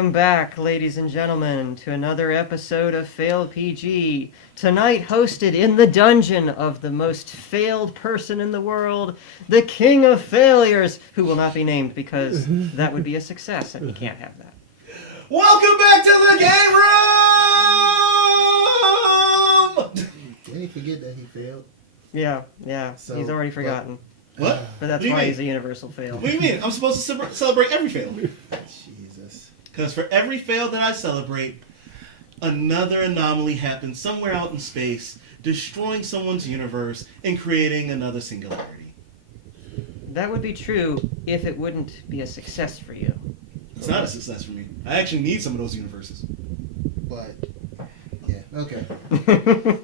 Welcome back, ladies and gentlemen, to another episode of Fail PG. Tonight hosted in the dungeon of the most failed person in the world, the king of failures, who will not be named because that would be a success and he can't have that. Welcome back to the game room! Didn't he forget that he failed? Yeah, So, he's already forgotten. What? But that's why he's a universal fail. What do you mean? I'm supposed to celebrate every fail. Jesus. Because for every fail that I celebrate, another anomaly happens somewhere out in space, destroying someone's universe and creating another singularity. That would be true if it wouldn't be a success for you. It's not a success for me. I actually need some of those universes. But, yeah, okay.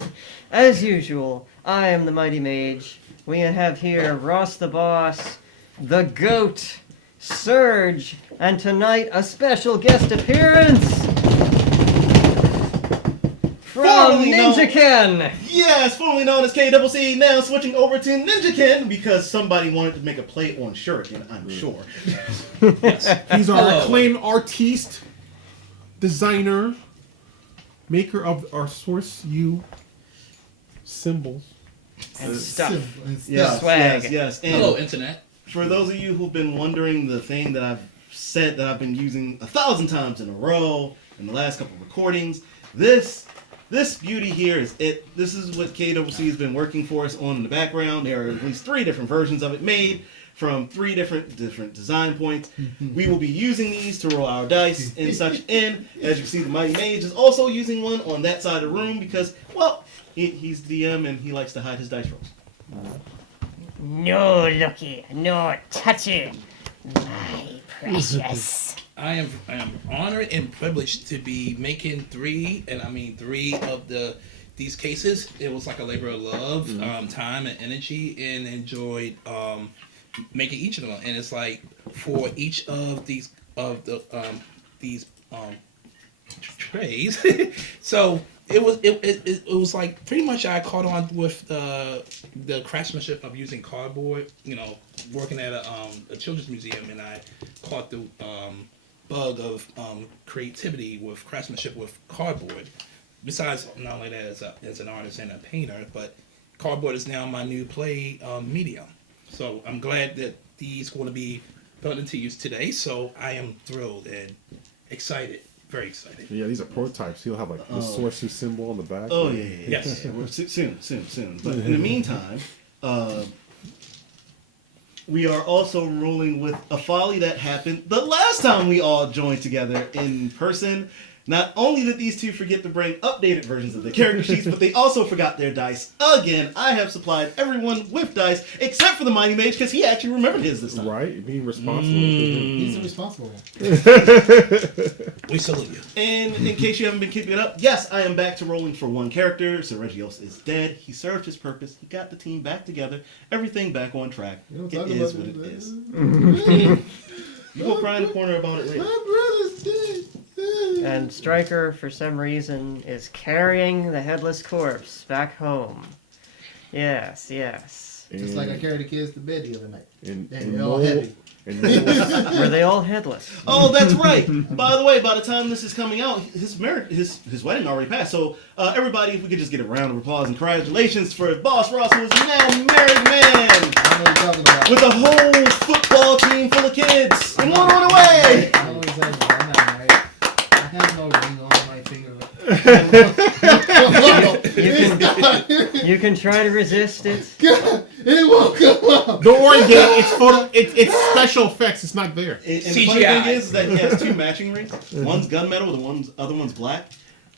As usual, I am the Mighty Mage. We have here Ross the Boss, the Goat, Surge, and tonight a special guest appearance from Ninja Ken. Yes, formerly known as KCC, now switching over to Ninja Ken because somebody wanted to make a play on Shuriken, I'm sure. Yes. He's our acclaimed artiste, designer, maker of our SourceU symbols. And stuff. Yes, Swag. yes. And Hello, Internet. for those of you who've been wondering, the thing that I've said that I've been using 1,000 times in a row in the last couple of recordings, this beauty here is it. This is what KCC has been working for us on in the background. There are at least 3 different versions of it made from 3 different design points. We will be using these to roll our dice and such in. As you can see, the Mighty Mage is also using one on that side of the room because, well, he's DM and he likes to hide his dice rolls. No looky, no touchy, my precious. I am honored and privileged to be making 3 of these cases. It was like a labor of love, time and energy, and enjoyed making each of them. And it's like for each of these trays. So it was like pretty much I caught on with the craftsmanship of using cardboard. You know, working at a children's museum, and I caught the bug of creativity with craftsmanship with cardboard. Besides, not only that as an artist and a painter, but cardboard is now my new play medium. So I'm glad that these going to be put into use today. So I am thrilled and excited. Very excited. Yeah, these are prototypes. He'll have like the SourceU symbol on the back. Oh yeah. Yes. We're soon. But in the meantime, we are also rolling with a folly that happened the last time we all joined together in person. Not only did these two forget to bring updated versions of their character sheets, but they also forgot their dice again. I have supplied everyone with dice, except for the Mighty Mage, because he actually remembered his this time. Right? Being responsible. He's the responsible one. We salute you. And in case you haven't been keeping it up, yes, I am back to rolling for one character. Sir Regios is dead. He served his purpose. He got the team back together. Everything back on track. It is what it is. You will cry in the corner about it later. My brother's dead. And Stryker, for some reason, is carrying the headless corpse back home. Yes. Just like I carried the kids to bed the other night. And They're all heavy. Were they all headless? Oh, that's right. By the way, by the time this is coming out, his wedding already passed. So everybody, if we could just get a round of applause and congratulations for Boss Ross, who is now a married man I know what you're talking about. with a whole football team full of kids and one on the way. I know what you're talking about. I'm not married. I have no ring on my finger. You can try to resist it. God, it won't come up. Don't worry, Gabe. It's special effects. It's not there. And the funny thing is that he has 2 matching rings. One's gunmetal, the other one's black,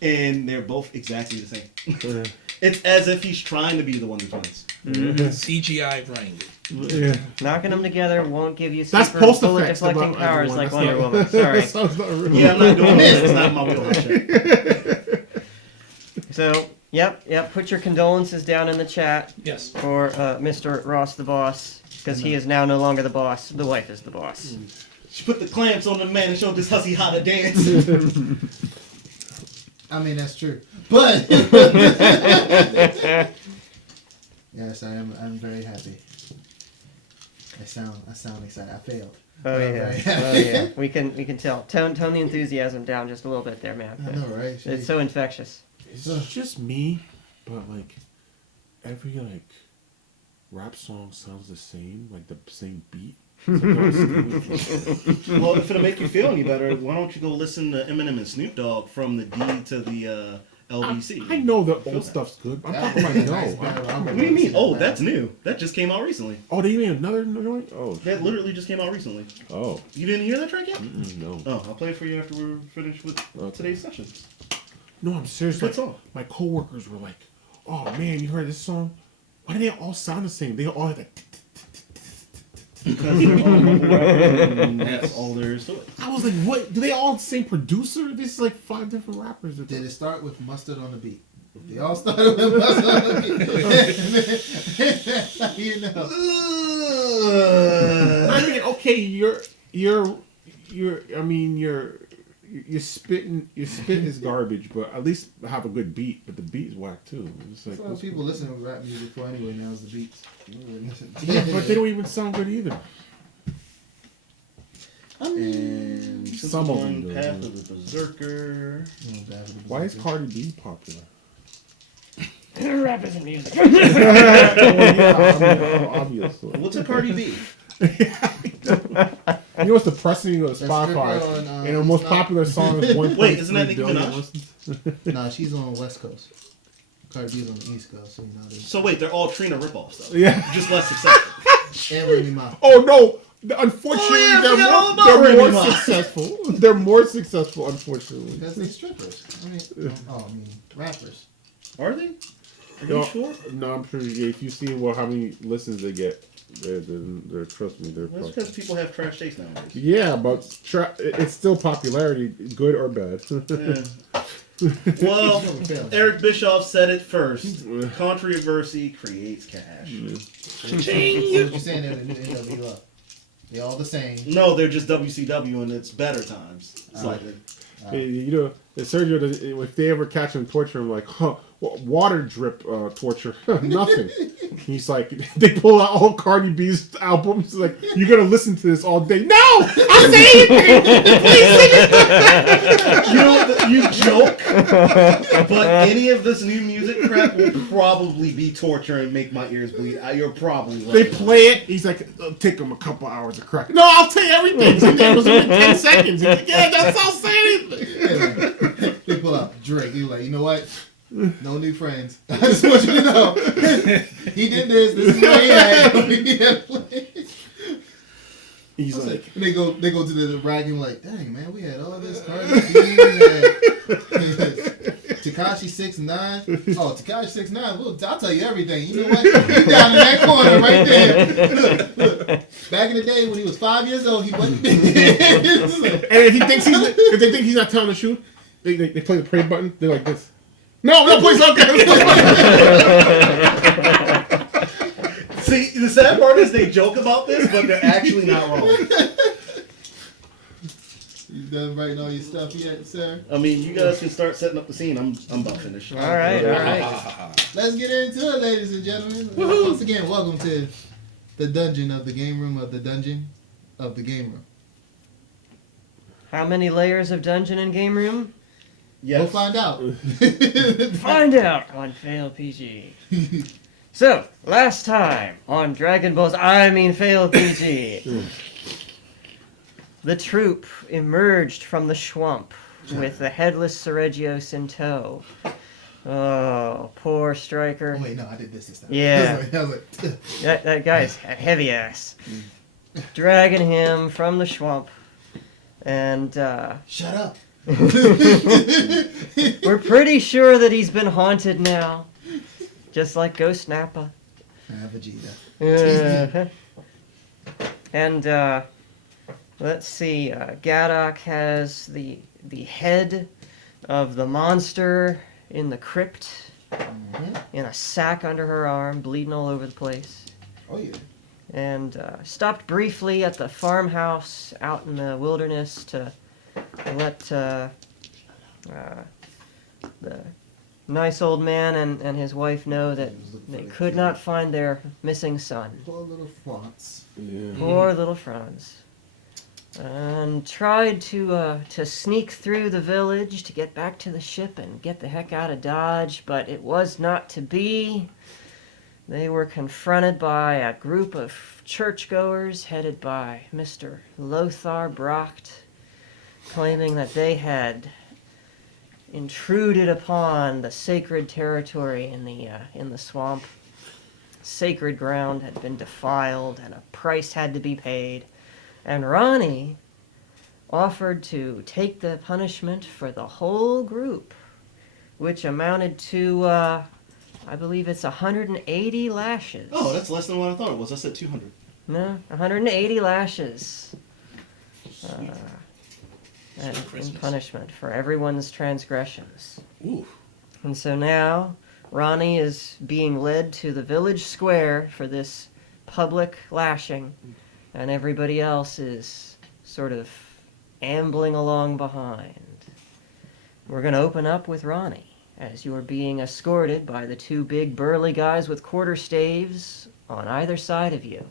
and they're both exactly the same. It's as if he's trying to be the one that wins. CGI ring. Yeah. Knocking them together won't give you That's super post bullet effects. deflecting about powers everyone. like That's Wonder not- Woman. Sorry. That sounds not real. Yeah, I'm not doing this. It's not my wheelhouse yet. So, yep. Put your condolences down in the chat Yes. for Mr. Ross the Boss, because he is now no longer the boss. The wife is the boss. She put the clamps on the man and showed this hussy how to dance. I mean, that's true. But yes, I'm very happy. I sound excited. I failed. Oh yeah. Right. Oh yeah. We can tell. Tone the enthusiasm down just a little bit there, man. I know, right? It's so infectious. It's just me, but like every like rap song sounds the same, like the same beat. It's like, oh, stupid. Well, if it'll make you feel any better, why don't you go listen to Eminem and Snoop Dogg from the D to the LBC? I know the Feel old that. stuff's good. I'm That talking was about a nice no. battle. I'm What do you mean? gonna Oh, listen to that's new. That just came out recently. Oh, they made another joint. Oh, That literally just came out recently. oh, You didn't hear that track yet? no. Oh, I'll play it for you after we're finished with today's session. No, I'm serious. Good Like, song. my coworkers were like, "Oh man, you heard this song? Why do they all sound the same? They all have like." Because they're all mumble rappers, and that's all there is to it. I was like, "What? Do they all have the same producer? This is like 5 different rappers." Did it start with mustard on the beat? If they all started with mustard on the beat, you know. I mean, okay, your spit is garbage, but at least have a good beat. But the beat is whack too. It's like, That's what people listen to rap music for anyway. Now is the beats. yeah, but they don't even sound good either. And since Some we're of them on do, Path yeah. of the Berserker. Why is Cardi B popular? Rap isn't music. Well, yeah, I mean, obviously. What's a Cardi B? You know what's depressing? You go to That's Spotify, strictly on, and her most it's not- popular song is 1.3 Wait, isn't that Nicki billion Minaj? listens. Nah, she's on the West Coast. Cardi B's on the East Coast, so you know. So wait, they're all Trina ripoffs though. Yeah. Just less successful. And Remy Ma. Oh no! Unfortunately, Oh, yeah, I forgot all about they're Remy more Ma. successful. They're more successful, unfortunately. Because they strippers. I mean, rappers. Are they? Are you No, sure? no, I'm sure. Yeah, if you see how many listens they get, they're trust me, they're. That's because people have trash taste nowadays. Yeah, but it's still popularity, good or bad. Yeah. Well, Never fails. Eric Bischoff said it first. Controversy creates cash. So what you saying they're the new NWO? They all the same. No, they're just WCW and it's better times. Slightly. You know, Sergio, if they ever catch him torture him, like, huh, water drip torture, nothing. He's like, they pull out all Cardi B's albums, like, you're gonna listen to this all day. No, I'm saying it. Please sing it. You know, you joke, but any of this new music crap will probably be torture and make my ears bleed. You're probably right. They play it. He's like, it'll take him a couple hours of crack. No, I'll tell you everything. His name was only 10 seconds. He's like, yeah, that's all saying. They pull out Drake. You're like, you know what? No new friends. I just want you to know. He did this. This is what he had. He's like, And they go to the rag and like, dang man, we had all this Cardi B, we had Tekashi 6ix9ine. Oh, Tekashi 6ix9ine. Well, I'll tell you everything. You know what? He down in that corner right there. Look. Back in the day when he was 5 years old, he wasn't. and if they think he's not telling the truth, they play the pray button. They're like this. No, please don't. See, the sad part is they joke about this, but they're actually not wrong. You done writing all your stuff yet, sir? I mean, you guys can start setting up the scene. I'm about finished. All right. Let's get into it, ladies and gentlemen. Once again, welcome to the dungeon of the game room of the dungeon of the game room. How many layers of dungeon and game room? Yes. We'll find out. Find out on Fail PG. So, last time on Dragon Balls, Fail PG. The troop emerged from the swamp with the headless Seregios in tow. Oh, poor Striker. Oh, wait, no, I did this time. Yeah. I was like, That guy's a heavy ass. Dragging him from the swamp. And, shut up. we're pretty sure that he's been haunted now. Just like Ghost Nappa. Vegeta. And, let's see, Gaddock has the head of the monster in the crypt in a sack under her arm, bleeding all over the place. Oh, yeah. And stopped briefly at the farmhouse out in the wilderness to let the nice old man and his wife know that they could not find their missing son. Poor little Franz. Yeah. Poor little Franz. and tried to sneak through the village to get back to the ship and get the heck out of Dodge, but it was not to be. They were confronted by a group of churchgoers headed by Mr. Lothar Bracht, claiming that they had intruded upon the sacred territory in the swamp. Sacred ground had been defiled, and a price had to be paid. And Ronnie offered to take the punishment for the whole group, which amounted to, I believe it's 180 lashes. Oh, that's less than what I thought it was. I said 200. No, 180 lashes. In Christmas. punishment for everyone's transgressions. Ooh. And so now Ronnie is being led to the village square for this public lashing, and everybody else is sort of ambling along behind. We're going to open up with Ronnie as you are being escorted by the two big burly guys with quarterstaves on either side of you.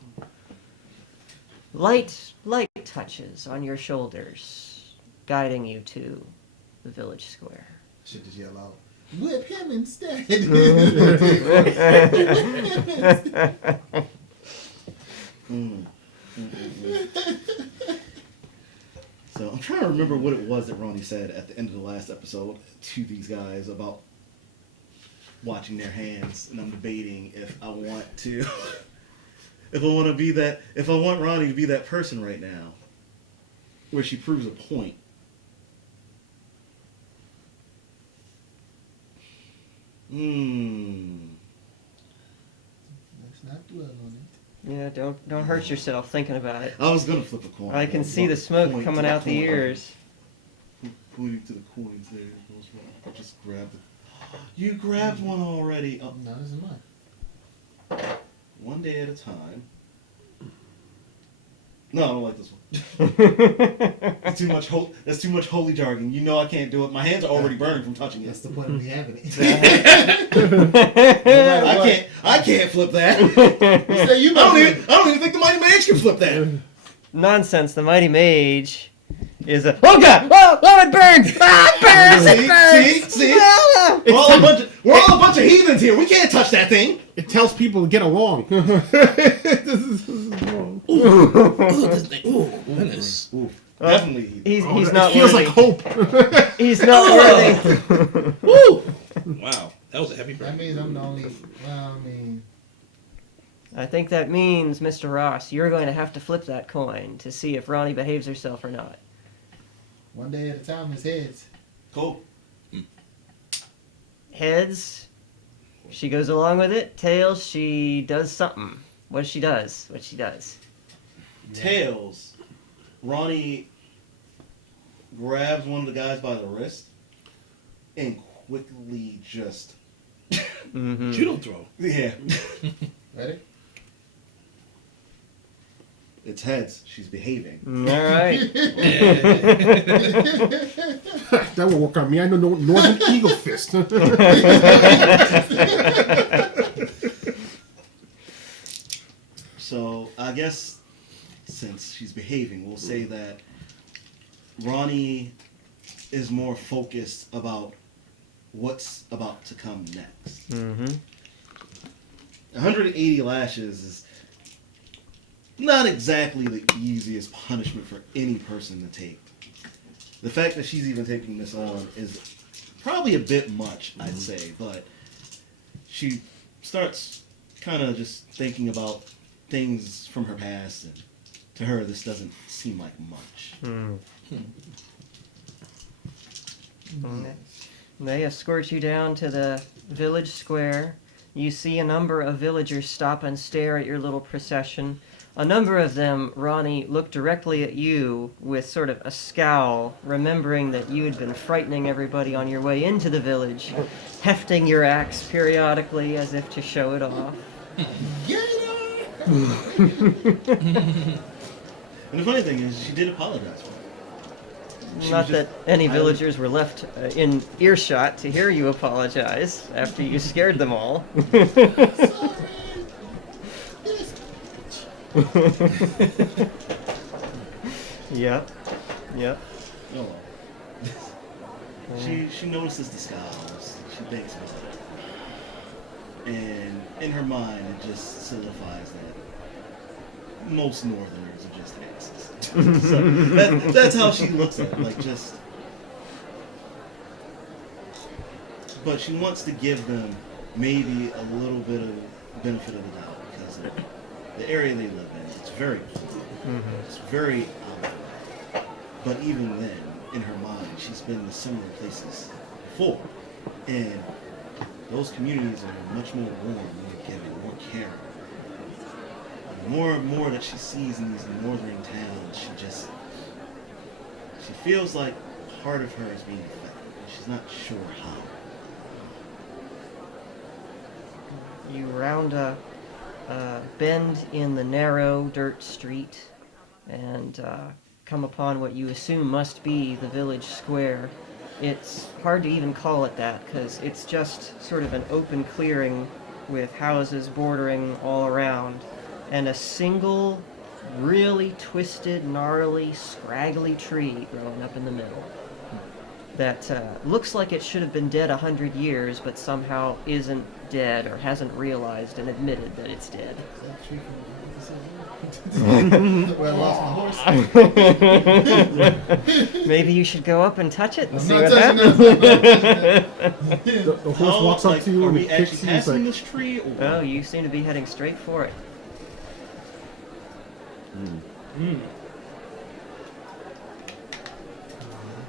Light touches on your shoulders, guiding you to the village square. Should just yell out, whip him instead. So I'm trying to remember what it was that Ronnie said at the end of the last episode to these guys about watching their hands, and I'm debating if I want to, if I want Ronnie to be that person right now, where she proves a point. Let's not dwell on it. Yeah, don't hurt yourself thinking about it. I was gonna flip a coin. I can see the smoke Point coming to out the coin. ears. Pointing to the coins there. Those one. Just grab it. You grabbed one already. Oh, No, this is mine. one day at a time. No, I don't like this one. That's too much holy jargon. You know I can't do it. My hands are already burning from touching That's it. the point of me having it. I can't flip that. You say you I don't even think the mighty mage can flip that. Nonsense. The mighty mage is a. Oh God! Oh, it burns! Ah, it burns! It burns! See? Ah! We're all a bunch of heathens here. We can't touch that thing. It tells people to get along. This is wrong. Ooh, this thing. Ooh, goodness. Ooh, definitely. He's It not feels worthy. like hope. He's not worthy. Woo! Wow, that was a heavy That burn. means I'm the only. Well, I mean, I think that means, Mr. Ross, you're going to have to flip that coin to see if Ronnie behaves herself or not. one day at a time is heads. Cool. Heads, she goes along with it. Tails, she does something. What she does. Tails. Ronnie grabs one of the guys by the wrist and quickly just Mm-hmm. Judo throw. yeah. Ready? It's heads. She's behaving. All right. That will work on me. I know Northern Eagle Fist. So I guess since she's behaving, we'll say that Ronnie is more focused about what's about to come next. Mm-hmm. 180 lashes is not exactly the easiest punishment for any person to take. The fact that she's even taking this on is probably a bit much, I'd say, but she starts kind of just thinking about things from her past, and to her this doesn't seem like much. They escort you down to the village square. You see a number of villagers stop and stare at your little procession. A number of them, Ronnie, look directly at you with sort of a scowl, remembering that you had been frightening everybody on your way into the village, hefting your axe periodically as if to show it off. And the funny thing is, she did apologize for it. She Not was that just any highly- villagers were left in earshot to hear you apologize after you scared them all. Yep. Yep. Oh well. She notices the skies. She thinks about it. And in her mind, it just solidifies that most Northerners are just asses. So that's how she looks at it. Like, just. But she wants to give them maybe a little bit of benefit of the doubt because of the area they live in. It's very cold. It's very out of the way. But even then, in her mind, she's been to similar places before. And those communities are much more warm, more giving, more caring. The more and more that she sees in these northern towns, she feels like part of her is being affected. She's not sure how. You round a bend in the narrow dirt street and come upon what you assume must be the village square. It's hard to even call it that because it's just sort of an open clearing with houses bordering all around and a single really twisted, gnarly, scraggly tree growing up in the middle that looks like it should have been dead 100 years but somehow isn't dead or hasn't realized and admitted that it's dead. Where I lost my horse. Maybe you should go up and touch it and I'm see not what touching happens. that. The horse walks up to you are and we kicks actually you. He's passing like, this tree? Or Oh, you seem to be heading straight for it.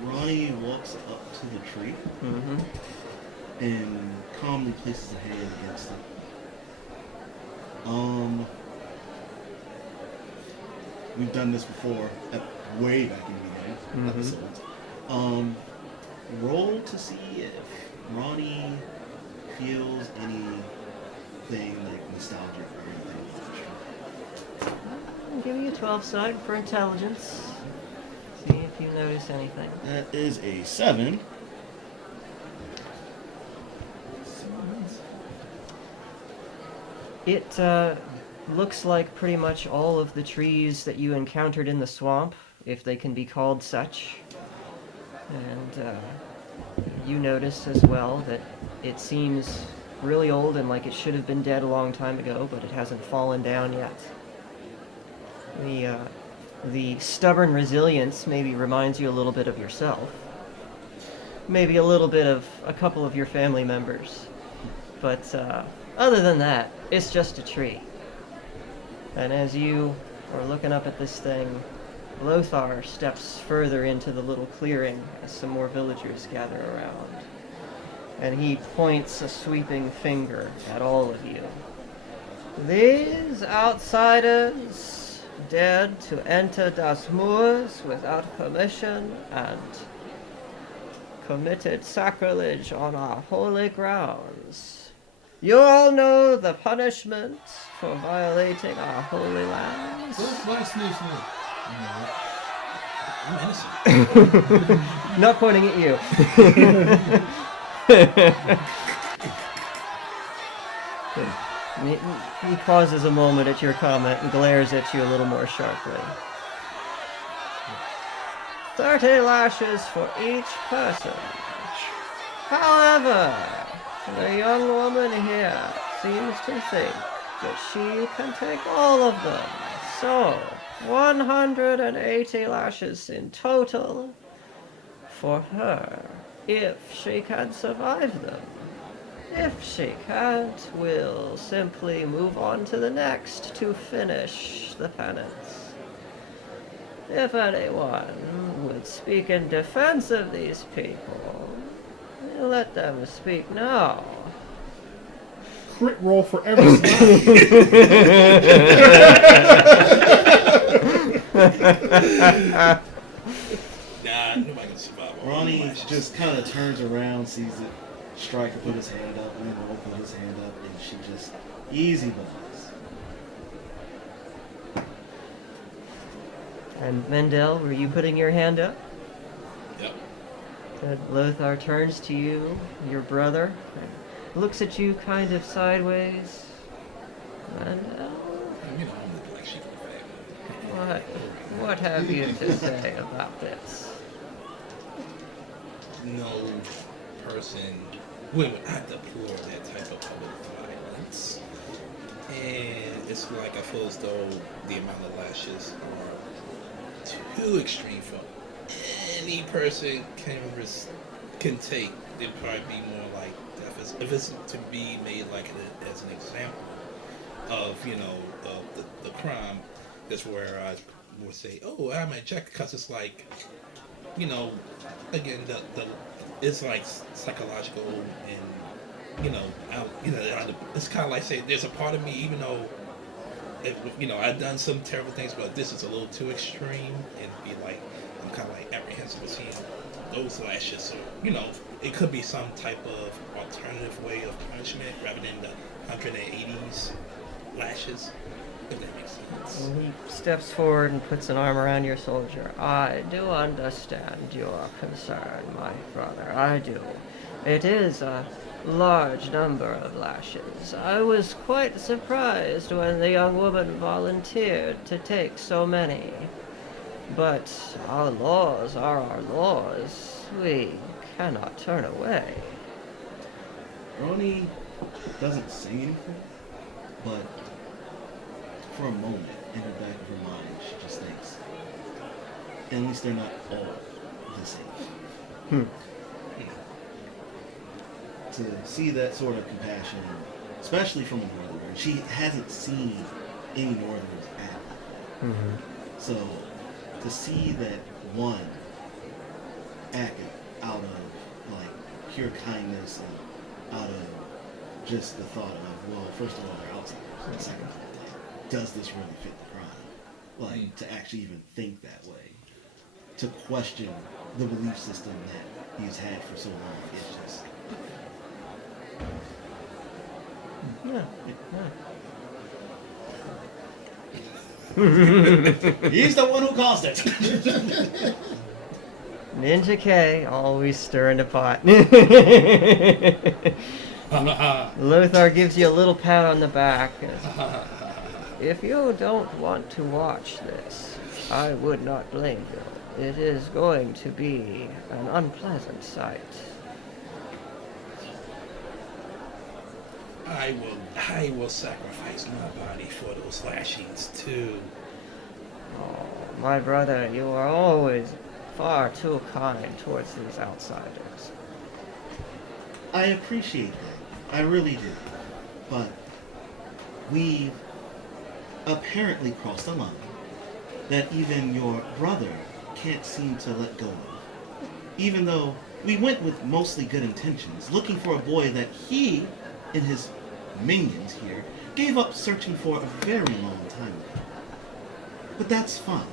Ronnie walks up to the tree Mm-hmm. and calmly places a hand against it. We've done this before, way back in the beginning episodes. Roll to see if Ronnie feels anything like nostalgic or anything about the tree. I'll give you a 12 side for intelligence. See if you notice anything. That is a 7. It looks like pretty much all of the trees that you encountered in the swamp, if they can be called such. And you notice as well that it seems really old and like it should have been dead a long time ago, but it hasn't fallen down yet. The stubborn resilience maybe reminds you a little bit of yourself. Maybe a little bit of a couple of your family members. But other than that, it's just a tree. And as you are looking up at this thing, Lothar steps further into the little clearing as some more villagers gather around. And he points a sweeping finger at all of you. These outsiders dared to enter Das Moors without permission and committed sacrilege on our holy grounds. You all know the punishment for violating our holy lands. What is snitch now? I'm innocent. Not pointing at you. He pauses a moment at your comment and glares at you a little more sharply. 30 lashes for each person. However, the young woman here seems to think that she can take all of them. So, 180 lashes in total for her, if she can survive them. If she can't, we'll simply move on to the next to finish the penance. If anyone would speak in defense of these people, let them speak now. crit roll for every slap. Nah, nobody can survive. all Ronnie lashes. just kind of turns around, sees it. Striker put his hand up, and then Roll put his hand up, and she just easy buys. And Mendel, were you putting your hand up? Yep. Good. Lothar turns to you, your brother, and looks at you kind of sideways. Mendel, You know, I'm looking like she can fight. what what have you to say about this? No person would I deplore that type of public violence. And it's like I feel as though the amount of lashes are too extreme for any person can take. It'd probably be more like if it's to be made like as an example of of the crime. That's where I would say, oh, I'm ejected because it's like again the it's like psychological and it's kind of like say there's a part of me even though I've done some terrible things, but this is a little too extreme, and be like I'm kind of like apprehensive of seeing those lashes. So it could be some type of alternative way of punishment rather than the 180s lashes, if that makes sense. He steps forward and puts an arm around your soldier. I do understand your concern, my brother. I do. It is a large number of lashes. I was quite surprised when the young woman volunteered to take so many. But our laws are our laws. We cannot turn away. Ronnie doesn't say anything, but for a moment, in the back of her mind, she just thinks, at least they're not all the same. To see that sort of compassion, especially from a northerner, she hasn't seen any northerners act. So to see that one acted out of like pure kindness and out of just the thought of, well, first of all, they're outsiders, and second of all, does this really fit the crime? Like to actually even think that way, to question the belief system that he's had for so long, it's just. He's the one who caused it. Ninja K, always stirring the pot. Lothar gives you a little pat on the back. If you don't want to watch this, I would not blame you. It is going to be an unpleasant sight. I will sacrifice my body for those lashings too. Oh, my brother, you are always far too kind towards these outsiders. I appreciate that. I really do. But we apparently crossed a line that even your brother can't seem to let go of. Even though we went with mostly good intentions, looking for a boy that he and his minions here gave up searching for a very long time ago. But that's fine.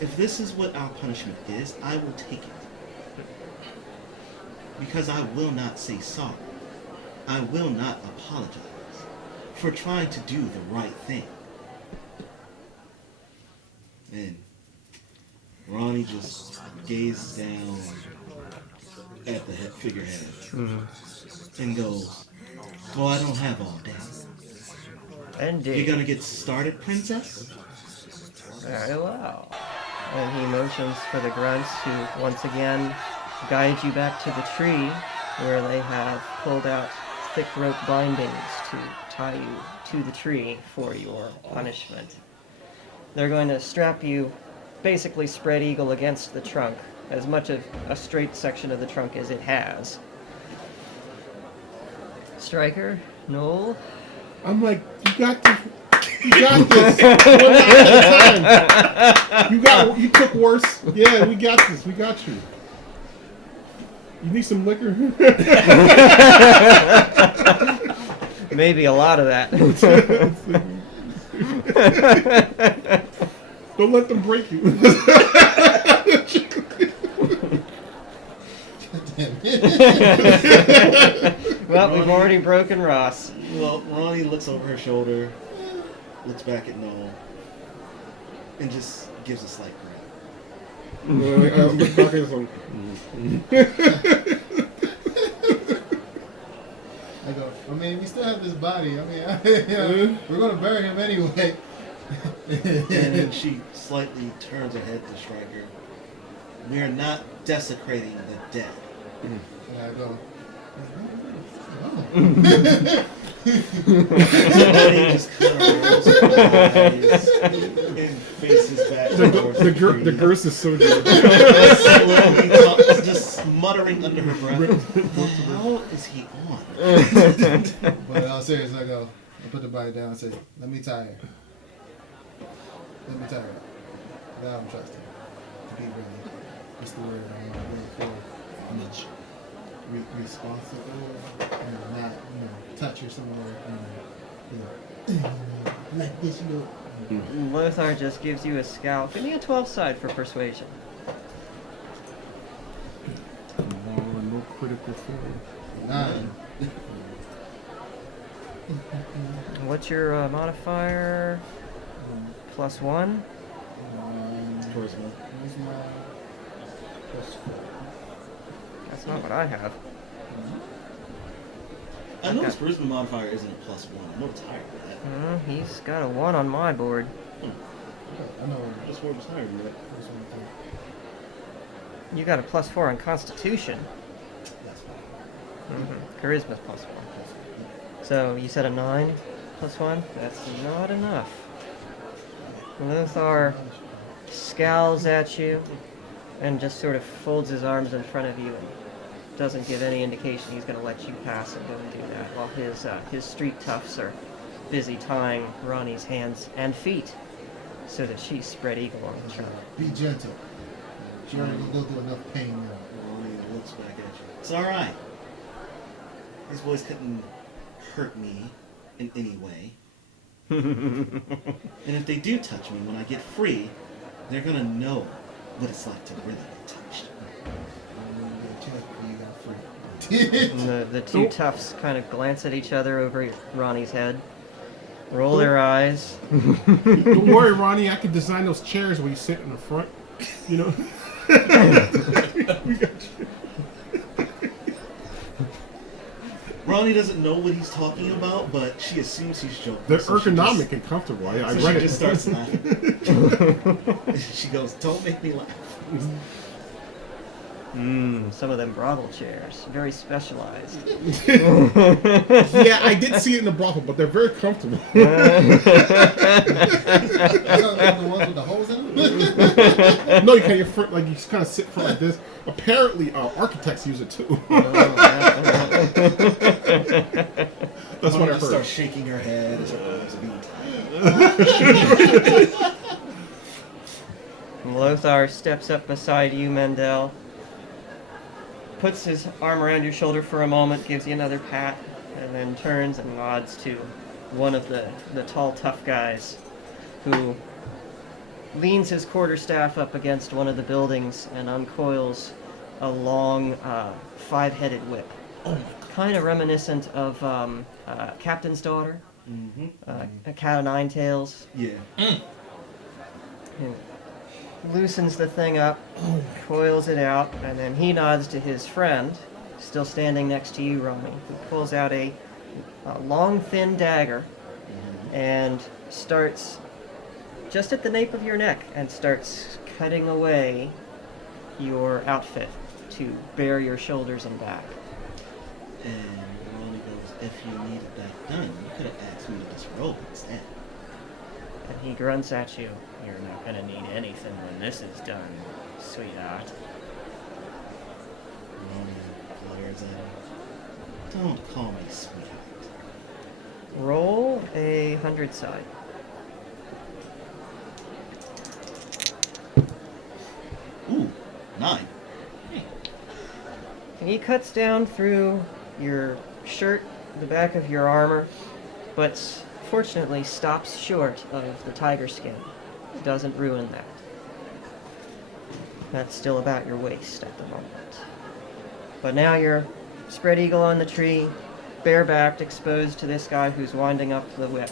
If this is what our punishment is, I will take it. Because I will not say sorry. I will not apologize for trying to do the right thing. And Ronnie just gazes down at the figurehead and goes, well, I don't have all day. Indeed. You gonna get started, princess? Very well. And he motions for the grunts, who once again guide you back to the tree where they have pulled out thick rope bindings to tie you to the tree for your punishment. They're going to strap you basically spread eagle against the trunk, as much of a straight section of the trunk as it has. Stryker, Noel. I'm like, you got this. You got this. One at a time. You took worse. Yeah, we got this. We got you. You need some liquor? Maybe a lot of that. Don't let them break you. Well, we've already broken Ross. Well, Ronnie looks over her shoulder, looks back at Noel, and just gives a slight grin. I go, I mean, we still have this body. I mean, we're going to bury him anyway. And she slightly turns her head to Striker. We are not desecrating the dead. And I go, Buddy just kind of rolls her eyes and faces back towards the tree. The girth is so good. Slowly just muttering under her breath. What the hell is he on? but all serious, I go, I put the body down and say, let me tie her. Let me tie her. Now I'm trusting. Be ready. What's the word I'm looking for? Much. Responsible, not, touch her somewhere, like this, Lothar just gives you a scowl. Give me a 12 side for persuasion. No critical failure. 9. What's your modifier? +1? Charisma. That's not what I have. I know his charisma modifier isn't a +1. I'm not tired of that. He's got a 1 on my board. I know. That's what I'm tired of that. You got a +4 on Constitution. That's fine. Charisma's +1. So you said a 9 +1? That's not enough. Lothar scowls at you and just sort of folds his arms in front of you and doesn't give any indication he's going to let you pass and go and do that, while his street toughs are busy tying Ronnie's hands and feet so that she's spread eagle on the trunk. Be gentle. She already go through enough pain now. Ronnie looks back at you. It's alright. These boys couldn't hurt me in any way. And if they do touch me when I get free, they're gonna know what it's like to really get touched. And the two toughs kind of glance at each other over Ronnie's head, roll their eyes. Don't worry, Ronnie. I can design those chairs where you sit in the front. We got you. Ronnie doesn't know what he's talking about, but she assumes he's joking. They're so she ergonomic and comfortable. I So read she it. just starts laughing. She goes, "Don't make me laugh." Some of them brothel chairs, very specialized. Yeah, I did see it in the brothel, but they're very comfortable. The ones with the holes in them? No, you can't. You just kind of sit front like this. Apparently, architects use it too. That's what I Just heard. starts shaking her head as her arms are being tied. Lothar steps up beside you, Mendel, puts his arm around your shoulder for a moment, gives you another pat, and then turns and nods to one of the tall, tough guys who leans his quarterstaff up against one of the buildings and uncoils a long, five-headed whip. Kind of reminiscent of Captain's Daughter, A Cat o' Nine Tails. Yeah. He loosens the thing up, coils it out, and then he nods to his friend, still standing next to you, Ronnie, who pulls out a long, thin dagger and starts just at the nape of your neck and starts cutting away your outfit to bare your shoulders and back. And Ronnie goes, "If you needed that done, you could have asked me to disrobe instead." And he grunts at you. You're not gonna need anything when this is done, sweetheart. Ronnie glares at him. "Don't call me sweetheart." Roll a 100 side. Ooh, 9. And he cuts down through your shirt, the back of your armor, but fortunately stops short of the tiger skin. It doesn't ruin that. That's still about your waist at the moment. But now you're spread eagle on the tree, barebacked, exposed to this guy who's winding up the whip.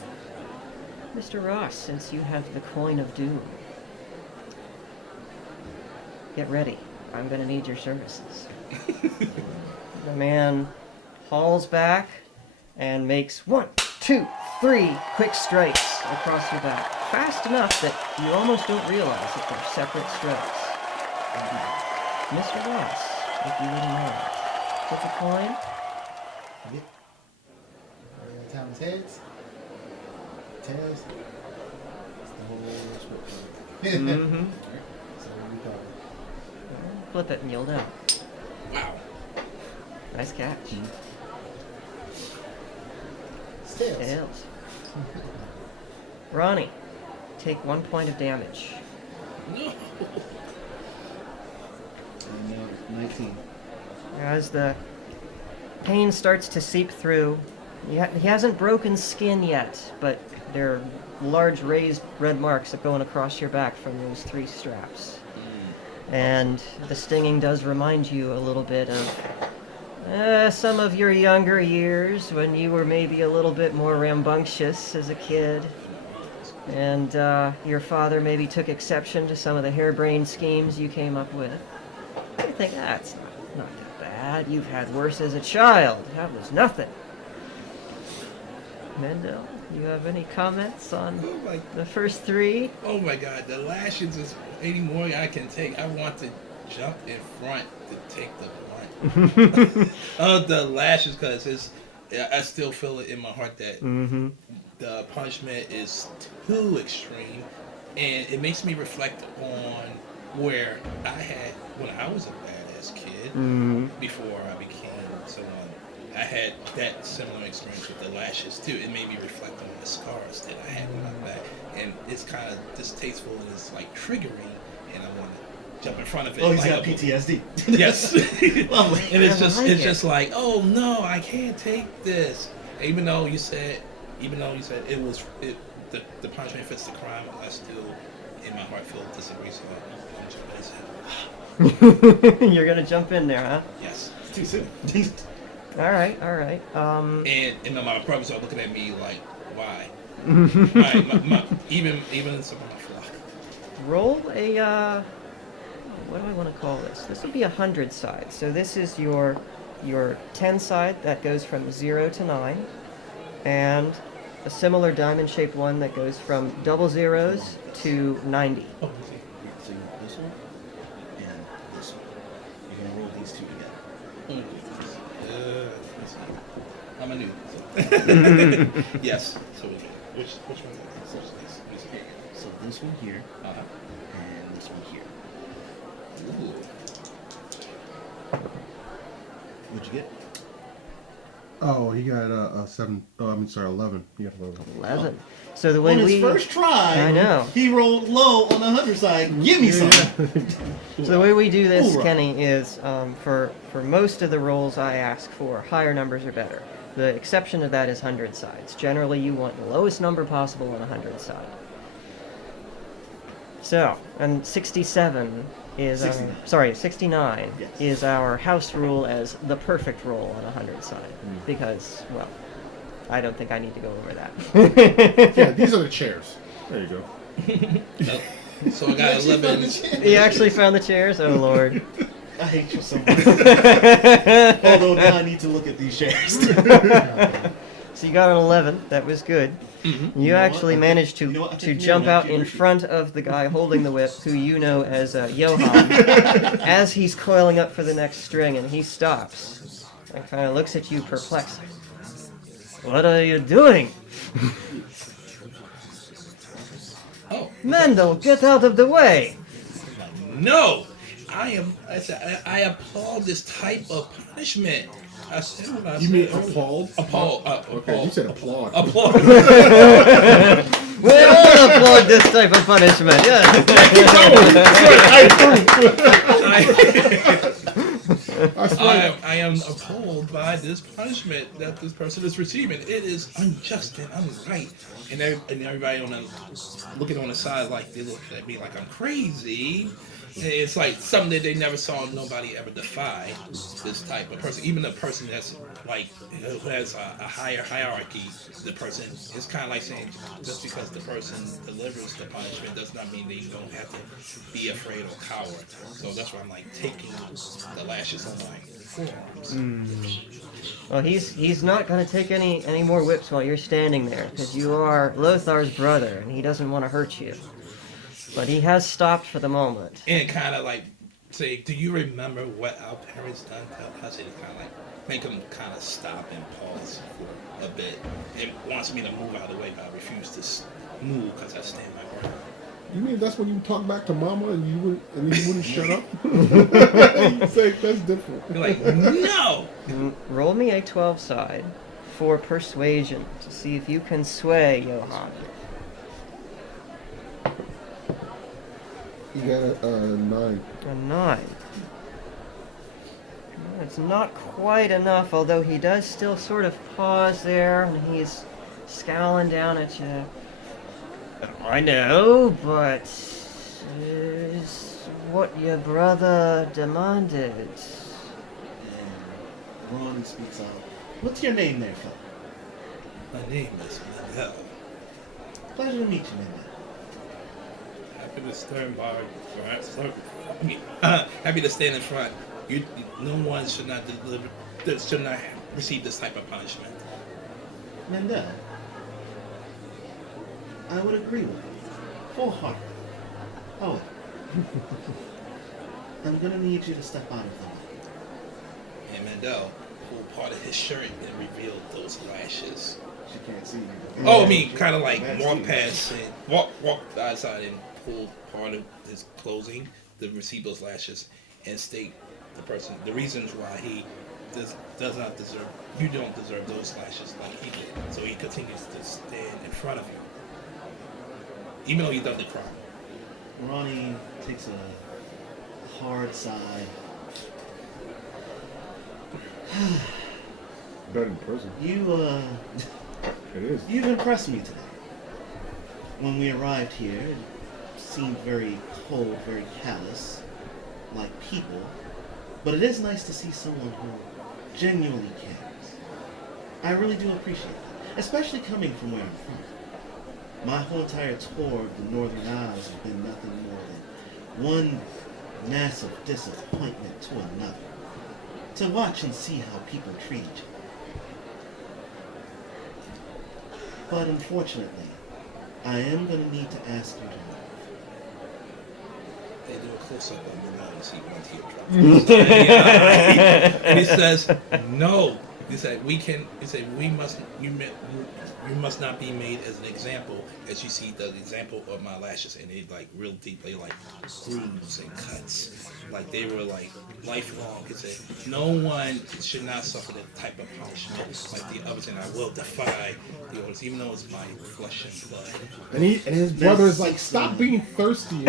Mr. Ross, since you have the coin of doom, get ready. I'm going to need your services. The man hauls back and makes 1, 2, 3 quick strikes across your back. fast enough that you almost don't realize that they're separate strokes. Mr. Ross, if you wouldn't mind. Flip a coin. Yeah. Time is heads. Tails. It's the whole script. Mm-hmm. So we got Flip it and you'll know. Wow. Nice catch. tails. Tails. Ronnie, take 1 point of damage. No. And now 19. As the pain starts to seep through, he hasn't broken skin yet, but there are large raised red marks that going across your back from those 3 straps. And the stinging does remind you a little bit of some of your younger years when you were maybe a little bit more rambunctious as a kid. And your father maybe took exception to some of the harebrained schemes you came up with. I think that's not that bad. You've had worse as a child. That was nothing. Mendel, you have any comments on Oh my, the first 3? oh my God, the lashes is any more I can take. I want to jump in front to take the brunt of the lashes because I still feel it in my heart that Mm-hmm. the punishment is too extreme, and it makes me reflect on where I had when I was a badass kid Mm-hmm. before I became someone. I had that similar experience with the lashes too. It made me reflect on the scars that I had on my back, and it's kind of distasteful and it's like triggering, and I want to jump in front of it. Oh, he's like got a- PTSD. Yes. Lovely. And it's I just like it's it. just like, oh no, I can't take this. Even though you said it was the punishment fits the crime, I still in my heart feel disagree. So I'm just gonna say, You're gonna jump in there, huh? yes. Too soon. All right, all right. And my brothers are looking at me like, why? my, even some of my flock. Roll a what do I want to call this? This would be 100 side. So this is your 10 side that goes from 0 to 9, and a similar diamond-shaped one that goes from double zeros to 90. Oh, So you want this one and this one. You're gonna roll these two together. I'm a noob. Yes. So which one? So this one here Uh-huh. and this one here. Ooh. What'd you get? Oh, he got a 7. Oh, I mean, sorry, 11. He got 11. 11. So the way On his we first try, I know. he rolled low on the 100 side. Give me some. So the way we do this, Hoorah. Kenny, is for most of the rolls I ask for, higher numbers are better. The exception to that is 100 sides. Generally, you want the lowest number possible on a 100 side. So, and 67 is 69 Yes. is our house rule as the perfect roll on a 100 side because, well, I don't think I need to go over that. Yeah, these are the chairs. There you go. So I got 11. He actually found the chairs. Oh Lord. I hate you so much. Although now I need to look at these shares. So you got an 11. That was good. Mm-hmm. You know what? actually I think- managed to you know what? I to think jump you're out actually in right. front of the guy holding the whip, who you know as Johan, as he's coiling up for the next string, and he stops and kind of looks at you perplexed. What are you doing? Oh Mendel, get out of the way! no! I said I applaud this type of punishment. I said what I You said. mean appalled? Okay, you said applaud. Applaud. We all applaud this type of punishment, yes. I am appalled by this punishment that this person is receiving. It is unjust and unright. And everybody looking on the side like they look at me like I'm crazy. And it's like something that they never saw nobody ever defy. This type of person, even a person that's like who has a higher hierarchy. The person it's kind of like saying just because the person delivers the punishment does not mean they don't have to be afraid or coward. So that's why I'm like taking the lashes on my forearms. Well, he's not going to take any more whips while you're standing there, because you are Lothar's brother, and he doesn't want to hurt you. But he has stopped for the moment. And kind of like say, do you remember what our parents done to us? And kind of like make him kind of stop and pause for a bit. It wants me to move out of the way, but I refuse to move because I stand my ground. You mean that's when you talk back to Mama and you wouldn't shut up? You say that's different. You're like, no. Roll me a 12 side for persuasion to see if you can sway Johann. You got a 9. A 9. Well, it's not quite enough, although he does still sort of pause there, and he's scowling down at you. I know, but is what your brother demanded. And Ron speaks out. What's your name there, fella? My name is Mandel. Pleasure to meet you, Mandel. Happy to stand by. Happy to stand in front. No one should not receive this type of punishment. Mandel, I would agree with you. Full heart. However, I'm gonna need you to step out of the way. And Mandel pulled part of his shirt and revealed those lashes. She can't see you. Oh, I mean, kind of like That's walk you. past and walk outside and pull part of his clothing to receive those lashes and state the reasons why he does not deserve. You don't deserve those lashes like he did. So he continues to stand in front of you, even though he done the crime. Ronnie takes a hard sigh. Better in prison. It is. You've impressed me today. When we arrived here, it seemed very cold, very callous, like people. But it is nice to see someone who genuinely cares. I really do appreciate that, especially coming from where I'm from. My whole entire tour of the Northern Isles has been nothing more than one massive disappointment to another. To watch and see how people treat each other. But unfortunately, I am going to need to ask you to move. They do a close-up on the line, see one tear drop. And he says, "No." He said, you must not be made as an example as you see the example of my lashes." And they like real deeply like grooves and cuts. Like they were like lifelong. He said, no one should not suffer that type of punishment like the others, and I will defy the orders, even though it's my flesh and blood. And his brother is like, stop being thirsty.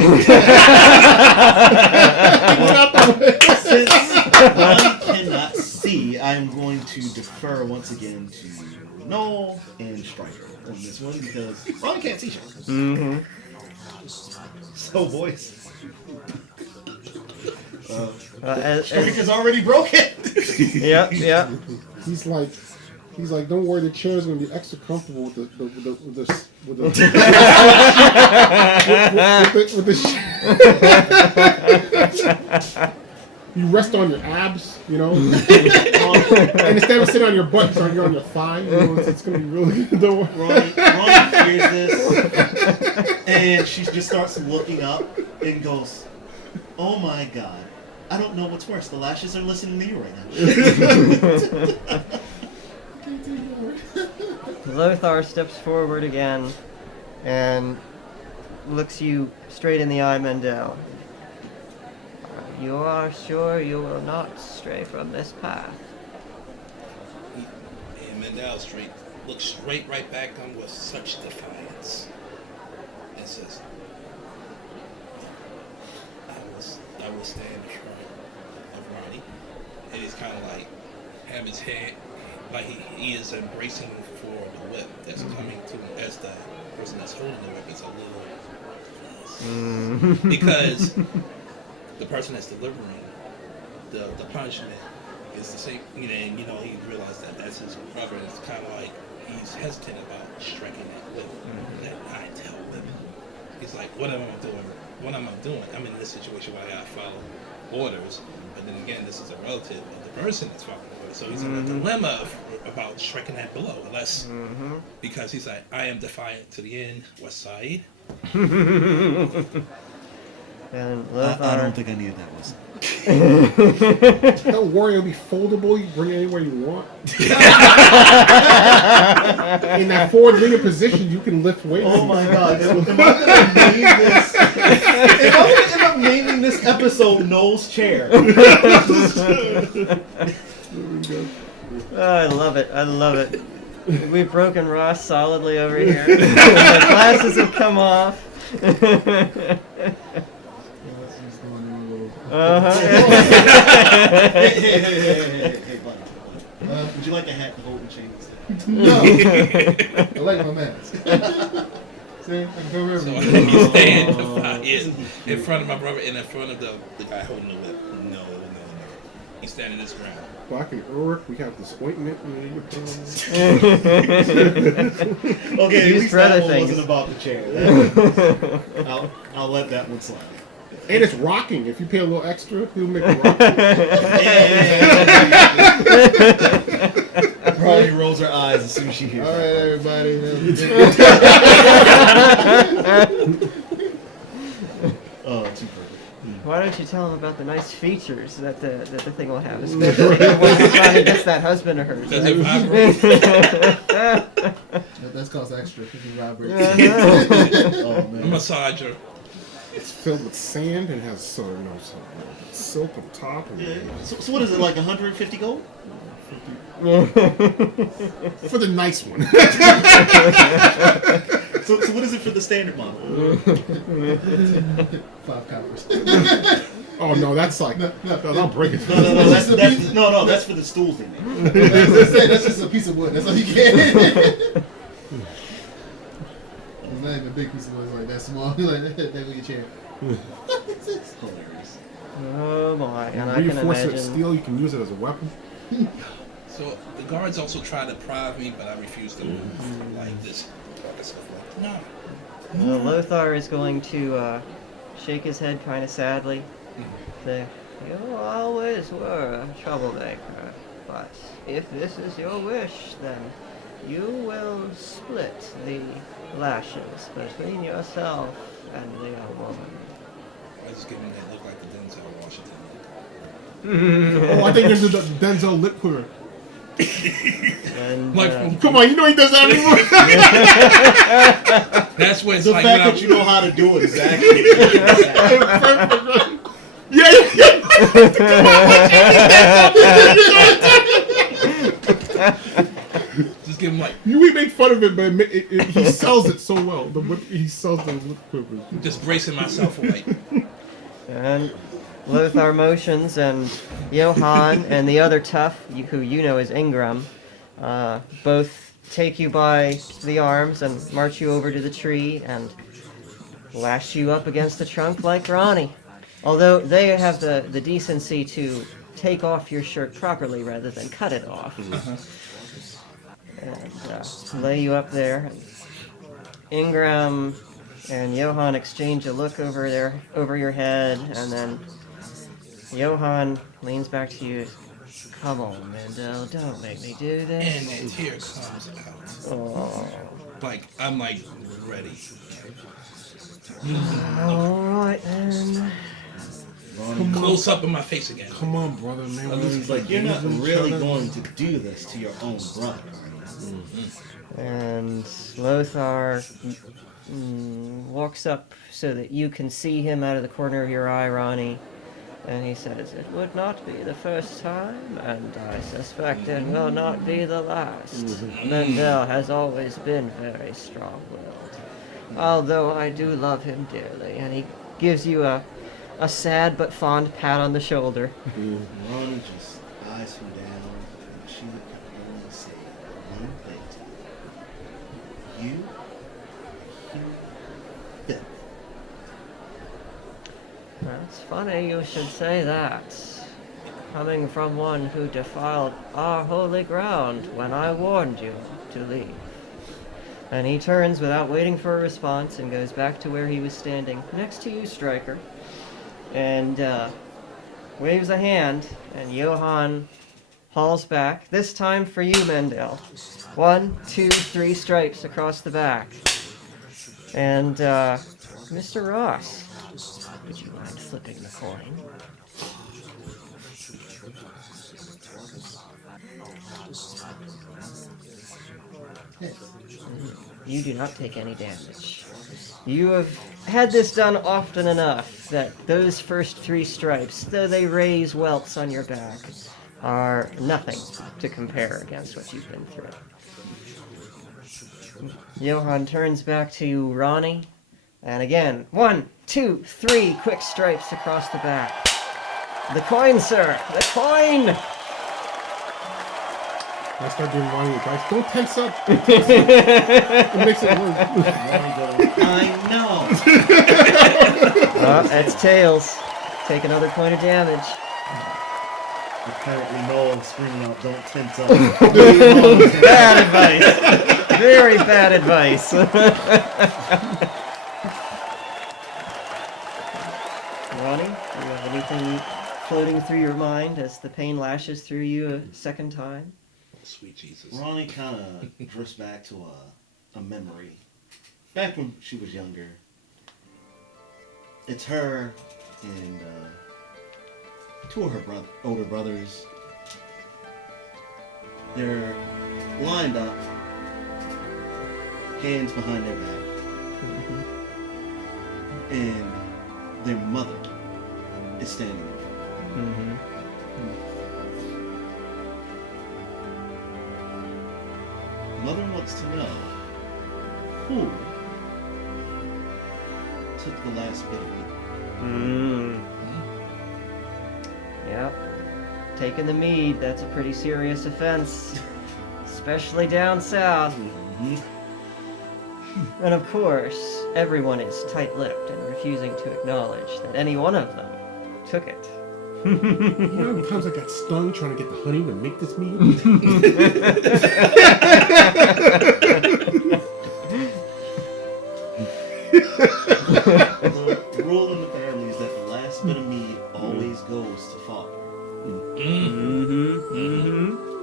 Since one cannot see, I'm going to defer once again to Noel and Striker on this one because Ron can't see shit. Mm-hmm. So, boys. As, already broken. yep. He's like, don't worry, the chair's gonna be extra comfortable with the You rest on your abs, you know, and instead of sitting on your butt, you're on your thigh. You know, it's gonna be really good. Don't worry. Ronnie hears this, and she just starts looking up and goes, "Oh my God, I don't know what's worse. The lashes are listening to you right now." Lothar steps forward again and looks you straight in the eye, Mendel. You are sure you will not stray from this path? And Mandel looks straight right back on with such defiance and says, I will stand in front of Ronnie. And he's kind of like, have his hand, like he is embracing for the whip that's coming to him as the person that's holding the whip is a little, because the person that's delivering the punishment is the same, and he realized that that's his brother. It's kind of like he's hesitant about striking that whip, that high tail whip. He's like, what am I doing? What am I doing? I'm in this situation where I gotta follow orders, but then again, this is a relative of the person that's following orders, So he's in a dilemma about striking that blow, unless because he's like, I am defiant to the end, West Side. And I Lothar. don't think I needed that whistle. Don't worry, it'll be foldable. You can bring it anywhere you want. In that forward leaning position, you can lift weights. Oh my god, am I gonna name this? Am I gonna end up naming this episode Noel's Chair? Oh, I love it. I love it. We've broken Ross solidly over here. The glasses have come off. Hey, buddy. Would you like a hat to hold and chain instead? No. I like my mask. See, I can come So everywhere. he's staying in front of my brother and in front of the guy holding the whip. No. He's standing his ground. Black and Urk, we have this ointment. Okay, at Use least for that other one things. wasn't about the chair. I'll let that one slide. And it's rocking. If you pay a little extra, he'll make it rock. Probably rolls her eyes as soon as she hears All that. right, everybody. Oh, too perfect. Why don't you tell him about the nice features that the thing will have, especially once Johnny gets that husband of hers. Does it vibrate? That's cost extra if you vibrate. Oh A man. massager. It's filled with sand and has some silk on top. And So what is it, like 150 gold? for the nice one. So what is it for the standard model? 5 coppers. Oh no, that's like I'll break it. No, that's for the stools they make. That's just a piece of wood. That's all you get. It's not even a big piece of wood. It's like that small. Like that with your chair. Hilarious. Oh boy, and I can Reinforcement imagine. steel, you can use it as a weapon. So the guards also tried to prive me, but I refused to move like this. No. Well, Lothar is going to shake his head kind of sadly. Say, "You always were a troublemaker, but if this is your wish, then you will split the lashes between yourself and the young woman." I just give him that look like the Denzel Washington look. Oh, I think this is the Denzel lip quiver. And Like, Come on, you know he does that anymore. that's what it's The like. fact when that you know how to do it is actually just give him like, We make fun of it, but he sells it so well. He sells the lip quiver. just bracing myself away. And Lothar motions, and Johann and the other tough, who you know as Ingram, both take you by the arms and march you over to the tree and lash you up against the trunk like Ronnie. Although they have the decency to take off your shirt properly rather than cut it off. And lay you up there. And Ingram and Johann exchange a look over your head, and then Johann leans back to you. "Come on, Mendel, don't make me do And this." that tear comes out. Oh. Like, I'm like ready. Alright then. Close up in my face again. Come on, brother, man. It's like, you're not really going to do this to your own brother. And Lothar walks up so that you can see him out of the corner of your eye, Ronnie. And he says, "It would not be the first time, and I suspect it will not be the last. Mendel has always been very strong-willed, although I do love him dearly." And he gives you a sad but fond pat on the shoulder. Ronnie just eyes him down, and she would only say one thing to him. You. That's funny you should say that, coming from one who defiled our holy ground when I warned you to leave. And he turns without waiting for a response and goes back to where he was standing, next to you, Stryker, and waves a hand, and Johann hauls back. This time for you, Mendel. 1, 2, 3 stripes across the back. And, Mr. Ross, would you mind flipping the coin? You do not take any damage. You have had this done often enough that those first 3 stripes, though they raise welts on your back, are nothing to compare against what you've been through. Johann turns back to Ronnie, and again, 1, 2, 3 quick stripes across the back. The coin, sir! The coin! I start doing Ronnie advice. Don't tense up. Don't tense up. It makes it worse. I know. That's tails. Take another point of damage. Apparently, Noel screaming out, "Don't tense up." Bad advice. Very bad advice. Ronnie, do you have anything floating through your mind as the pain lashes through you a second time? Sweet Jesus. Ronnie kind of drifts back to a memory. Back when she was younger. It's her and 2 of her older brothers. They're lined up, hands behind their back. And their mother is standing in front of them. Mother wants to know who took the last bit of meat. Yep. Taking the mead, that's a pretty serious offense. Especially down south. And of course, everyone is tight-lipped and refusing to acknowledge that any one of them took it. You know how many times I got stung trying to get the honey to make this meat? The rule in the family is that the last bit of meat always goes to father.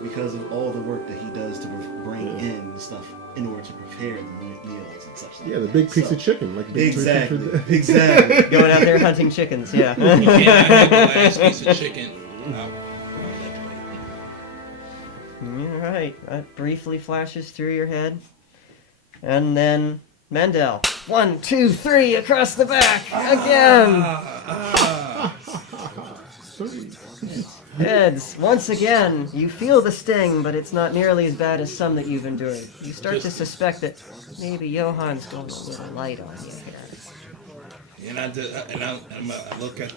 Because of all the work that he does to bring in stuff in order to prepare the meals and such like Yeah, the that. big piece of chicken. Like big Exactly. turkey. Exactly. Going out there hunting chickens, yeah. You can't have the last piece of chicken. No. Alright, that briefly flashes through your head. And then, Mendel. 1, 2, 3 across the back! Again! Heads, once again, you feel the sting, but it's not nearly as bad as some that you've endured. You start to suspect that maybe Johann's going a little light on you here. And I look at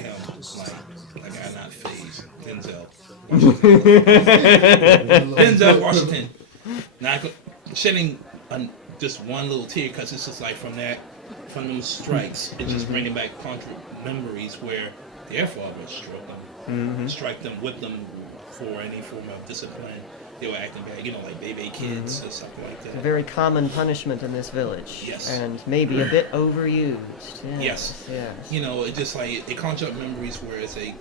him like I'm not phased. Denzel Washington. Now shedding just one little tear because it's just like from them strikes, it's just bringing back memories where their father struck them, whipped them for any form of discipline. They were acting bad, like baby kids or something like that. A very common punishment in this village. Yes. And maybe a bit overused. Yes. Yes. It just like it conjures up memories where it's it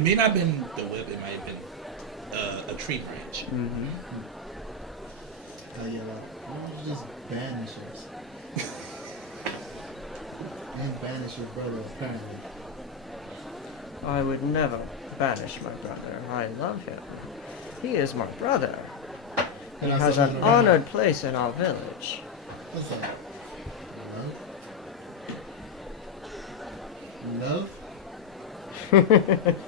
may not have been the whip, it might have been a tree branch. Why don't you just banish us? And banish your brother, apparently. I would never banish my brother. I love him. He is my brother. He has an honored place in our village. What's that? Love?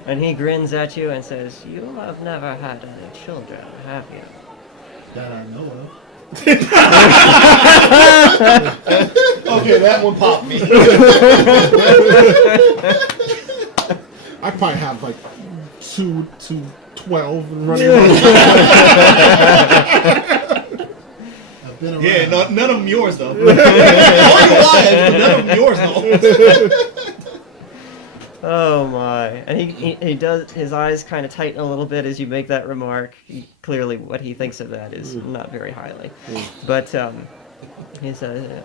And he grins at you and says, "You have never had any children, have you?" That I know of. Okay, that one popped me. I probably have like 2 to 12 running around. I've been around. Yeah, none of them yours though. All your wives, but none of them yours though. Oh my. And he does, his eyes kind of tighten a little bit as you make that remark. Clearly what he thinks of that is not very highly. But he says,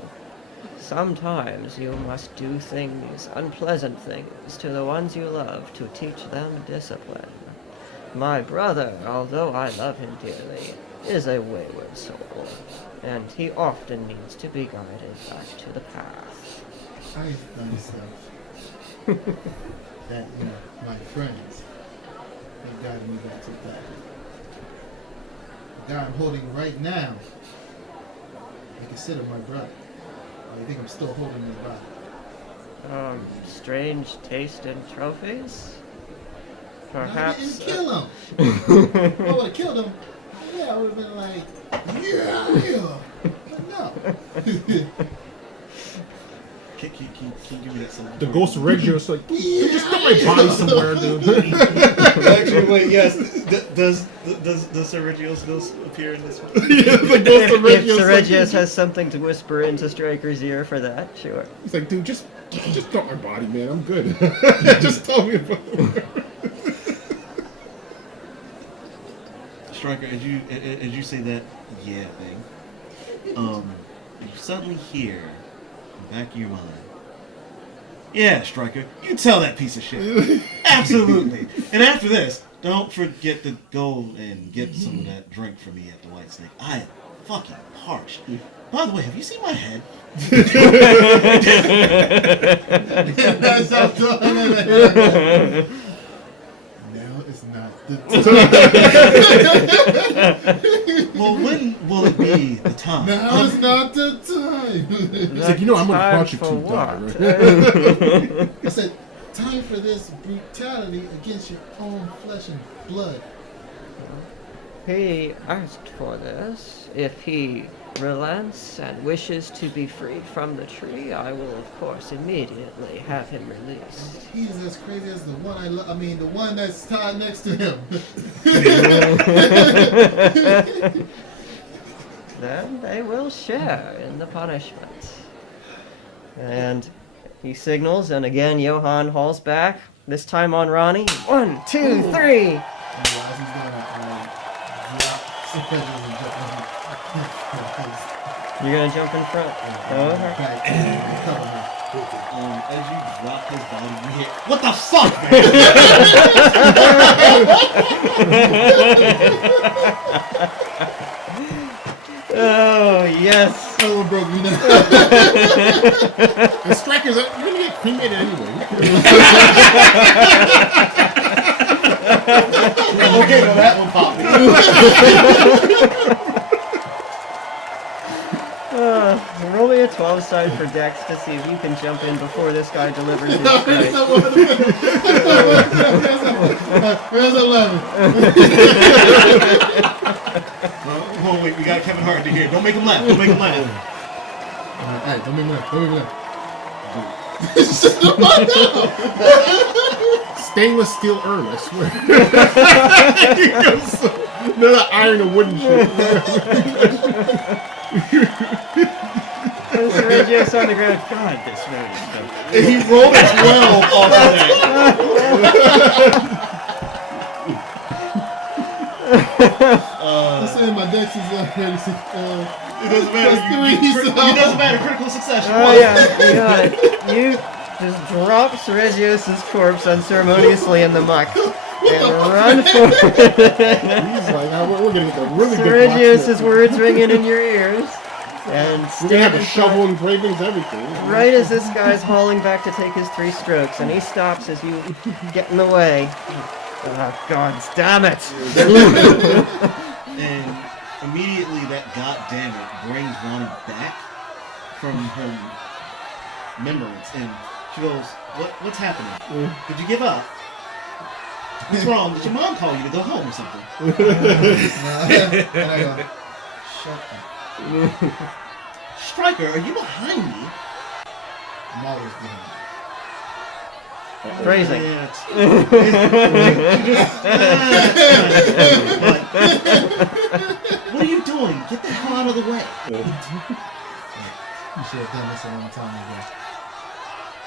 Sometimes you must do things, unpleasant things, to the ones you love to teach them discipline. My brother, although I love him dearly, is a wayward soul, and he often needs to be guided back to the path. I found myself that my friends have guided me back to the path. The guy I'm holding right now, I consider my brother. I think I'm still holding his brother. Strange taste in trophies? Perhaps. I didn't kill him. If I would have killed him, yeah, I would have been like, yeah. But no. Can you give me that song? The ghost of Regio's like, dude, just put my body somewhere, dude. Actually, wait, yes. Does Sir Reggio's ghost appear in this one? Yeah, the ghost of If Regio's Sir like, Regius has something to whisper into Striker's ear for that, sure. he's like, dude, just dump my body, man. I'm good. Just tell me about it. Striker, as you say that yeah thing, you suddenly hear in the back of your mind, yeah, Striker, you tell that piece of shit. Absolutely. And after this, don't forget to go and get some of that drink for me at the White Snake. I am fucking parched. By the way, have you seen my head? Now it's not the time. Well, when will it be the time? Now it's not the time. He's like, I'm gonna Time punch you for to what? die, right? I said, time for this brutality against your own flesh and blood. He asked for this. If he relents and wishes to be freed from the tree, I will, of course, immediately have him released. He's as crazy as the one I love. I mean, the one that's tied next to him. Then they will share in the punishment. And he signals, and again Johann hauls back, this time on Ronnie. 1, 2, 3! Otherwise, he's gonna drop some feathers and jump on You're gonna jump in front? Oh, okay. back and cover him. As you drop his body, you hear, what the fuck, man? Oh, yes! That one broke me down. The Striker's like, you're gonna get cremated anyway. Okay, well that one popped me. Roll me a 12 side for Dex to see if you can jump in before this guy delivers his strike. Where's 11? Oh wait, we got Kevin Hart to hear. Don't make him laugh. Don't make him laugh. Hey, don't make me laugh. Don't make me laugh. Stainless steel urn, I swear. They're not iron and wooden shit. There's Regius on the ground. God, this man is so... He rolled as well off of that. I'm saying my Dex is ready to It doesn't matter. It doesn't matter. Critical success. You Oh won. yeah, you got it. You just drop Regius's corpse unceremoniously in the muck and run for it. He's like, we're gonna get a really good Regius's blacksmith. words ringing in your ears. And We're gonna have a stand shovel, engravings, everything. right as this guy's hauling back to take his 3 strokes, and he stops as you get in the way. Oh, God damn it! And immediately that goddammit brings Ronnie back from her remembrance, and she goes, "What's happening? Did you give up? What's wrong? Did your mom call you to go home or something?" And I go, shut up. Striker, are you behind me? I'm always behind. Phrasing. Yeah, it's- what are you doing? Get the hell out of the way. You should have done this a long time ago.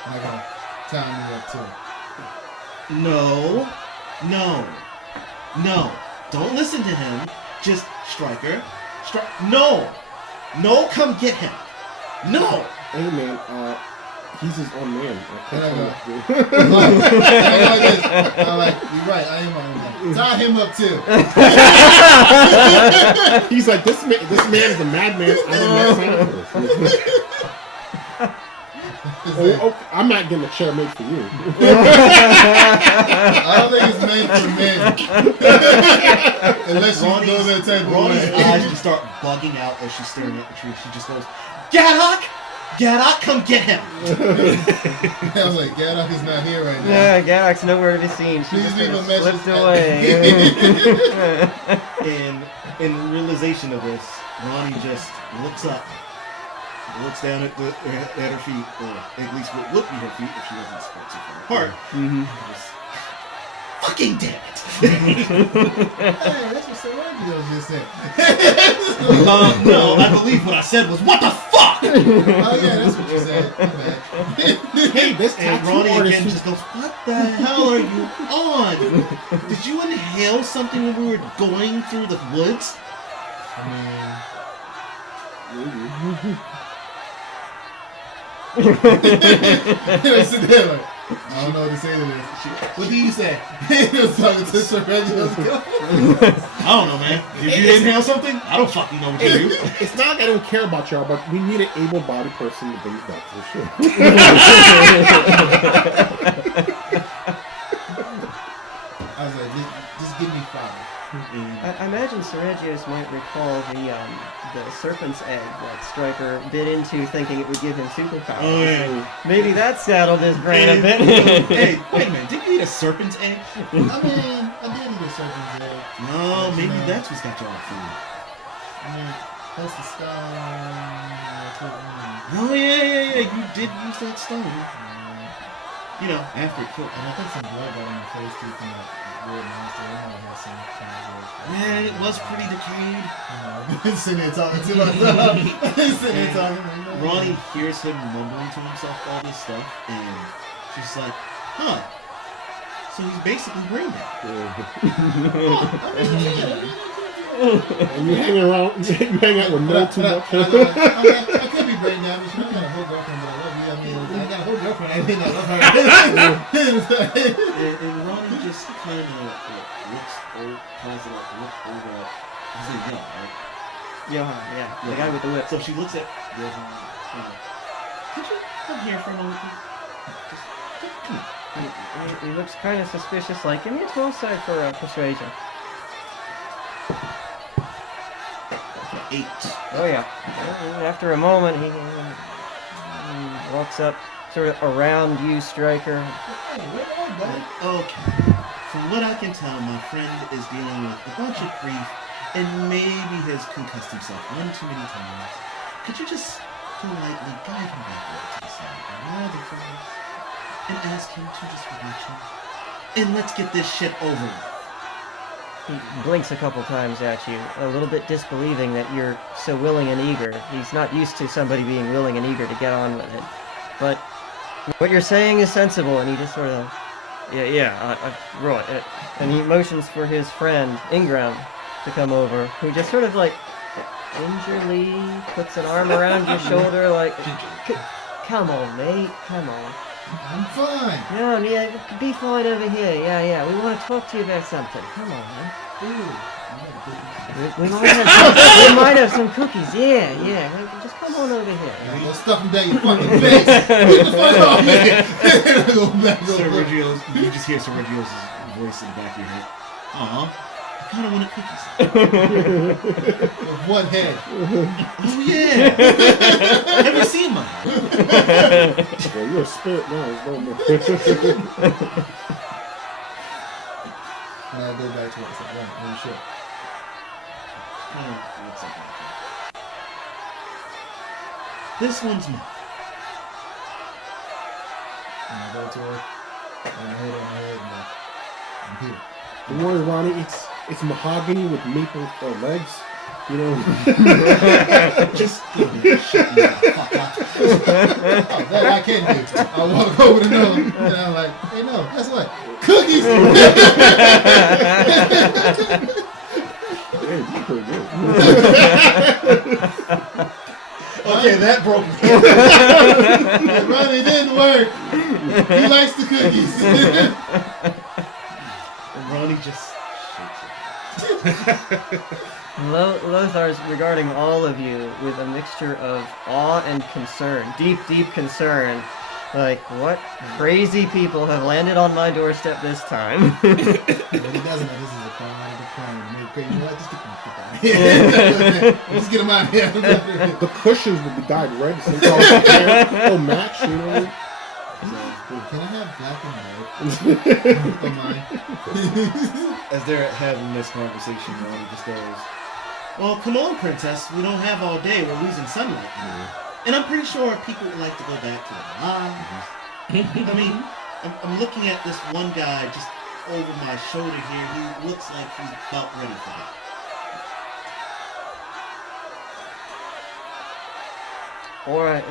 And I gotta time you up too. No. Don't listen to him. Just Striker. No, come get him. No. hey man, he's his own man. And I go, I'm like, you're right, I am my own man. Tie him up too. He's like, this man is a madman. I didn't have time for this. Oh, I'm not getting a chair made for you. I don't think it's made for men. Unless you go to the table. Ronnie's eyes just start bugging out as she's staring at the tree. She just goes, Gaddock! Gaddock, come get him! I was like, Gaddock is not here right now. Yeah, Gaddock's nowhere to be seen. She Please just leave sort a of message. slipped away. And in realization of this, Ronnie just looks up, looks down at her feet, or at least what would be her feet if she wasn't spread so far apart. Just, fucking damn it! Hey, that's what SourceU just said. No, I believe what I said was, what the fuck? Oh yeah, that's what you said. My bad. Hey, this And tattoo Ronnie artist again just goes, what the hell are you on? Did you inhale something when we were going through the woods? I sit there like, I don't know what to say to this. What do you say? He was talking to SourceU. I don't know, man. Did you inhale something? I don't fucking know what you do. It's not like I don't care about y'all, but we need an able-bodied person to bring us back to the show. I was like, just give me 5. I imagine SourceU might recall the serpent's egg that Stryker bit into thinking it would give him superpowers. Oh, yeah. Maybe that saddled his brain a bit. Hey, wait a minute. Did you eat a serpent's egg? I mean, I did eat a serpent's egg. No, maybe that's what's got you all food. I mean, that's the stone. Oh, yeah. You did use that stone. You know, after it killed. And I think some blood got on my face too from that weird monster. I know I had some kind of Yeah, it was pretty decayed. sitting there talking to myself. Sitting there talking. Ronnie hears him mumbling to himself all this stuff, and she's like, huh. So he's basically brain dead. And you hang around, you hang out with no too much. I could be brain damaged. I got a whole girlfriend, but I love you. I mean, I got a whole girlfriend. I didn't love her. And Ronnie just kind of looks over, tries to look over at, he's like, Young, right? Johan, yeah, the guy with the whip. So she looks at Johan, could you come here for a moment, please? Just come here. He looks kind of suspicious, like, give me a 12 side for persuasion. 8. Oh, yeah. And after a moment, he walks up, sort of around you, Stryker. Okay. From what I can tell, my friend is dealing with a bunch of grief and maybe has concussed himself one too many times. Could you just politely guide him back over to the side of the forest and ask him to just relax him? And let's get this shit over with. He blinks a couple times at you, a little bit disbelieving that you're so willing and eager. He's not used to somebody being willing and eager to get on with it. But what you're saying is sensible, and he just sort of, right. And he motions for his friend, Ingram, to come over, who just sort of like, gingerly puts an arm around your shoulder, like, come on, mate, come on. I'm fine. No, yeah, be fine over here. Yeah. We want to talk to you about something. Come on, man. We might have some cookies. Yeah. Just come on over here. Go stuff them down your fucking face. Get the fuck off, man. Go back. Sir Reggio's, you just hear Sir Reggio's voice in the back of your head. I kind of wanted cookies. With one head. Oh yeah. Have you seen mine? Well, you're a spirit now. And I go back to what I said. Right, no shit. Looks like that. This one's mine. And I go to her. And I hit her on my head. And I'm here. Don't worry, Ronnie. It's mahogany with maple legs. You know. Just give me a shit, you fuck up. That I can do. I walk over to Noah and I'm like, hey, no, guess what? Cookies! Hey, you're pretty good. Okay, that broke me. Yeah, Ronnie, it didn't work. He likes the cookies. And Ronnie just shakes it. Lothar's regarding all of you with a mixture of awe and concern. Deep, deep concern. Like, what crazy people have landed on my doorstep this time? But he doesn't know this is a crime out of the crime. Okay, you know what? Just get him out of here. The cushions would be dyed red. So they'll match, you know. Can I have black and white? Don't mind. As they're having this conversation, Ronnie just goes, "Well, come on, princess. We don't have all day. We're losing sunlight. And I'm pretty sure people would like to go back to the lives. I mean, I'm looking at this one guy just over my shoulder here. He looks like he's about ready for that." Alright,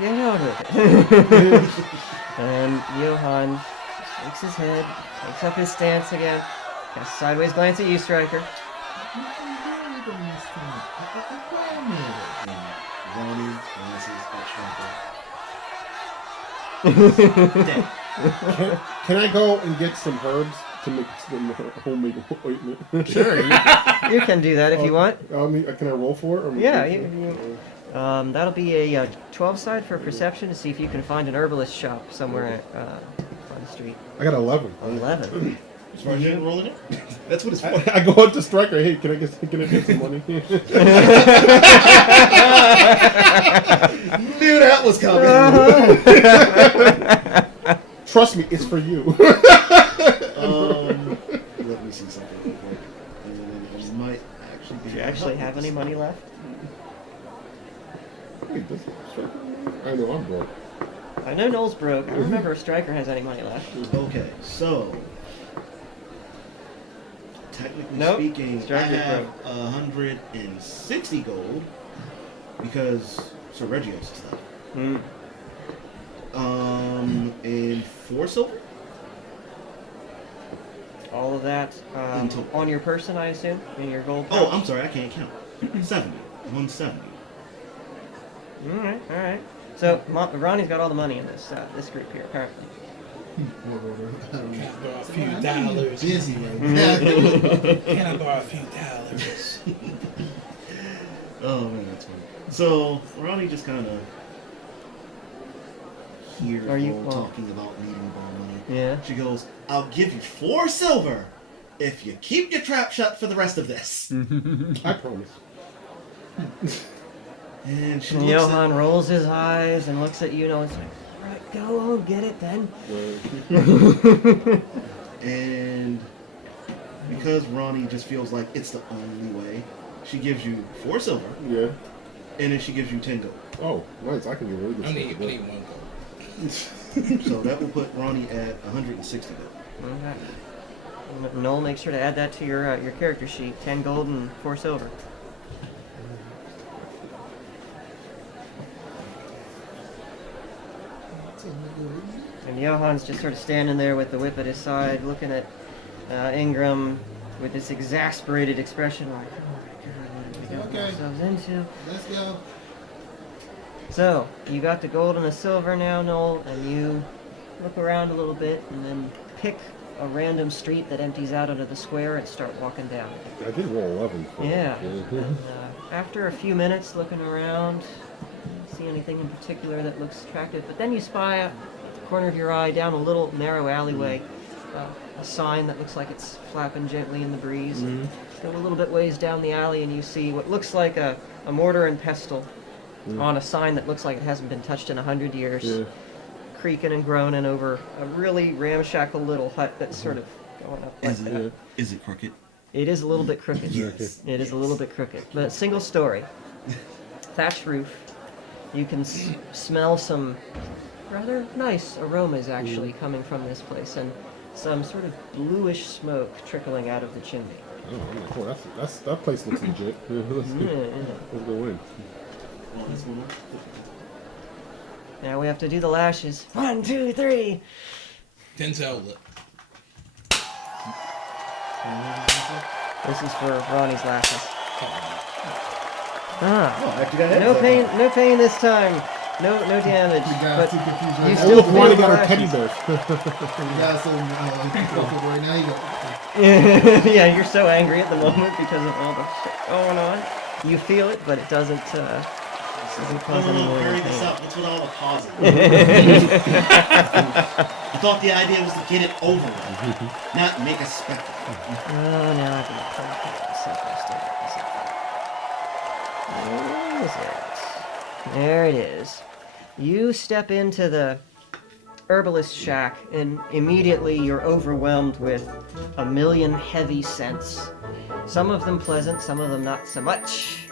get out of it. And Johann shakes his head, takes up his stance again, casts a sideways glance at you, Stryker. Ronnie glances at Striker. Can I go and get some herbs to make some homemade ointment? Sure, you can do that if you want. Can I roll for it? Or Yeah, that'll be a 12 side for perception to see if you can find an herbalist shop somewhere on the street. I got 11. 11. As far as you didn't roll in it? That's what it's for. I go up to Stryker. Hey, can I get some money? Knew that was coming. Trust me, it's for you. Let me see something real quick. It might actually be. Do you actually have any money left? Wait, this Stryker? I know I'm broke. I know Noel's broke. I don't remember if Stryker has any money left. Okay, so technically Nope. speaking, I Striker's have 160 gold because Sir Reggio's stuff. Hmm. And 4 silver. All of that In total. on your person, I assume, in your gold. Oh, pouch? I'm sorry, I can't count. 70. 170. All right. So Ronnie's got all the money in this group here, apparently. Can I borrow a few dollars? Busy right now. Can I borrow a few dollars? Oh man, that's funny. So Ronnie just kind of hears Are you- Bull talking about needing more money. Yeah. She goes, "I'll give you 4 silver if you keep your trap shut for the rest of this." I promise. And she And looks Johann rolls his eyes and looks at you, and it's like, all right, go on, get it then. and because Ronnie just feels like it's the only way, she gives you 4 silver, Yeah. and then she gives you 10 gold. Oh, nice. I can get rid of I this. need one gold. So that will put Ronnie at 160 gold. Okay. Noel, make sure to add that to your character sheet. 10 gold and 4 silver. And Johann's just sort of standing there with the whip at his side, looking at Ingram with this exasperated expression, like, oh my god, what have we gotten ourselves into? Let's go. So, you got the gold and the silver now, Noel, and you look around a little bit and then pick a random street that empties out onto the square and start walking down. I did roll 11. So. Yeah. And, after a few minutes looking around, you don't see anything in particular that looks attractive, but then you spy out the corner of your eye down a little narrow alleyway, a sign that looks like it's flapping gently in the breeze. Go a little bit ways down the alley and you see what looks like a mortar and pestle on a sign that looks like it hasn't been touched in 100 years. Yeah. Creaking and groaning over a really ramshackle little hut that's sort of going up like that. Is it crooked? It is a little bit crooked. Yes. It is a little bit crooked. But single story. Thatch roof. You can smell some rather nice aromas actually coming from this place, and some sort of bluish smoke trickling out of the chimney. Oh, I'm like, cool. That place looks legit. Let's go in. Well, that's one. Now we have to do the lashes. 1, 2, 3. Denzel, look. This is for Ronnie's lashes. Ah, Oh, I actually got no heads pain, up. no pain this time. No damage. You guys But too confused you right still Oh, now. Ronnie feel got our the teddy lashes. bears. You guys so confused right now. You go. Yeah, you're so angry at the moment because of all the shit going on. You feel it, but it doesn't cause any more Hurry this pain. up. What's with all the pausing? I thought the idea was to get it over with, not make a spectacle. Oh, now I can Where is it? There it is. You step into the herbalist shack, and immediately you're overwhelmed with a million heavy scents. Some of them pleasant, some of them not so much.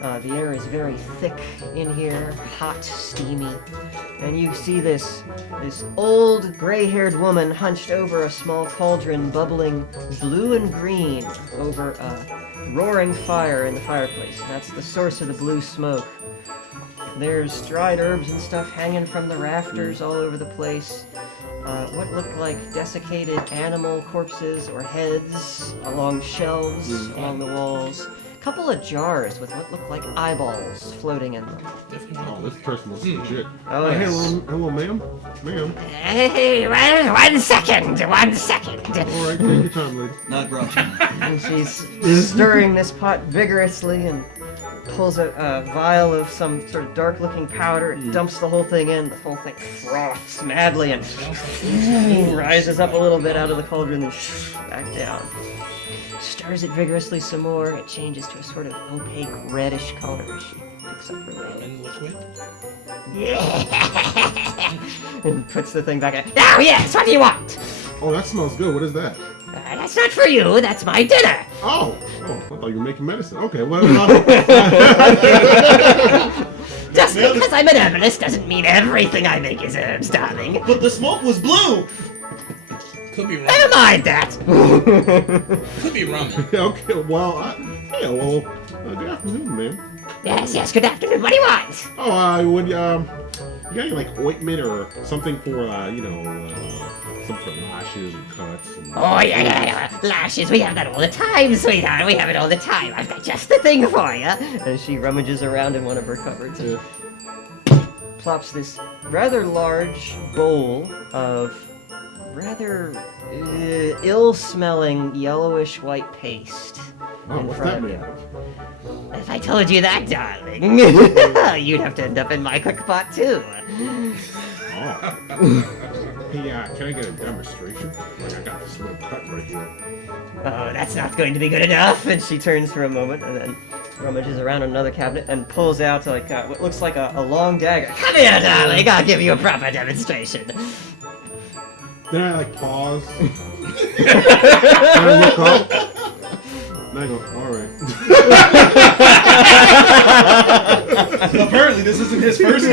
The air is very thick in here, hot, steamy, and you see this old gray-haired woman hunched over a small cauldron, bubbling blue and green over a roaring fire in the fireplace. That's the source of the blue smoke. There's dried herbs and stuff hanging from the rafters all over the place. What look like desiccated animal corpses or heads along shelves along the walls. A couple of jars with what look like eyeballs floating in them. Oh, this person was legit. Oh, Hey, yes. hello, ma'am. Ma'am. Hey, well, 1 second, 1 second. All right, take your time, lady. Not grouchy. And she's stirring this pot vigorously and pulls a vial of some sort of dark-looking powder, dumps the whole thing in, the whole thing froths madly, and rises up a little bit out of the cauldron and back down. Stirs it vigorously some more, it changes to a sort of opaque reddish color as she picks up her lid. In liquid. And puts the thing back in. Now, yes, what do you want? Oh, that smells good. What is that? That's not for you, that's my dinner. Oh, I thought you were making medicine. Okay, well, Just because I'm an herbalist doesn't mean everything I make is herbs, darling. But the smoke was blue. Could be rum. Never mind that. Could be rum. okay, well, good afternoon, ma'am. Yes, good afternoon. What do you want? Oh, you got any like ointment or something for, something for lashes and cuts? And, Oh, yeah. Lashes, we have that all the time, sweetheart. We have it all the time. I've got just the thing for you. And she rummages around in one of her cupboards and Yeah. plops this rather large bowl of rather ill-smelling yellowish white paste. Oh, in what's front that of mean? you. If I told you that, darling, you'd have to end up in my cook pot, too. Oh. Hey, can I get a demonstration? Like, I got this little cut right here. Oh, that's not going to be good enough. And she turns for a moment and then rummages around another cabinet and pulls out like what looks like a long dagger. Come here, darling. I'll give you a proper demonstration. Then I like pause. Then I look up. And I go, alright. Apparently, this isn't his first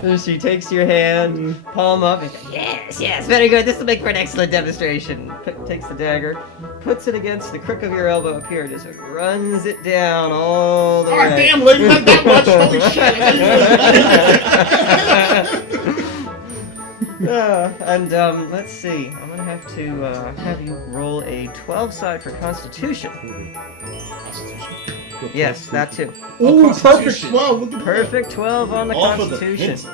And she takes your hand, palm up, and goes, Yes, very good. This will make for an excellent demonstration. Takes the dagger, puts it against the crook of your elbow up here, just runs it down all the Oh, way. damn, lady, not that much. Holy shit. And let's see. I'm gonna have to have you roll a 12 side for Constitution. Yes, that too. Ooh, perfect Constitution. 12. Look at Perfect 12 on the All for the Constitution. hits.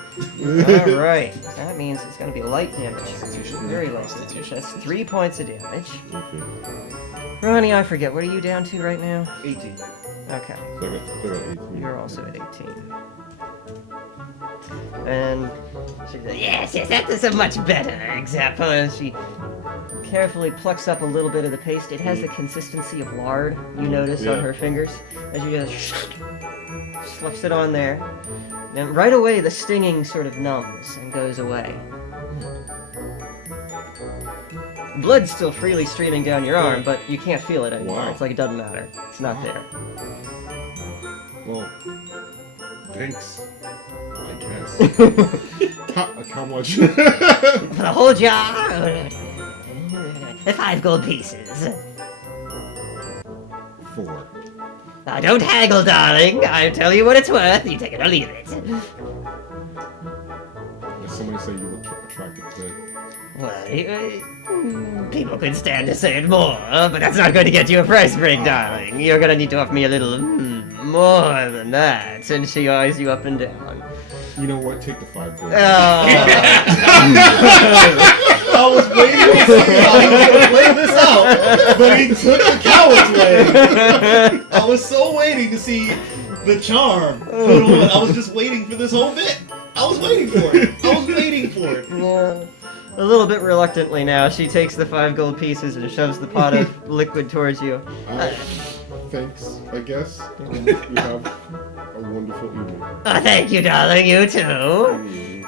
All right. That means it's gonna be light damage. Very low. That's 3 points of damage. that. Okay. Ronnie, I forget. What are you down to right now? 18. Okay. So I got 18. You're also at 18. And she goes, Yes, that is a much better example. and she carefully plucks up a little bit of the paste. It has the consistency of lard, you notice on Yeah. her fingers. And she just slips it on there. And right away, the stinging sort of numbs and goes away. Blood's still freely streaming down your arm, but you can't feel it anymore. Wow. It's like it doesn't matter. It's not there. Well, thanks. I guess. how much? For the whole jar, 5 gold pieces. 4. Now, don't haggle, darling. I'll tell you what it's worth. You take it or leave it. Did somebody say you look attractive today? Well, people could stand to say it more, but that's not going to get you a price break, darling. You're going to need to offer me a little more than that. And she eyes you up and down. You know what? Take the 5 gold. I was waiting to see how he was going to play this out, but he took the coward's way. I was so waiting to see the charm put on. I was just waiting for this whole bit. I was waiting for it. Yeah. A little bit reluctantly now, she takes the 5 gold pieces and shoves the pot of liquid towards you. Thanks, I guess. You have a wonderful evening. Oh, thank you, darling. You too.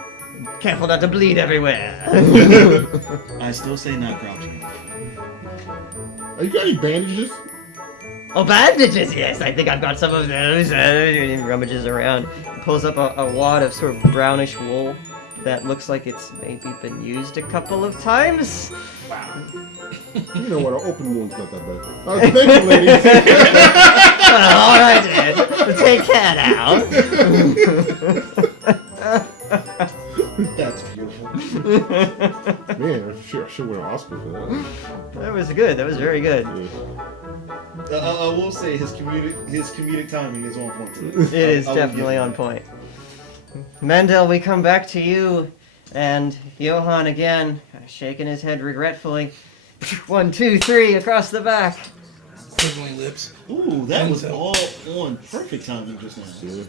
Careful not to bleed everywhere. I still say not crouching. You got any bandages? Oh, bandages, yes. I think I've got some of those. He rummages around, pulls up a wad of sort of brownish wool that looks like it's maybe been used a couple of times. You know what? An open wound's not that bad. Thank you, ladies. Well, all right, then. Take care now. That's beautiful. Man, I should win an Oscar for that. That was good. That was very good. Yeah. I will say his comedic timing is on point today. It is I will definitely give on point. Mendel, we come back to you, and Johann again, shaking his head regretfully. 1, 2, 3 across the back. Quivering lips. Ooh, that was all on perfect timing just now. Yeah.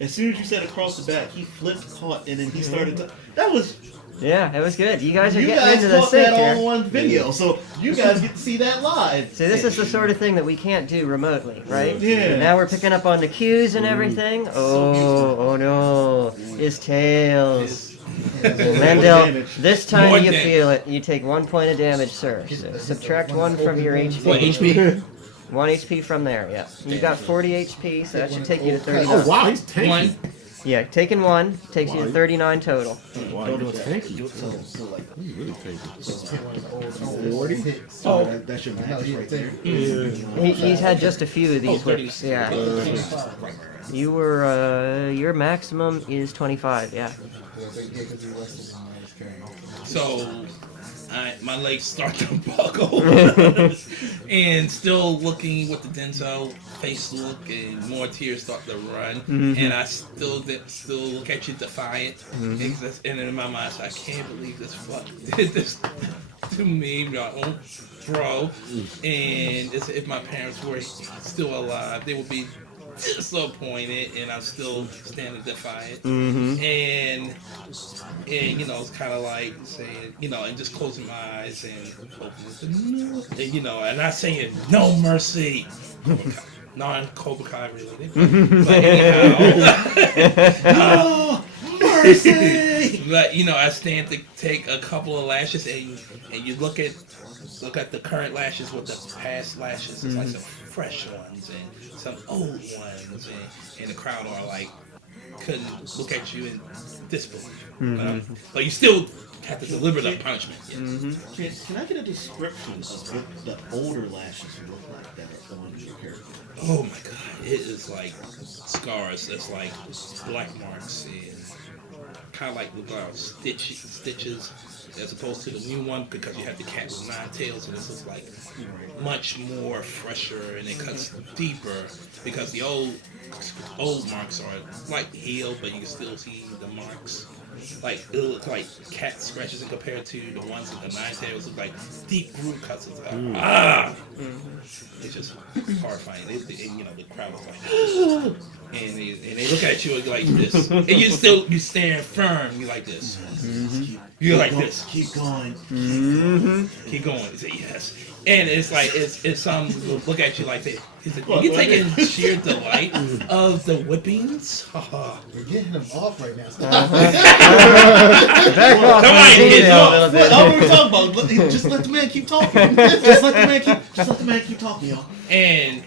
As soon as you said across the back, he flipped, caught, and then he started to. That was. Yeah, it was good. You guys are You getting guys into the caught sync that here. all on video, so you guys get to see that live. See, this is the sort of thing that we can't do remotely, right? Yeah. Now we're picking up on the cues and everything. Oh no, his tails. Mendel, damage. this time More you damage. feel it. You take 1 point of damage, sir. So subtract 1 from your HP. What, HP? 1 HP from there, yeah. You got 40 HP, so that should take you to 39. Oh, wow, he's tanky. One. Yeah, taking 1 takes you to 39 total. Wow, Don't do he's that. tanky. Do it so like. He's really tanky. 40? Oh, that shouldn't happen right there. Yeah. He's had just a few of these whips, yeah. You were, your maximum is 25, yeah. So, my legs start to buckle, and still looking with the Denzel face look, and more tears start to run, and I still look at you defiant, and in my mind, I can't believe this fuck did this to me, my own bro, and if my parents were still alive, they would be disappointed, and I'm still standing defiant, and you know, it's kind of like saying, you know, and just closing my eyes and opening the, and, you know, and not saying no mercy, non-Cobra Kai related, but anyhow, no mercy. But you know, I stand to take a couple of lashes, and you look at the current lashes with the past lashes. It's like some fresh ones and some old ones, and the crowd are like couldn't look at you in disbelief. But you still have to deliver the punishment. Yeah. Can I get a description of what the older lashes look like that are on your character? Oh my god, it is like scars. It's like black marks and kind of like stitches, as opposed to the new one, because you have the cat with 9 tails, and this is like much more fresher, and it cuts deeper, because the old marks are like healed, but you can still see the marks. Like it looks like cat scratches, and compared to the ones with the 9 tails, look like deep groove cuts. It's like, it's just horrifying. And, you know, the crowd was like, and they look at you like this, and you stand firm. You like this. You're like this. Keep going. Keep going. You say yes. And it's like it's some look at you like that. You're taking sheer delight of the whippings. We're getting him off right now. Back off Come my on, detail get a off. little bit. All we were talking about. Just let the man keep talking. Just let the man keep talking, y'all. And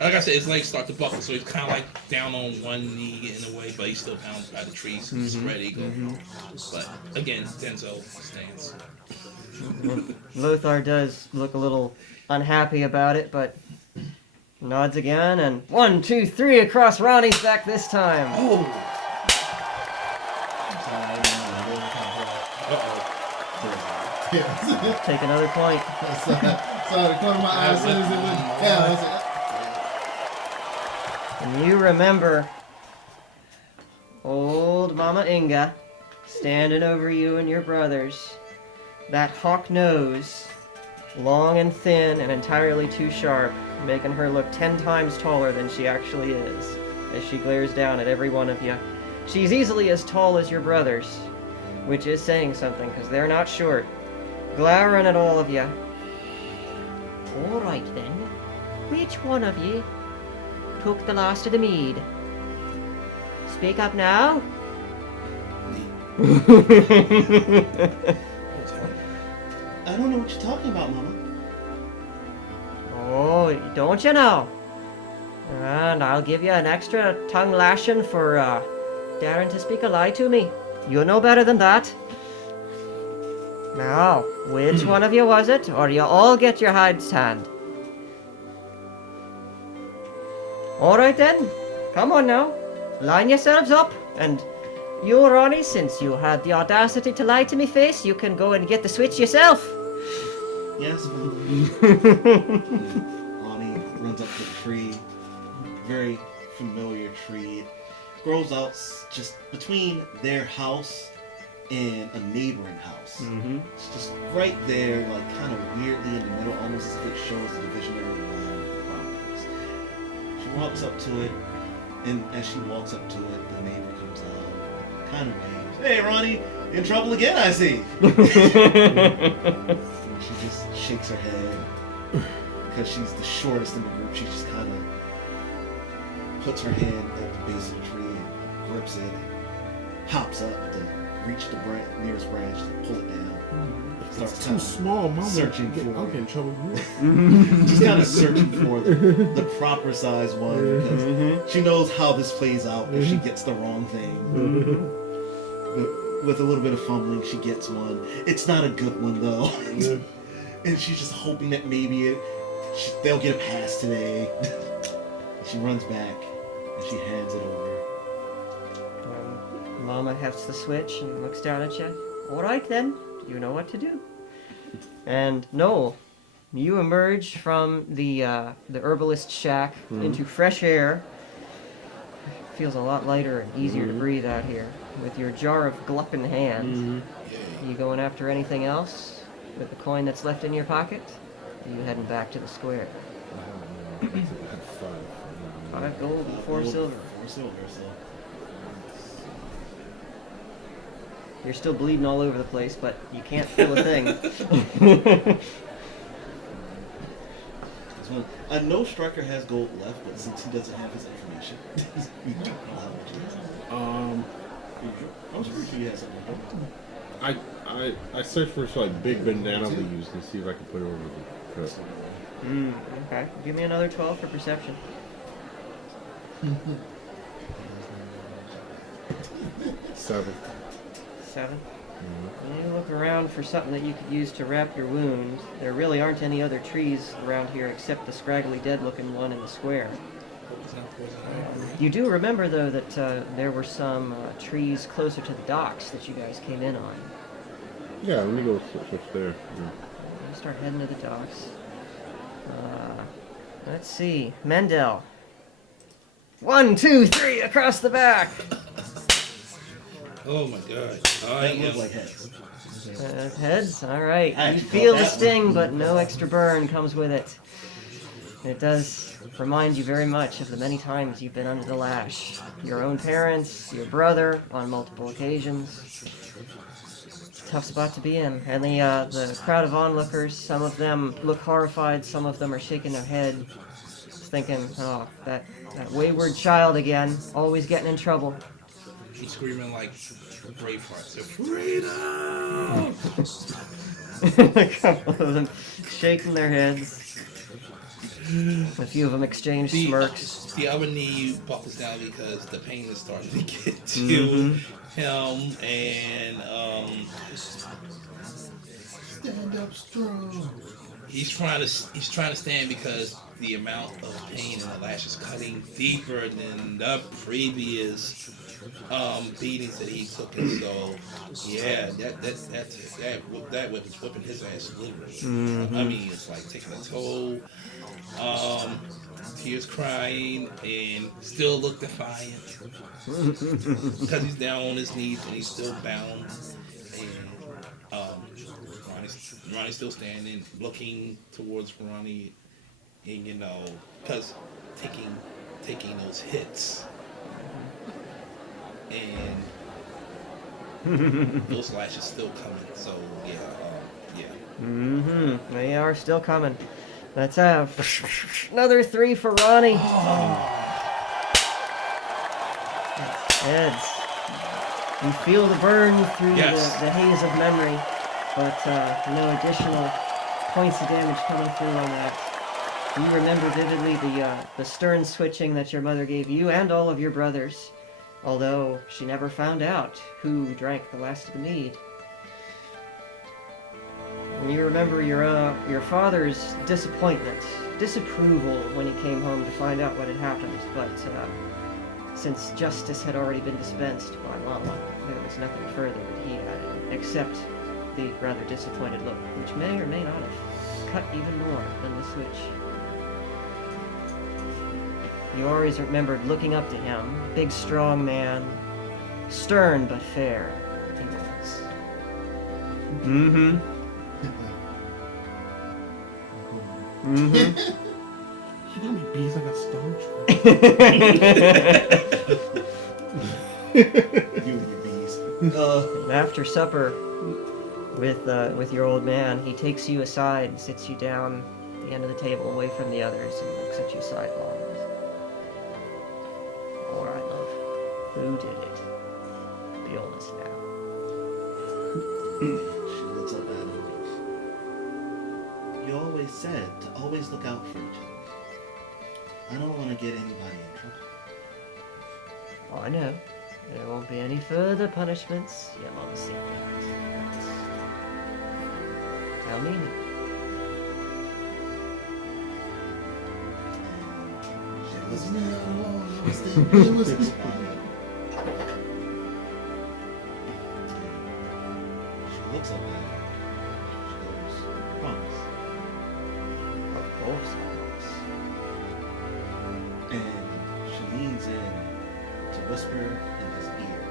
like I said, his legs start to buckle, so he's kind of like down on one knee in a way, but he's still bound by the trees. He's ready to go. But again, Denzel stands. Lothar does look a little unhappy about it, but nods again, and 1, 2, 3 across Ronnie's back this time. Oh, Yeah. Take another point. So the corner of my eye as soon as it went down, I was like, And you remember old Mama Inga standing over you and your brothers. That hawk nose, long and thin and entirely too sharp, making her look 10 times taller than she actually is, as she glares down at every one of you. She's easily as tall as your brothers, which is saying something, because they're not short. Glowering at all of you. All right then. Which one of you took the last of the mead? Speak up now. I don't know what you're talking about, Mama. Oh, don't you know? And I'll give you an extra tongue lashing for daring to speak a lie to me. You know better than that. Now, which one of you was it, or you all get your hides tanned? All right then, come on now, line yourselves up, and you, Ronnie, since you had the audacity to lie to me face, you can go and get the switch yourself. Yes, Mama. Ronnie runs up to the tree. Very familiar tree. It grows out just between their house and a neighboring house. Mm-hmm. It's just right there, like kind of weirdly in the middle, almost as if it shows the divisionary line of the properties. She walks up to it, and as she walks up to it, the neighbor comes out, kind of waves. Hey, Ronnie, in trouble again, I see. And she just shakes her head because she's the shortest in the group. She just kind of puts her hand at the base of the tree and grips it and hops up to reach the nearest branch to pull it down. Starts It's kind too of small, Mama. searching for I'll get in trouble with just kind of searching for the proper size one because she knows how this plays out if she gets the wrong thing. With a little bit of fumbling, she gets one. It's not a good one though, and she's just hoping that maybe they'll get a pass today. She runs back and she hands it over. Mama hefts the switch and looks down at you. All right then, you know what to do. And Noel, you emerge from the herbalist shack into fresh air. Feels a lot lighter and easier to breathe out here. With your jar of glup in hand. You going after anything else with the coin that's left in your pocket? Or are you heading back to the square? 5 gold and 4 silver. 4 silver, so. You're still bleeding all over the place, but you can't feel a thing. I know Striker has gold left, but since he doesn't have his information, we don't know how much he has. I'm pretty sure he has something. I searched for like big banana leaves and see if I can put it over the cut. Okay. Give me another 12 for perception. 7. 7. You look around for something that you could use to wrap your wound. There really aren't any other trees around here except the scraggly dead-looking one in the square. You do remember, though, that there were some trees closer to the docks that you guys came in on. Yeah, let me go switch there. Yeah. We'll start heading to the docks. Let's see. Mendel. 1, 2, 3 across the back. Oh my god. That looked like heads. Heads? Alright. I You actually feel caught the that sting, one. but no extra burn comes with it. It does remind you very much of the many times you've been under the lash. Your own parents, your brother, on multiple occasions. Tough spot to be in. And the crowd of onlookers, some of them look horrified, some of them are shaking their head, thinking, oh, that wayward child again, always getting in trouble. He's screaming like Braveheart. Freedom! A couple of them shaking their heads. A few of them exchange smirks. The other knee buckles down because the pain is starting to get to him, and stand up strong. He's trying to stand because the amount of pain in the lash is cutting deeper than the previous beatings that he took, and so yeah, that whip is whipping his ass literally. I mean, it's like taking a toll. Tears crying and still look defiant because he's down on his knees and he's still bound. And Ronnie's still standing, looking towards Ronnie, and because taking those hits, and those lashes still coming. So yeah. They are still coming. That's another 3 for Ronnie. Heads. You feel the burn through the haze of memory, but no additional points of damage coming through on that. You remember vividly the stern switching that your mother gave you and all of your brothers, although she never found out who drank the last of the mead. And you remember your father's disapproval when he came home to find out what had happened, but since justice had already been dispensed by Mama, there was nothing further that he added, except the rather disappointed look, which may or may not have cut even more than the switch. You always remembered looking up to him, big strong man, stern but fair, he was. You got me bees like a Star You and your bees. After supper, with your old man, he takes you aside and sits you down at the end of the table, away from the others, and looks at you sidelong. All right, love. Who did it? Be honest now. She looks up at him. You always said to always look out for each other. I don't want to get anybody in trouble. Oh, I know. There won't be any further punishments. Your mother said that. Tell me. She looks Man, at I don't understand. him. She looks up at him. She goes, promise. Of course, And she leans in to whisper in his ear.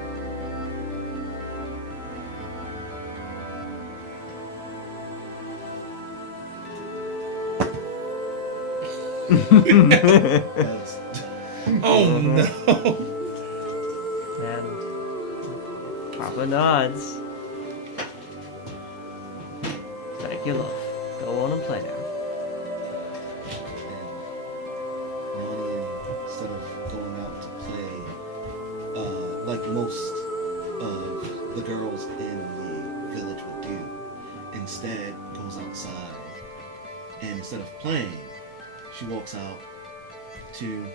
That's Oh no! And Papa nods. Thank you, love. Go on and play now. and Ronnie, instead of going out to play, like most of the girls in the village would do, instead goes outside, and instead of playing, she walks out to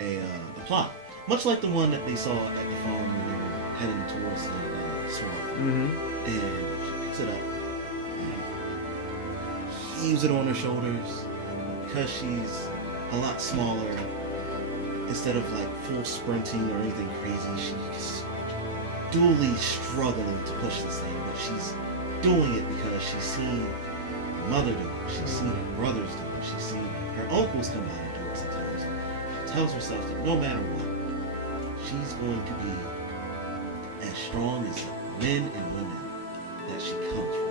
a plot, much like the one that they saw at the farm when they were heading towards the swamp. And she picks it up, heaves it on her shoulders. Because she's a lot smaller, instead of like full sprinting or anything crazy, she's dually struggling to push this thing, but she's doing it because she's seen her mother do it, she's seen her brothers do it, she's seen her uncles come by and do it sometimes. She tells herself that no matter what, she's going to be as strong as the men and women that she comes from.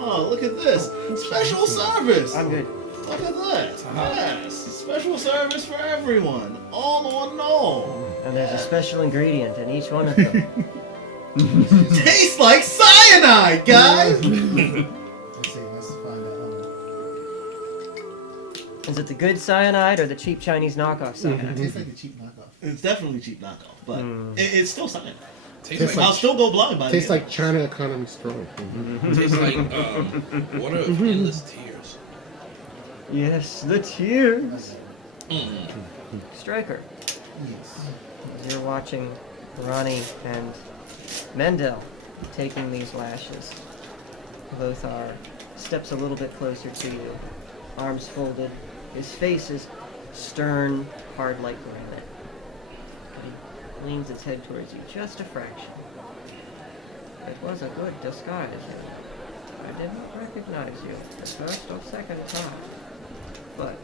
Oh, look at this. Special service. I'm good. Look at that. Yes. Special service for everyone. All on all. And there's a special ingredient in each one of them. Tastes like cyanide, guys. Let's see. Let's find out. Is it the good cyanide or the cheap Chinese knockoff cyanide? Tastes like a cheap knockoff. It's definitely cheap knockoff, but it's still cyanide. Tastes I'll still go blind by the Tastes end. like China economy strong. Tastes like water of endless tears. Yes, the tears. Striker, Yes. you're watching Ronnie and Mendel taking these lashes. Lothar steps a little bit closer to you, arms folded. His face is stern, hard like granite. But he leans his head towards you just a fraction. It was a good disguise. I did not recognize you the first or second time. But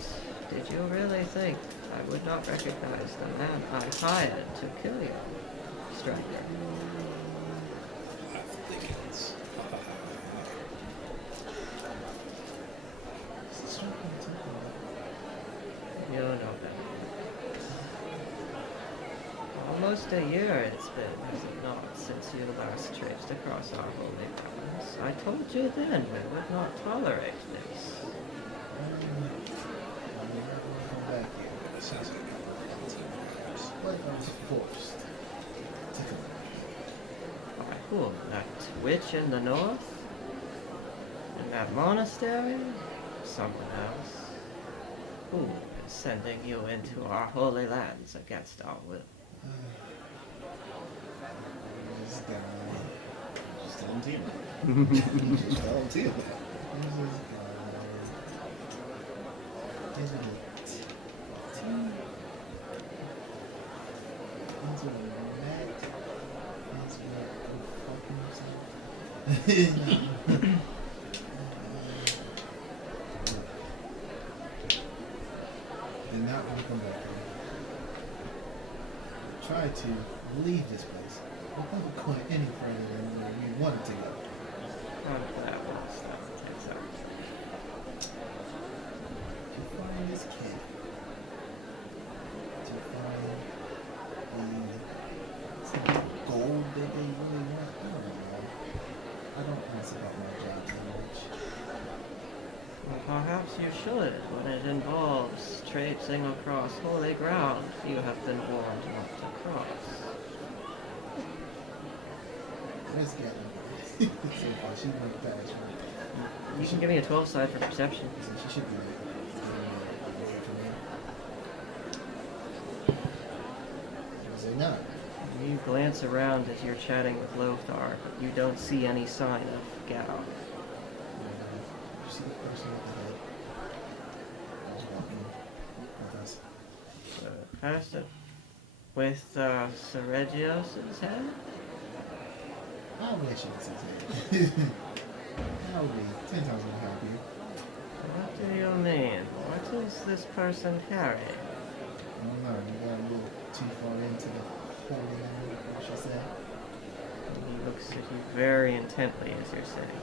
did you really think I would not recognize the man I hired to kill you, Striker? I think it's. You know better. Almost a year it's been, has it not, since you last traipsed across our holy grounds. I told you then we would not tolerate this. Sounds like But I was forced to come. By whom? That witch in the north? In that monastery? Someone else? Who is sending you into our holy lands against our will? This guy. Just tell him Tina. Just tell him Tina. Who's this guy? Is it Matt? Is it go fucking himself? Did not want to come back here. Tried to leave this place. We couldn't go any further than where we wanted to go. How did that work? Exactly. To find this kid. To find the gold that they really want. I don't know. I don't mess about my job too much. Well, perhaps you should. When it involves traipsing across holy ground, you have been warned not to cross. Where's Gavin? So far, she went past me. You can give me a 12 side for perception. So she should be away from me. Was it not? You glance around as you're chatting with Lothar, but you don't see any sign of Gal. You see the person with the head? I was walking with us. Person with Seregios' head? I wish it was his head. I would be 10 times more happier. What do you mean? What is this person carrying? I don't know, you got a little too far into the holy land, what she said. He looks at you very intently as you're saying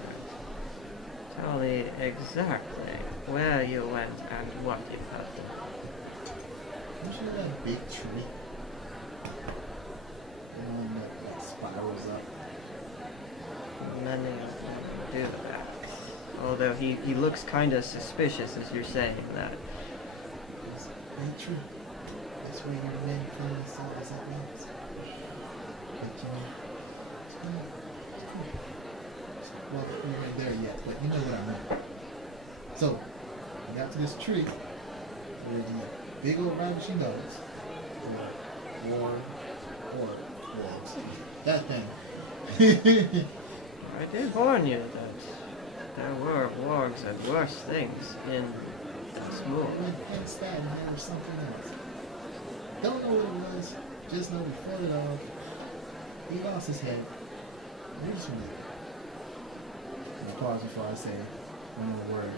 that. Tell me exactly where you went and what you have done. You see that big tree? The one that spirals up. Many of them do that. Although he looks kind of suspicious as you're saying that. It's big tree. That's where your men clean themselves at once. But well, we weren't there yet, but you know what I mean. So, we got to this tree where the big old ravishing dogs, the wargs, that thing. I did warn you that there were wargs and worse things in this moor. Went against that and there was something else. Don't know what it was, just know we fell it off. He lost his head. We just went. I pause before I say one more word.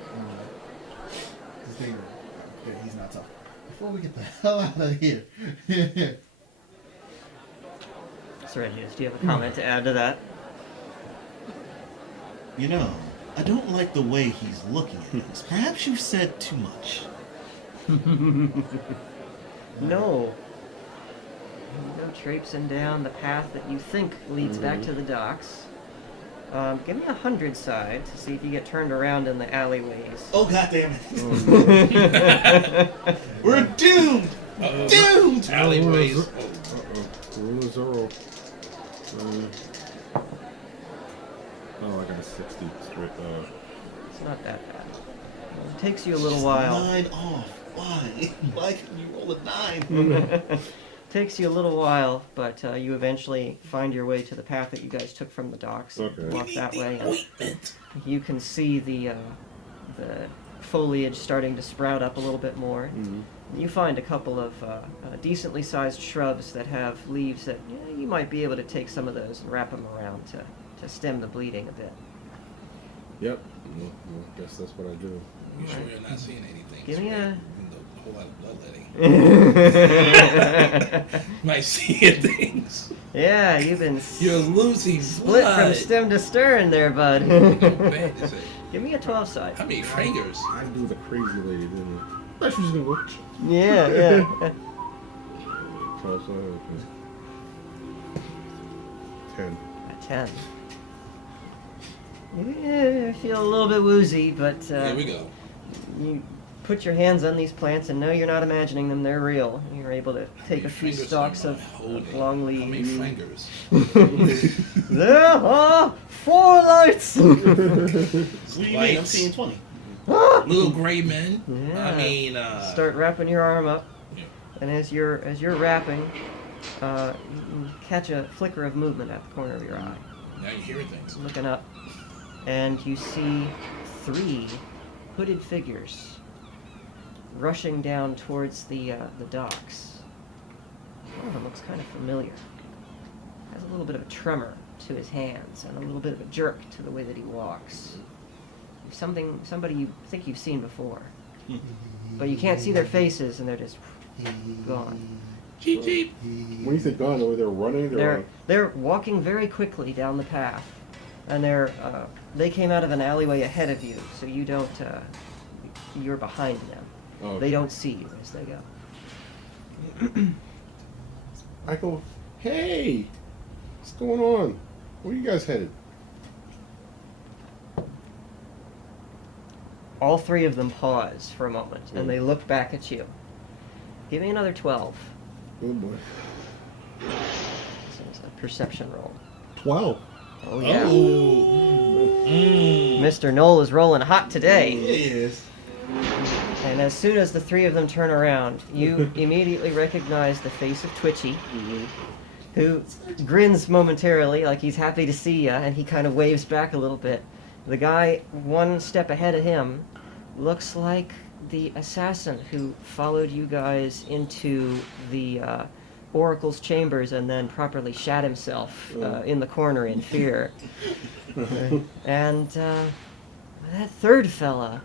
Because he's not talking. Before we get the hell out of here. Seregios, do you have a comment to add to that? You know, I don't like the way he's looking at us. Perhaps you've said too much. No. You go traipsing down the path that you think leads back to the docks. Give me a 100 side to see if you get turned around in the alleyways. Oh, goddammit. We're doomed! Doomed! alleyways. Rule of zero. Oh, I got a 60 straight. It's not that bad. It takes you a little while. 9 off. Why? Why can you roll a 9? Takes you a little while, but you eventually find your way to the path that you guys took from the docks. Okay. Walk that way, and Ointment. you can see the foliage starting to sprout up a little bit more. You find a couple of decently sized shrubs that have leaves that you might be able to take some of those and wrap them around to stem the bleeding a bit. Yep. Well, guess that's what I do. You sure you're not seeing anything? Give me a- whole lot of bloodletting. Might see things. Yeah, you've been You're losing split from blood. stem to stern there, bud. How bad is it? Give me a 12 side. How many fingers? I do the crazy lady, didn't I? That's just gonna go. Yeah, yeah. 12, so, okay. 10. A 10. You feel a little bit woozy, but Here we go. you put your hands on these plants and no, you're not imagining them, they're real. You're able to take a few Fingers stalks am I of holding? long How many leaves. fingers? There are 4 lights! What do you mean? I'm Lights. seeing 20. Little gray men. Yeah. I mean, Start wrapping your arm up, Yeah. and as you're wrapping, you can catch a flicker of movement at the corner of your eye. now you're hearing things. Looking up, and you see 3 hooded figures rushing down towards the docks. One of them looks kind of familiar. Has a little bit of a tremor to his hands and a little bit of a jerk to the way that he walks. Somebody you think you've seen before, but you can't see their faces, and they're just gone. Cheep, cheep. When you say gone, they're running. They're walking very quickly down the path, and they came out of an alleyway ahead of you, so you don't. You're behind them. Oh, They don't see you as they go. I go, hey, what's going on? Where are you guys headed? All 3 of them pause for a moment, and they look back at you. Give me another 12. Oh boy. This is a perception roll. 12. Oh yeah. Oh. Mr. Knoll is rolling hot today. Yes. And as soon as the 3 of them turn around, you immediately recognize the face of Twitchy, who grins momentarily like he's happy to see you, and he kind of waves back a little bit. The guy 1 step ahead of him looks like the assassin who followed you guys into the Oracle's chambers and then properly shat himself in the corner in fear. And that 3rd fella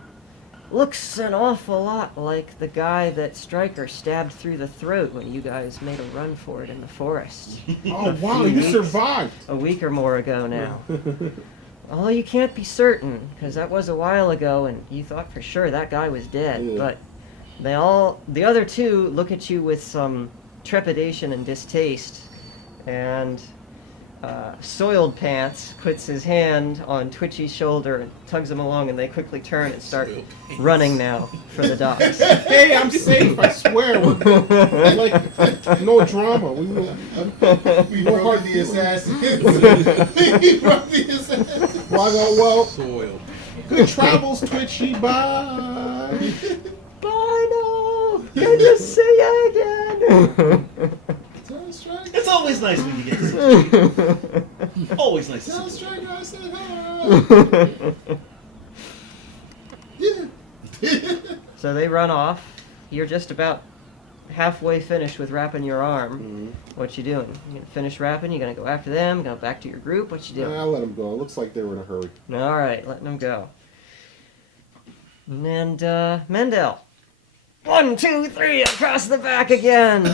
looks an awful lot like the guy that Stryker stabbed through the throat when you guys made a run for it in the forest. Oh wow, you survived. A week or more ago now. Although you can't be certain, because that was a while ago and you thought for sure that guy was dead. Yeah. But the other 2 look at you with some trepidation and distaste, and Soiled Pants puts his hand on Twitchy's shoulder and tugs him along, and they quickly turn and start Soiled Pants. running now for the docks. Hey, I'm safe. I swear. We're like no drama. We broke the assassins. We broke the assassins. Well, Soil. good travels, Twitchy. Bye. Bye now! Can you see it again? It's always nice when you get sick. Always nice to Tell see you. Striker I said hi. Yeah. So they run off. You're just about halfway finished with wrapping your arm. What you doing? You gonna finish wrapping? You gonna go after them? Go back to your group? What you doing? I'll let them go. It looks like they were in a hurry. All right, letting them go. And Mendel. 1, 2, 3, across the back again.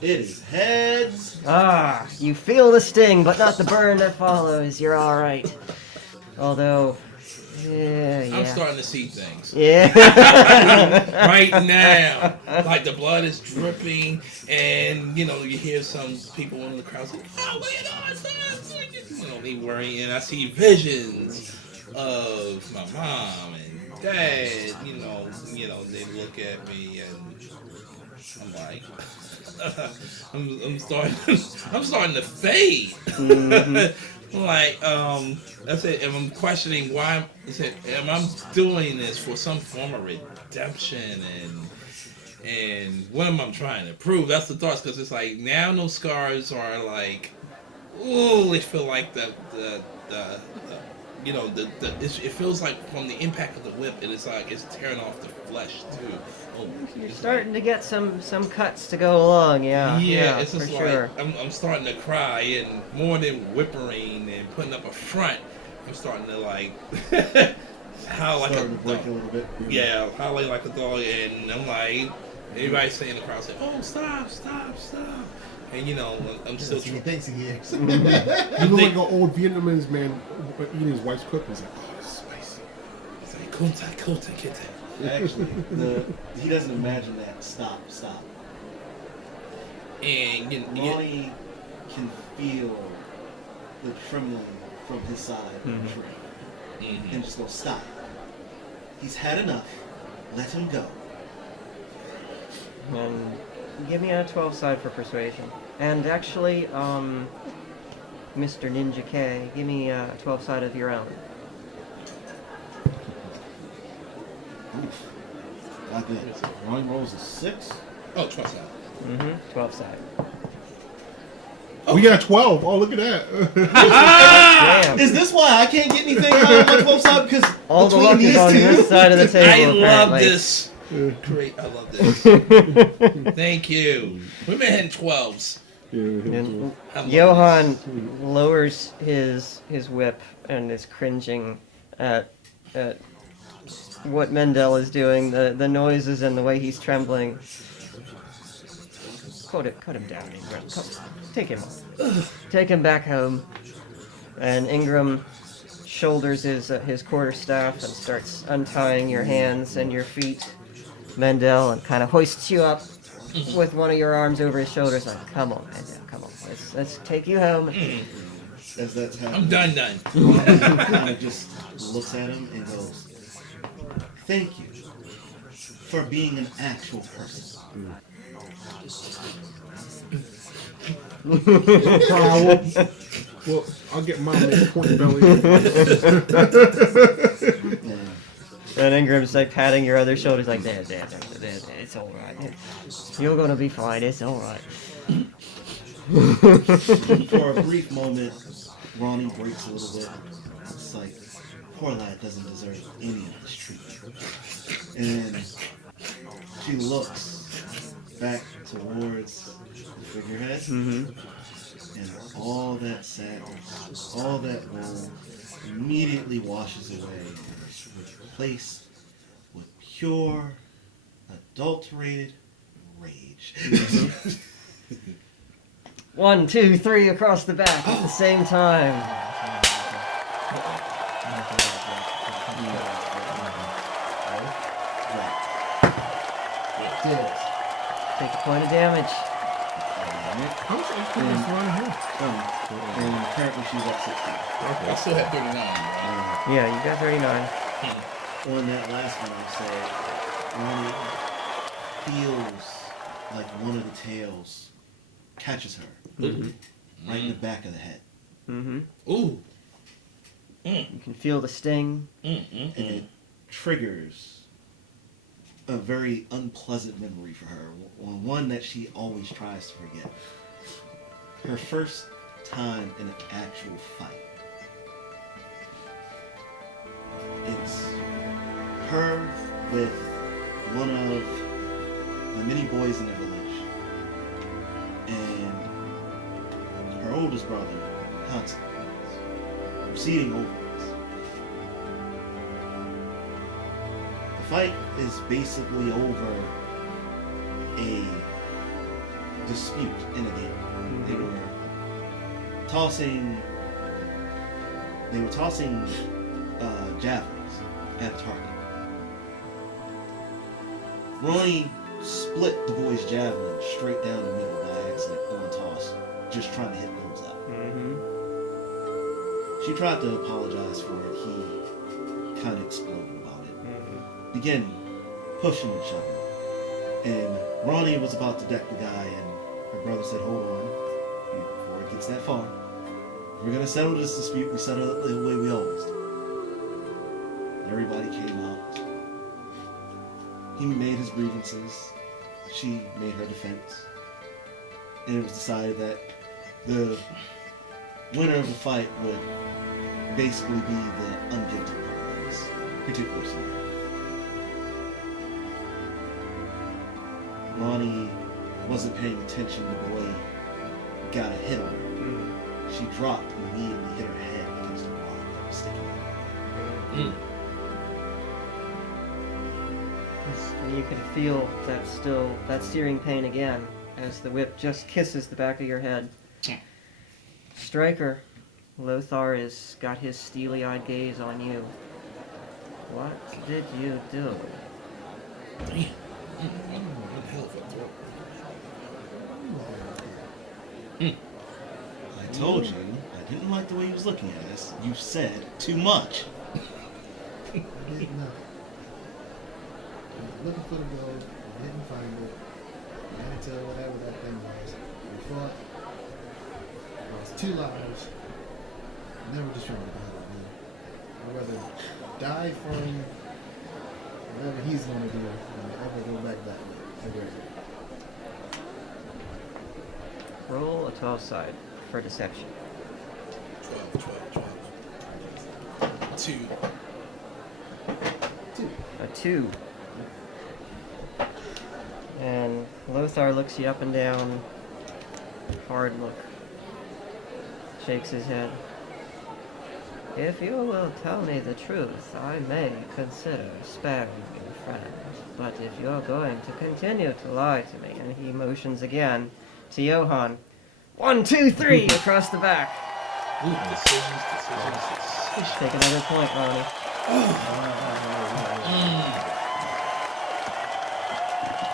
It is heads. Ah, you feel the sting, but not the burn that follows. You're all right. Although, yeah. I'm starting to see things. Yeah. Right now. Like the blood is dripping, and you hear some people in the crowd say, "Oh, what are you doing?" You know, they worry, and I see visions of my mom and dad. They look at me, and I'm like, I'm starting to fade. Like, I said, and I'm questioning why. I said, am I doing this for some form of redemption And what am I trying to prove? That's the thoughts, because it's like now those scars are like, ooh, they feel like the it feels like from the impact of the whip, it's like it's tearing off the flesh too. Oh, You're it's starting to get some cuts to go along, yeah. yeah, it's for just sure. like I'm starting to cry, and more than whimpering and putting up a front, I'm starting to like howl like Starting to break a a little bit. yeah, howling like a dog, and I'm like, everybody saying in the crowd saying, "Oh, stop, stop, stop," and I'm still He thinks he hears. You look like an old Vietnamese man eating his wife's cooking. He's like, oh, it's spicy. It's like, "Kunta, kinte." Actually, he doesn't imagine that. Stop. And Ronnie can feel the trembling from his side of the tree. And just go, stop. He's had enough. Let him go. And give me a 12 side for persuasion. And actually, Mr. Ninja K, give me a 12 side of your own. Oof. Got that. Ronnie rolls a 6. oh, trust that. 12 side. We got 12. Oh, look at that. Damn. Is this why I can't get anything out of my 12 side? Because All the between luck is these on two, this side of the table. I love apparently. this. Great, I love this. Thank you. We've been hitting 12s. And I love Johan lowers his whip and is cringing at what Mendel is doing, the noises and the way he's trembling. Cut him down, Ingram. Take him off. Take him back home. And Ingram shoulders his quarterstaff and starts untying your hands and your feet, Mendel, and kind of hoists you up with one of your arms over his shoulders, like, come on, Mendel, come on, let's take you home. as that's happening, I'm done. Ronnie kind of just looks at him and goes, thank you for being an actual person. Well, I'll get mine with a point belly. And And Ingram's like patting your other shoulders, like, there, it's all right. You're gonna be fine. It's all right. for a brief moment, Ronnie breaks a little bit. It's like, poor lad doesn't deserve any of this treatment. And she looks back towards the figurehead, and all that sadness, all that woe immediately washes away and is replaced with pure, adulterated rage. 1, 2, 3 across the back at the same time. Take a point of damage. How much HP does Ron have? And apparently she's at 16. I still have 39. Right? Yeah, you got 39. On that last one, I'll say, Ronnie feels like one of the tails catches her right in the back of the head. Ooh. You can feel the sting. And it triggers a very unpleasant memory for her, one that she always tries to forget. Her first time in an actual fight. It's her with one of the many boys in the village, and her oldest brother, Hudson, proceeding over this. The fight is basically over a dispute in a game. They were tossing javelins at a target. Ronnie split the boy's javelin straight down the middle by accident on toss, just trying to hit those up. She tried to apologize for it. He kind of exploded about it. Began pushing and shoving. And Ronnie was about to deck the guy, and her brother said, hold on, before it gets that far. If we're going to settle this dispute, we settle it the way we always do. Everybody came out. He made his grievances. she made her defense. And it was decided that the winner of the fight would basically be the ungifted part of this particular scenario. Ronnie wasn't paying attention to the way he got a hit on her. She dropped and immediately hit her head against the rock that was sticking out. And you can feel that searing pain again as the whip just kisses the back of your head. Striker, Lothar has got his steely-eyed gaze on you. What did you do? Damn. What the hell of a throat. I told you, I didn't like the way he was looking at us. You said too much. I didn't know. I was looking for the gold. I didn't find it. Until whatever that thing was. We fought. I lost 2 lives. Never just trying to battle, man. I'd rather die from whatever he's going to do than ever go back that way. Ever. Roll a 12 side for deception. 12. 2. 2. A 2. And Lothar looks you up and down. Hard look. Shakes his head. If you will tell me the truth, I may consider sparing you, friend. But if you're going to continue to lie to me, and he motions again to Johann. 1, 2, 3 across the back. Ooh, decisions. Take another point, Ronnie.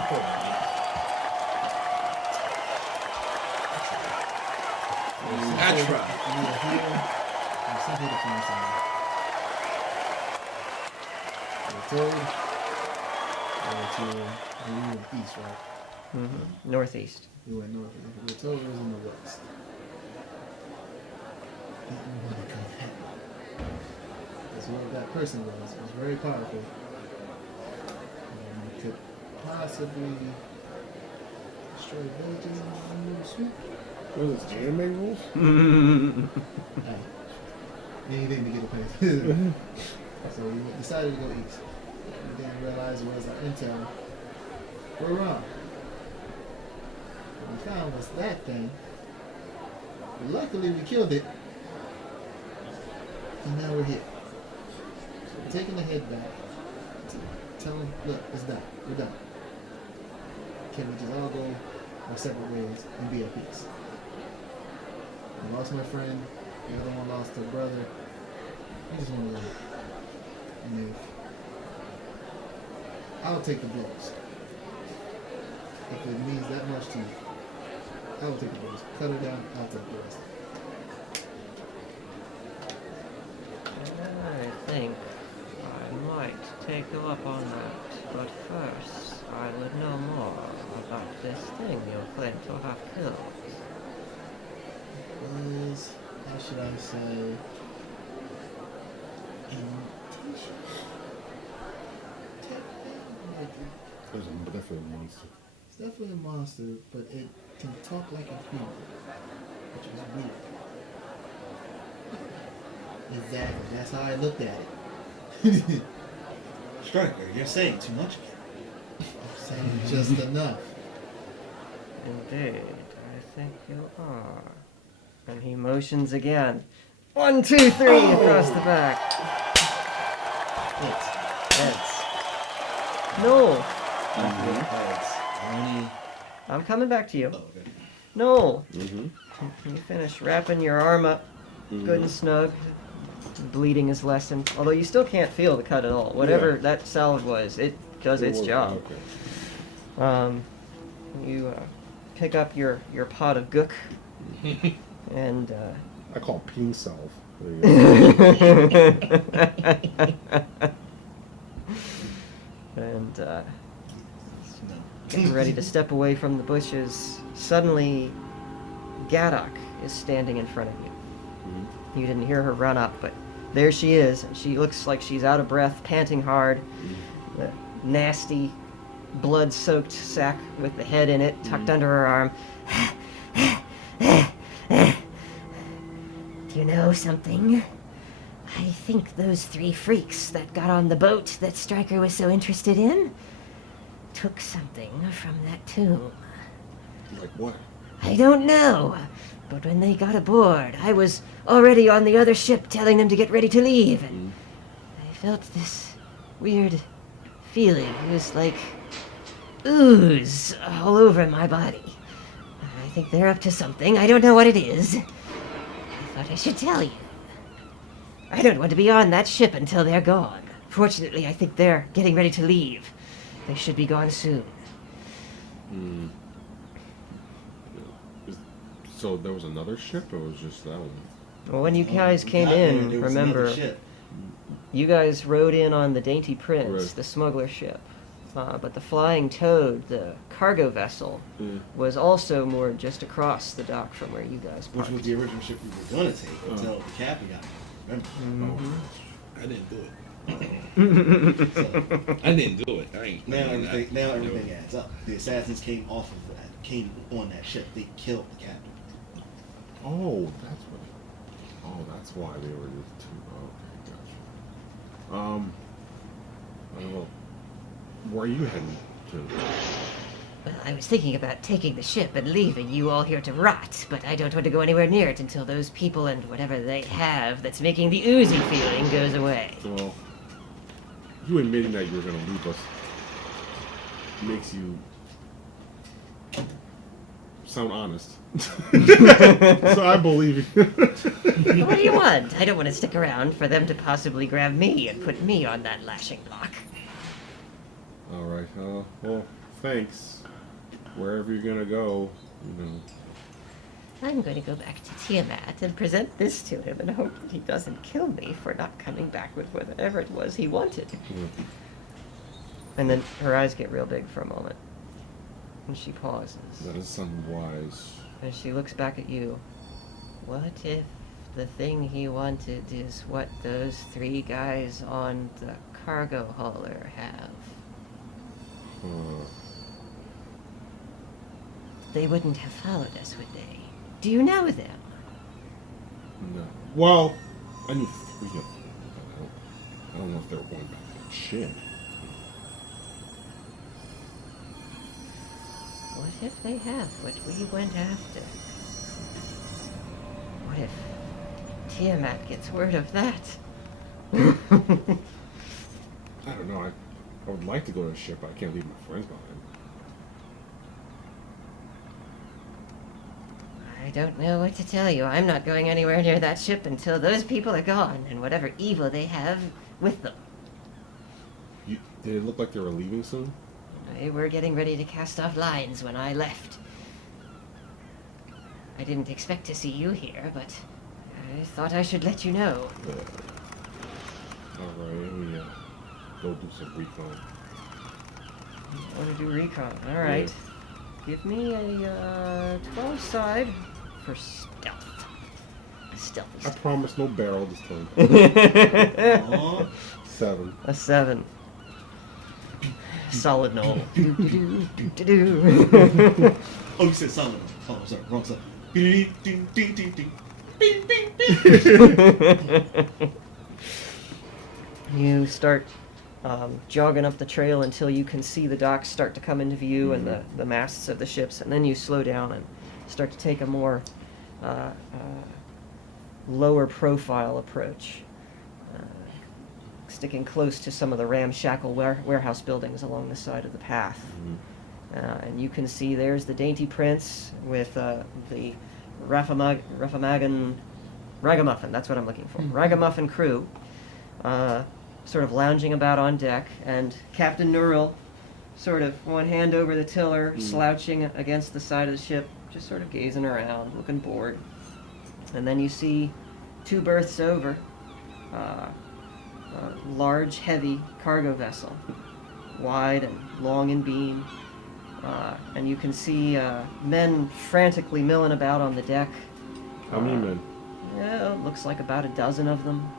Poor Ronnie. I tried. You were here. I'm simply to find something. You were told. You went east, right? Northeast. You went north. You were told it was in the west. Didn't want to come back. That's what that person was. It was very powerful. It could possibly destroy villages in the sweep. What is this, anime rules? Anything to get a place. So we decided to go east. We didn't realize it was our intel. We're wrong. What we found was that thing. But luckily we killed it. And now we're here. So we're taking the head back. Tell them, look, it's done. We're done. Can we just all go our separate ways and be at peace? I lost my friend. The other one lost her brother. I just want to live. And if I'll take the blows. If it means that much to you, I will take the blows. Cut her down, I'll take the rest. I think I might take you up on that, but first I would know more about this thing you claim to have killed. Was, how should I say, imitation? There's definitely a monster. It's definitely a monster, but it can talk like a human, which is weird. Exactly, that's how I looked at it. Striker, you're saying too much again. I'm saying just enough. Indeed, I think you are. And he motions again. 1, 2, 3 across the back. Heads. No. Ronnie. I'm coming back to you. Oh, okay. No. Mm-hmm. You finish wrapping your arm up good and snug. Bleeding is lessened. Although you still can't feel the cut at all. Whatever that salve was, it does its job. Okay. You pick up your pot of gook. And I call it peen salve. There you and getting ready to step away from the bushes. Suddenly, Gadok is standing in front of you. You didn't hear her run up, but there she is. And she looks like she's out of breath, panting hard. The nasty blood-soaked sack with the head in it tucked under her arm. Do you know something? I think those 3 freaks that got on the boat that Stryker was so interested in took something from that tomb. Like what? I don't know, but when they got aboard, I was already on the other ship telling them to get ready to leave, and I felt this weird feeling. It was like ooze all over my body. I think they're up to something. I don't know what it is. I thought I should tell you. I don't want to be on that ship until they're gone. Fortunately, I think they're getting ready to leave. They should be gone soon. So there was another ship, or was just that one? Well, when you guys We came got there, in, there was another remember, ship. you guys rode in on the Dainty Prince, Right. the smuggler ship. But the Flying Toad, the cargo vessel, was also moored just across the dock from where you guys Which parked. was the original ship we were gonna take until the captain got there. Remember? I didn't do it. So I didn't do it. I ain't. now I mean, everything I- everything adds up. The assassins came on that ship. They killed the captain. Oh, that's what. Oh, that's why they were the two. Okay, gotcha. I don't know. Where are you heading to? Well, I was thinking about taking the ship and leaving you all here to rot, but I don't want to go anywhere near it until those people and whatever they have that's making the oozy feeling goes away. Well, you admitting that you were going to leave us makes you sound honest. So I believe you. What do you want? I don't want to stick around for them to possibly grab me and put me on that lashing block. All right. Well, thanks. Wherever you're gonna go, you know. I'm going to go back to Tiamat and present this to him and hope that he doesn't kill me for not coming back with whatever it was he wanted. And then her eyes get real big for a moment. And she pauses. That is something wise. And she looks back at you. What if the thing he wanted is what those 3 guys on the cargo hauler have? They wouldn't have followed us, would they? Do you know them? No. Well, I knew. I don't know if they were going back to the ship. What if they have what we went after? What if Tiamat gets word of that? I don't know. I would like to go to the ship, but I can't leave my friends behind. I don't know what to tell you. I'm not going anywhere near that ship until those people are gone and whatever evil they have with them. Did it look like they were leaving soon? They were getting ready to cast off lines when I left. I didn't expect to see you here, but I thought I should let you know. Alright, let me go do some recon. I want to do recon. Alright. Give me a 12 side for stealth. Stealthy I stuff. promise no barrel this time. Aw. 7. A 7. Solid null. Oh, you said solid. Oh, sorry, wrong side. You start jogging up the trail until you can see the docks start to come into view and the masts of the ships, and then you slow down and start to take a more lower profile approach, sticking close to some of the ramshackle warehouse buildings along the side of the path. And you can see there's the Dainty Prince with the Ragamuffin, that's what I'm looking for. Ragamuffin crew, sort of lounging about on deck, and Captain Nuril, sort of one hand over the tiller, slouching against the side of the ship, just sort of gazing around, looking bored. And then you see 2 berths over, a large, heavy cargo vessel, wide and long in beam. And you can see men frantically milling about on the deck. How many men? Yeah, it looks like about a dozen of them.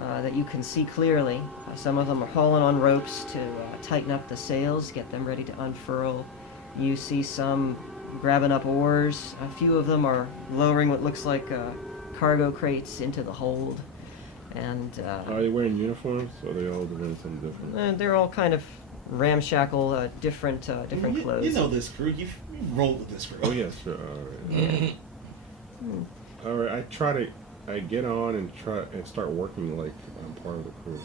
that you can see clearly. Some of them are hauling on ropes to tighten up the sails, get them ready to unfurl. You see some grabbing up oars. A few of them are lowering what looks like cargo crates into the hold. And Are they wearing uniforms? Or are they all wearing something different? they're all kind of ramshackle, different clothes. You know this crew. You roll with this crew. Oh yes, sure. All right. I get on and try and start working like I'm part of the crew.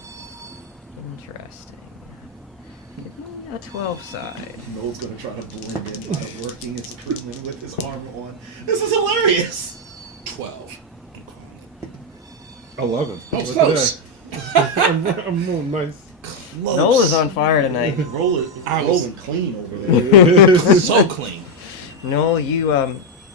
Interesting. A 12 side. Noel's gonna try to blend in by working as a crewman with his armor on. This is hilarious. 12. 11. Oh, Look at close. that. I'm rolling nice. Close. Noel is on fire tonight. Rolling clean over there. So clean. Noel, you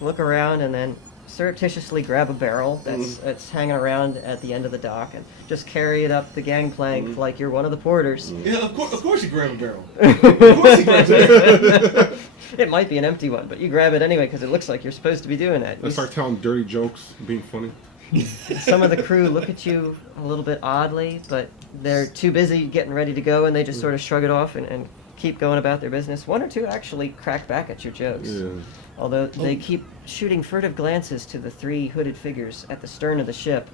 look around and then surreptitiously grab a barrel that's hanging around at the end of the dock and just carry it up the gangplank like you're one of the porters. Yeah, of course you grab a barrel. Of course you grab a barrel. It might be an empty one, but you grab it anyway because it looks like you're supposed to be doing that. I start telling dirty jokes, being funny. Some of the crew look at you a little bit oddly, but they're too busy getting ready to go, and they just sort of shrug it off and keep going about their business. One or two actually crack back at your jokes, although they keep shooting furtive glances to the three hooded figures at the stern of the ship,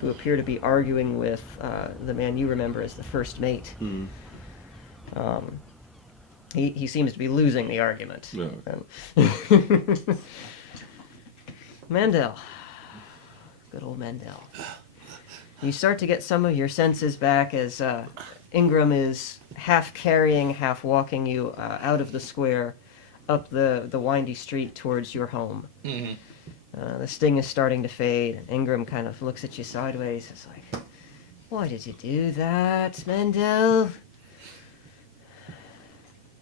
who appear to be arguing with the man you remember as the first mate. He seems to be losing the argument. No. Mandel. Good old Mandel. You start to get some of your senses back as Ingram is half carrying, half walking you out of the square, up the windy street towards your home. The sting is starting to fade. Ingram kind of looks at you sideways. It's like, why did you do that, Mandel?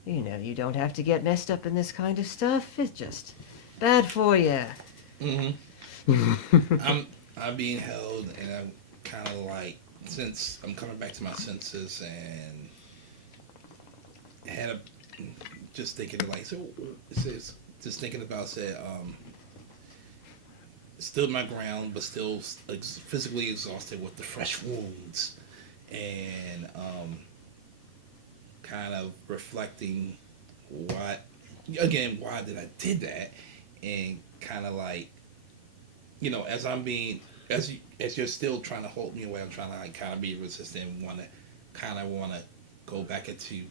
You know you don't have to get messed up in this kind of stuff. It's just bad for you. I'm being held, and I'm kind of like, since I'm coming back to my senses, and had a just thinking like, so it says, just thinking about stood my ground, but still physically exhausted with the fresh wounds, and kind of reflecting why did I did that, and kind of like, as I'm being, as you're still trying to hold me away, I'm trying to like kind of be resistant and want to go back into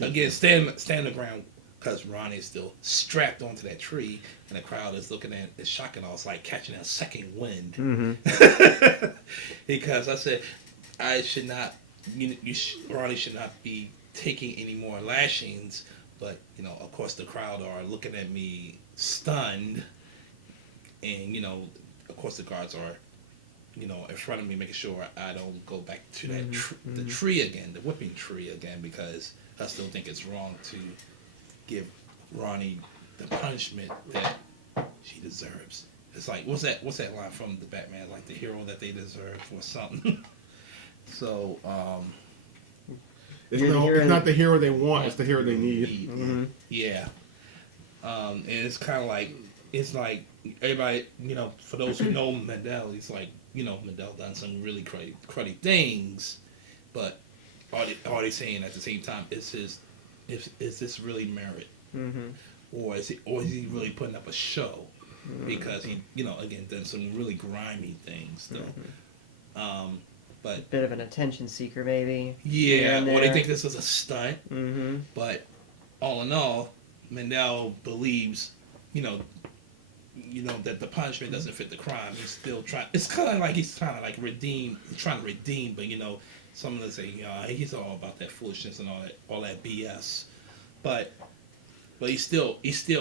again stand the ground, because Ronnie's still strapped onto that tree, and the crowd is looking at it, shocking us, like catching a second wind. Because I said I should not, Ronnie should not be taking any more lashings, but of course the crowd are looking at me stunned, and of course the guards are in front of me, making sure I don't go back to that the tree again, the whipping tree again, because I still think it's wrong to give Ronnie the punishment that she deserves. It's like, what's that line from the Batman, like the hero that they deserve or something. So it's not the hero they want, it's the hero they need. Yeah. And it's kind of like, it's like everybody, for those who know Mandel, he's like, Mandel done some really cruddy things, but are they saying at the same time, is this really merit? Or is he really putting up a show? Because he, again, done some really grimy things, though. But a bit of an attention seeker, maybe. Yeah, or they think this is a stunt. But all in all, Mandel believes, that the punishment doesn't fit the crime. He's still trying. It's kind of like he's trying to like redeem. But some of them say, he's all about that foolishness and all that BS. But he's still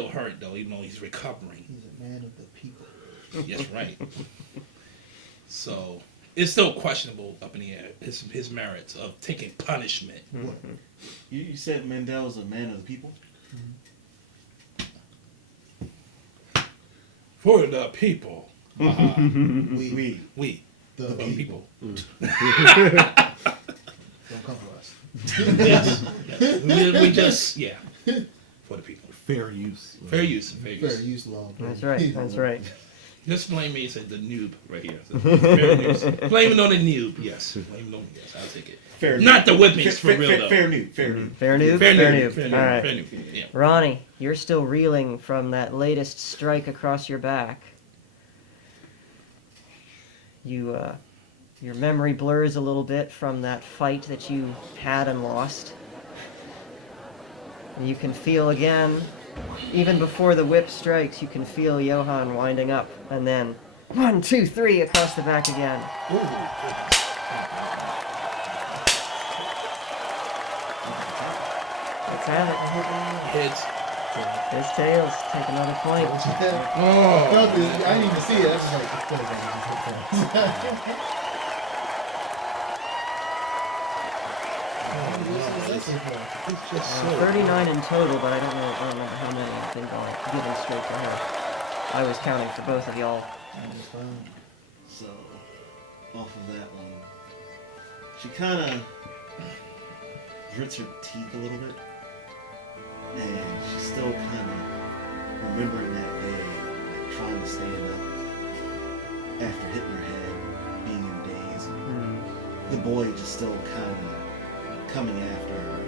hurt though, even though he's recovering. He's a man of the people. Yes, right. So it's still questionable up in the air, his merits of taking punishment. You said Mandel's a man of the people? For the people. We. The people. Don't come for us. Yes. We just, for the people. Fair use. Fair use. Fair use law. That's right. Just blame me, said the noob right here. So, fair news. Blame it on the noob, yes. Blame it on yes, I'll take it. Fair Not the noob. whippings, for real, though. Fair noob. Fair noob. Fair noob? Fair noob. All right. Fair noob, yeah. Ronnie, you're still reeling from that latest strike across your back. You, your memory blurs a little bit from that fight that you had and lost. And you can feel again, even before the whip strikes, you can feel Johan winding up, and then 1, 2, 3 across the back again. Let's have it. Heads. His tails. Take another point. I didn't even see it. I was just It's just so 39 in total, but I don't know how many I think I'll give it straight to her. I was counting for both of y'all. So, off of that one, she kind of grits her teeth a little bit, and she's still kind of remembering that day, like trying to stand up after hitting her head, being in a daze. The boy just still kind of coming after her,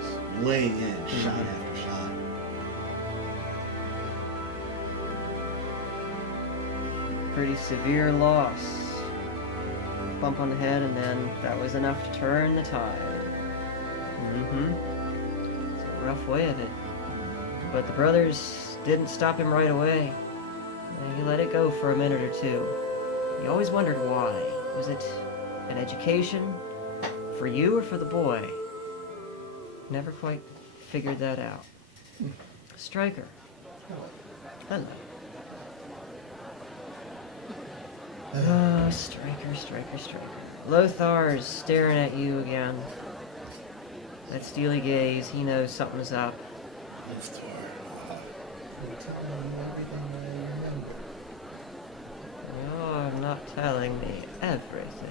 just laying in shot after shot. Pretty severe loss. Bump on the head, and then that was enough to turn the tide. It's a rough way of it. But the brothers didn't stop him right away. He let it go for a minute or two. He always wondered why. Was it an education for you or for the boy? Never quite figured that out. Stryker. Hello. Oh, Stryker. Lothar's staring at you again. That steely gaze, he knows something's up. You're not telling me everything.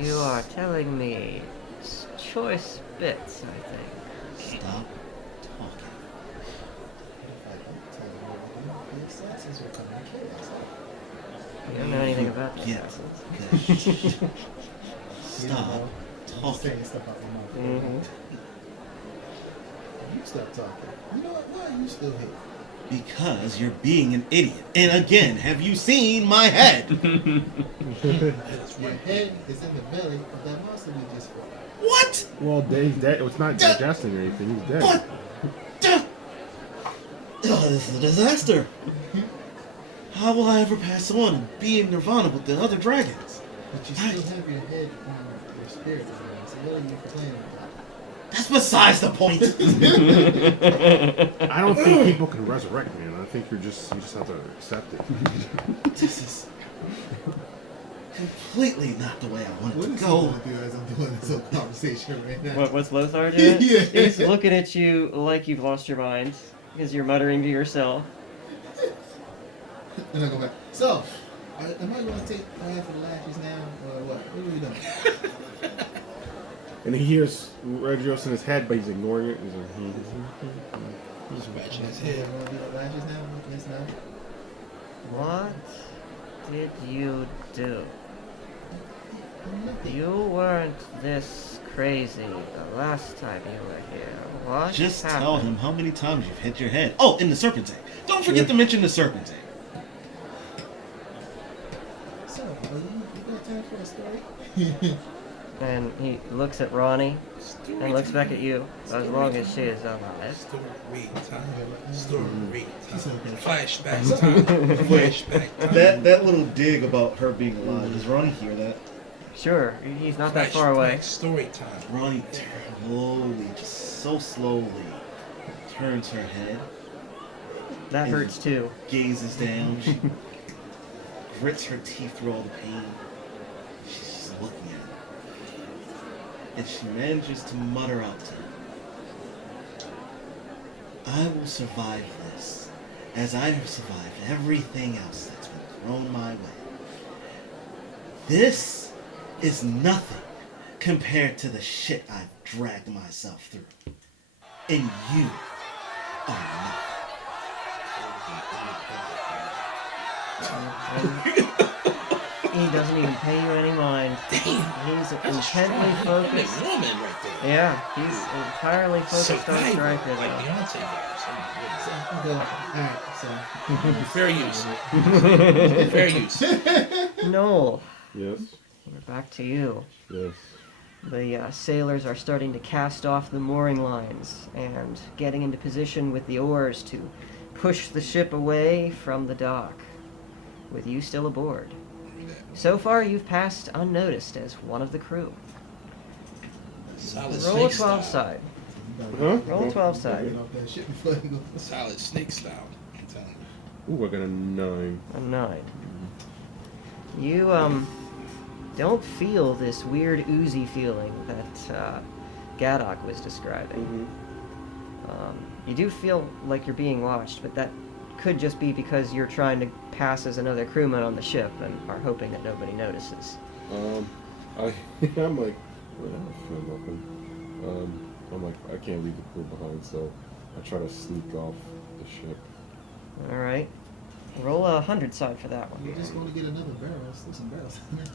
You are telling me choice bits, I think. Stop talking. You don't know anything about the Yeah. assassins. Stop talking. Saying stuff out your mouth. You stop talking. You know what? Why are you still here? Because you're being an idiot. And again, have you seen my head? Your head is in the belly of that monster we just fought. What? Well, he's dead. It's not digesting or anything. He's dead. What? Oh, this is a disaster. How will I ever pass on and be in Nirvana with the other dragons? But you still have your head on your spirit man. So what are you complaining about? That's besides the point. I don't think people can resurrect, man. I think you just have to accept it. This is completely not the way I want What it is to he go. going to do as I'm doing this whole conversation right now? What's Lothar doing? Yeah. He's looking at you like you've lost your mind, because you're muttering to yourself. And I go back. So, am I going to take half of the lashes now, or what? What are we doing? And he hears Regios in his head, but he's ignoring it. He's like, He's scratching his Yeah, head. want to do the lashes now? Yes, now? What did you do? Nothing. You weren't this crazy the last time you were here. What Just happened? tell him how many times you've hit your head. Oh, in the serpentine. Don't forget to mention the serpentine. So, you got time for a story? And he looks at Ronnie and looks back at you, as long as she is alive. Story time. Story time. Flashback So- time. Flashback time. That little dig about her being alive, does Ronnie hear that? Sure, he's not that far away. Flashback story time. Ronnie slowly, just so slowly, turns her head, That hurts too. gazes down, she grits her teeth through all the pain. She's just looking at him. And she manages to mutter out to him, I will survive this, as I have survived everything else that's been thrown my way. This is nothing compared to the shit I've dragged myself through. And you are nothing. He doesn't even pay you any mind. Damn. He's That's a intently strong focused. woman right there. Yeah, he's entirely focused on Survivor, Striker. like though. Beyonce does. Oh Go. Alright, so. my goodness. Fair use. Fair use. Noel, Yes. we're back to you. Yes. The sailors are starting to cast off the mooring lines and getting into position with the oars to push the ship away from the dock, with you still aboard. So far, you've passed unnoticed as one of the crew. Solid Roll a snake 12 style. side. Huh? Roll a 12 Get side. off that shit before you go. Solid snake style. I'm telling you. Ooh, I got a 9. A 9. You, don't feel this weird oozy feeling that Gadok was describing. You do feel like you're being watched, but that could just be because you're trying to pass as another crewman on the ship and are hoping that nobody notices. I'm like, well, I don't feel nothing. I'm like, I can't leave the crew behind, so I try to sneak off the ship. Alright. Roll a 100 side for that You're one. just going to get another barrel. Stick some barrels in there.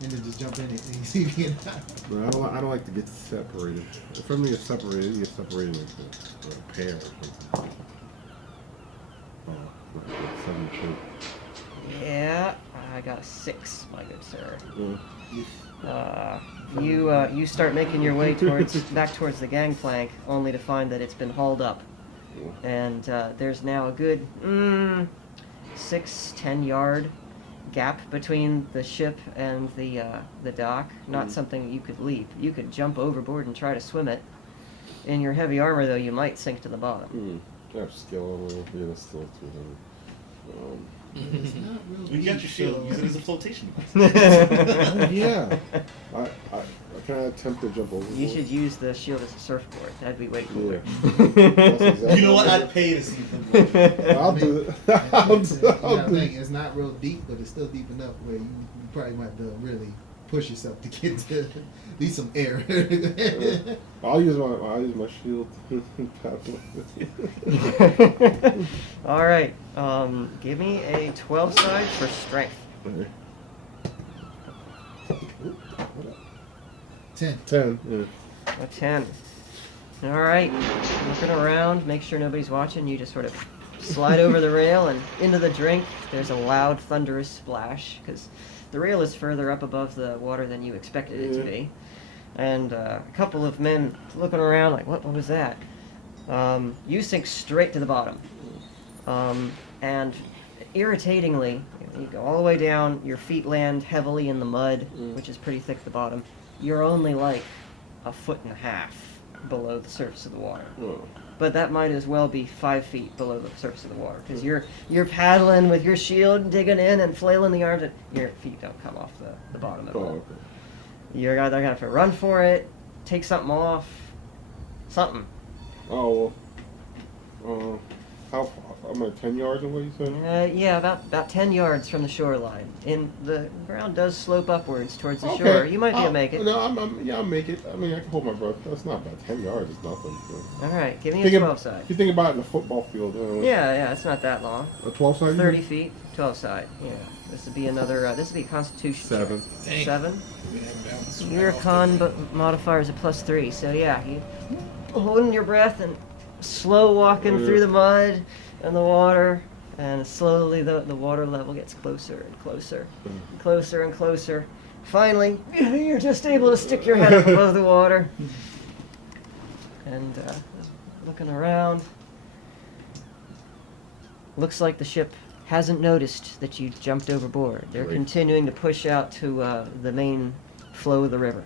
And then just jump in it and you see me and But I don't like to get separated. If I'm gonna get separated, you get separated like a pair or something. Oh, like 72. Yeah, I got a 6, my good sir. Yeah. You start making your way back towards the gangplank, only to find that it's been hauled up, and there's now a good 6-10 yard gap between the ship and the dock. Not something you could leap. You could jump overboard and try to swim it. In your heavy armor, though, you might sink to the bottom. I have skill on it. Yeah, that's still 200. it's not real You got deep, your shield. so- Use it as a flotation device. Yeah. I can I attempt to jump over? You should use the shield as a surfboard. That'd be way cooler. That's exactly You know what? I'd pay to see them. I'll do it. You I'll gotta do it. think, it's not real deep, but it's still deep enough where you probably might have to really push yourself to get to need some air. I'll use my shield. All right. Give me a 12 side for strength. 10. 10. Yeah. A 10. All right. Looking around, make sure nobody's watching. You just sort of slide over the rail and into the drink. There's a loud, thunderous splash because the rail is further up above the water than you expected it to be. And a couple of men looking around like, what was that? You sink straight to the bottom. And irritatingly, you go all the way down, your feet land heavily in the mud, which is pretty thick at the bottom. You're only like 1.5 feet below the surface of the water. But that might as well be 5 feet below the surface of the water, because you're paddling with your shield, digging in and flailing the arms, and your feet don't come off the bottom at all. Okay. You're either gonna have to run for it, take something off, something. Oh, well. How far? I'm at 10 yards away, you said? Yeah, about 10 yards from the shoreline. And the ground does slope upwards towards the Okay. shore. You might be able to make it. No, I'll make it. I mean, I can hold my breath. That's not bad. 10 yards is nothing. All right, give me a 12 side. If you think about it in a football field, Yeah, it's not that long. a 12 side? 30 feet, 12 side. Yeah, this would be another. This would be a Constitution. check. 7. Dang. 7. We have balance Your right off con the- modifier is a +3, so yeah, you holding your breath and slow walking through the mud and the water, and slowly the water level gets closer and closer, closer and closer. Finally, you're just able to stick your head up above the water. And looking around, looks like the ship hasn't noticed that you jumped overboard. They're Great. continuing to push out to the main flow of the river.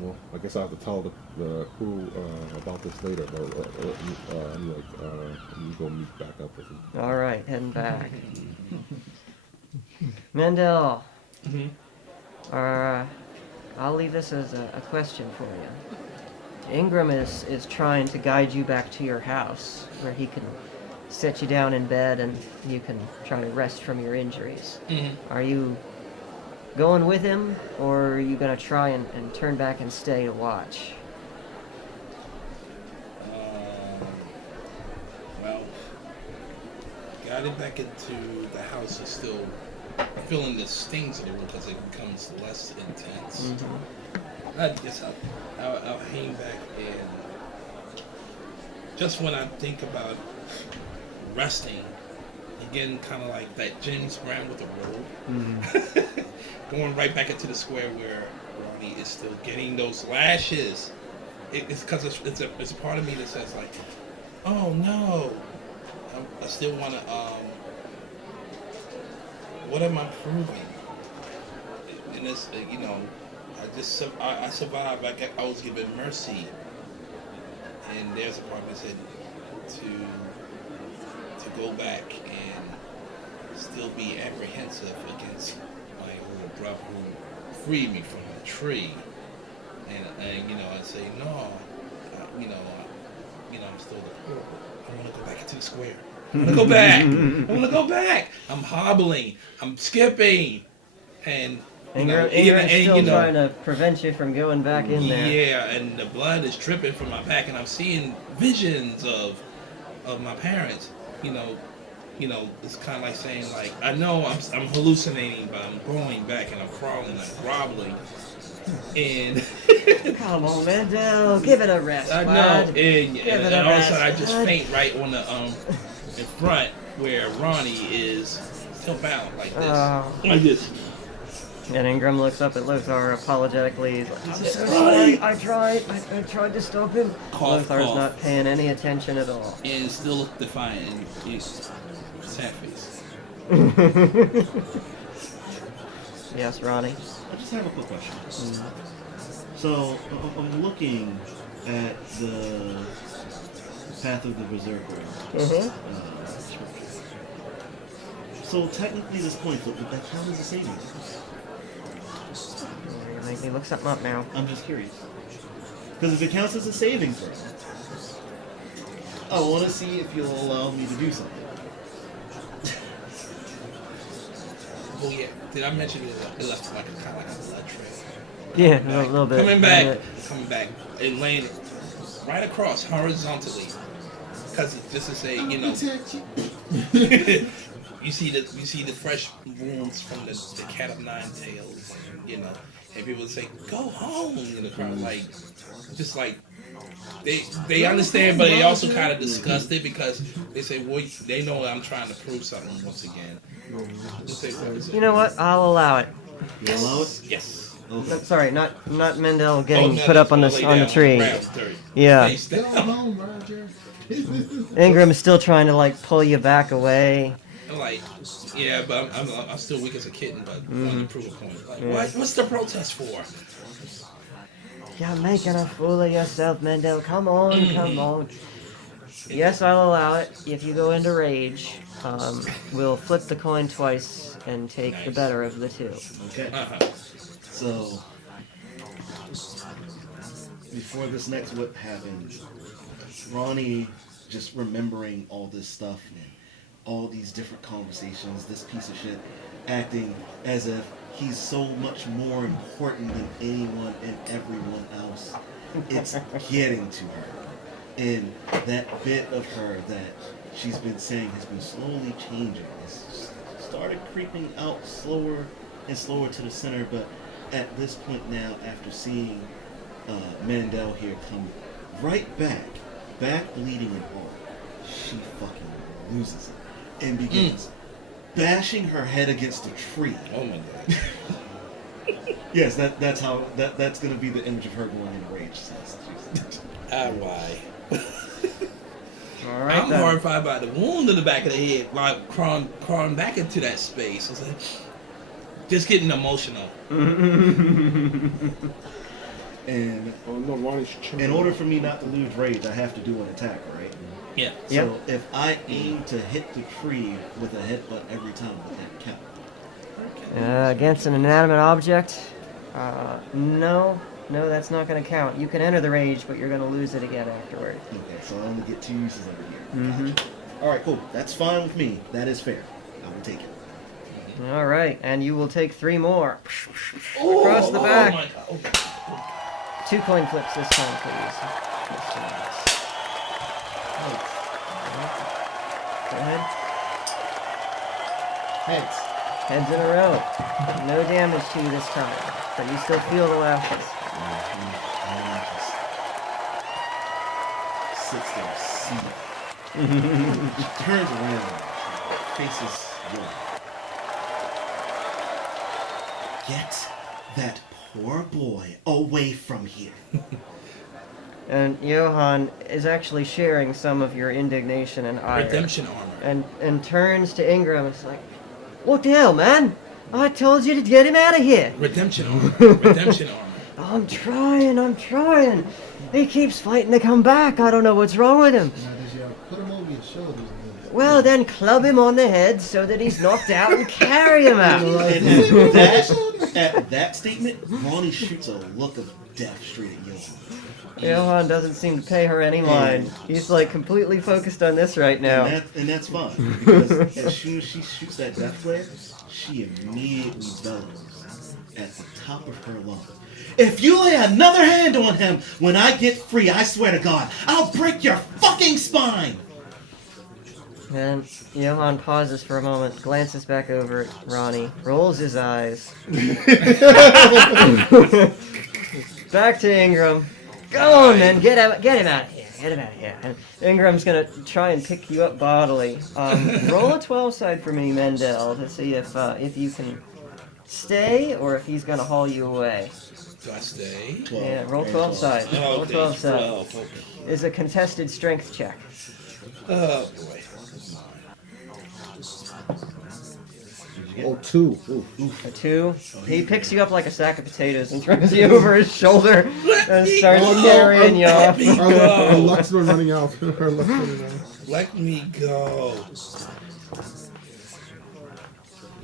Well, I guess I have to tell the crew about this later. But you go meet back up with them. All right, heading back. Mendel, I'll leave this as a question for you. Ingram is trying to guide you back to your house, where he can set you down in bed and you can try to rest from your injuries. Are you going with him, or are you going to try and turn back and stay to watch? Well, got it back into the house is still feeling the stings of the wound because it becomes less intense. I guess I'll hang back and just when I think about resting, again, kind of like that James Brown with the robe, going right back into the square where Ronnie is still getting those lashes. It's because it's a part of me that says like, oh no, I still want to. What am I proving? And it's I survived. I was given mercy, and there's a part that said to go back and still be apprehensive against my little brother who freed me from the tree, and I say no, I'm still the. I want to go back into the square. I want to go back. I want to go back. I'm hobbling. I'm skipping, and Ingram's still trying to prevent you from going back in there. Yeah, and the blood is dripping from my back, and I'm seeing visions of my parents. It's kind of like saying like I know I'm hallucinating, but I'm going back and I'm crawling, I'm groveling, and Come on, Mandel, give it a rest. I know, and all of a sudden I just faint right on the in front where Ronnie is still bound like this, like this. And Ingram looks up at Lothar apologetically. He's like, I'm so sorry. I tried to stop him. Cough, Lothar's cough. not paying any attention at all. And still look defiant and he's sad face. Yes, Ronnie. I just have a quick question. So I'm looking at the Path of the Berserker. So technically, this coin flip, would that count as a saving throw? You make me look something up now. I'm just curious. Because if it counts as a saving throw, I want to see if you'll allow me to do something. Oh yeah, did I mention it left like kind of like a blood trail? Yeah, a little bit. Coming back, and laying right across horizontally, because just to say, you see the fresh wounds from the cat of nine tails, and people say, "Go home," in the crowd, like, just like they understand, but they also kind of disgust it because they say, "Well, they know I'm trying to prove something once again." You know what? I'll allow it. You allow it? Yes. Okay. No, sorry, not Mendel getting put up on the tree. Yeah. Go home, Roger. Ingram's still trying to like pull you back away. I'm like, yeah, but I'm still weak as a kitten, but wanting to prove a point. Like, what's the protest for? You're making a fool of yourself, Mendel. Come on, come on. Yes, I'll allow it. If you go into rage, we'll flip the coin twice and take the better of the two. Okay. So, before this next whip happens, Ronnie just remembering all this stuff and all these different conversations, this piece of shit acting as if he's so much more important than anyone and everyone else. It's getting to her. And that bit of her that she's been saying has been slowly changing. It's started creeping out slower and slower to the center, but at this point now, after seeing Mandel here come right back bleeding and all, she fucking loses it and begins bashing her head against a tree. Oh my god. Yes, that's gonna be the image of her going into rage. Why? All right, I'm horrified by the wound in the back of the head, like crawling back into that space. It's like, just getting emotional. And in order for me not to lose rage, I have to do an attack, right? Yeah. So if I aim to hit the tree with a headbutt every time, would that count? Against an inanimate object? No, that's not going to count. You can enter the rage, but you're going to lose it again afterward. Okay, so I only get 2 uses every year. Gotcha. All right, cool. That's fine with me. That is fair. I will take it. All right, and you will take 3 more. Across the back. Oh my god. 2 coin flips this time, please. Go ahead. Heads. Heads in a row. No damage to you this time, but you still feel the lashes. Sits there, seething. She turns around, faces you. Get that poor boy away from here. And Johann is actually sharing some of your indignation and ire. Redemption armor. And turns to Ingram and is like, "What the hell, man? I told you to get him out of here." Redemption armor. Redemption armor. I'm trying. He keeps fighting to come back. I don't know what's wrong with him. Now, does y'all put him over your shoulders? Well, then club him on the head so that he's knocked out and carry him out. And at that statement, Ronnie shoots a look of death straight at Johann. Johann doesn't seem to pay her any mind. He's like completely focused on this right now. And that's fine, because as soon as she shoots that death glare, she immediately bellows at the top of her lungs. If you lay another hand on him when I get free, I swear to God, I'll break your fucking spine! And Johann pauses for a moment, glances back over at Ronnie, rolls his eyes. Back to Ingram. Go on, man, get him out of here. And Ingram's gonna try and pick you up bodily. Roll a 12 side for me, Mendel, to see if you can stay or if he's gonna haul you away. Do I stay? 12. Yeah, roll 12 side. Roll 12 side. 12. Okay. Is a contested strength check. Oh boy. Oh, 2. Ooh. A 2. He picks you up like a sack of potatoes and throws you over his shoulder and starts carrying you off. Our luck's been running out. Our luck's running out. Let me go.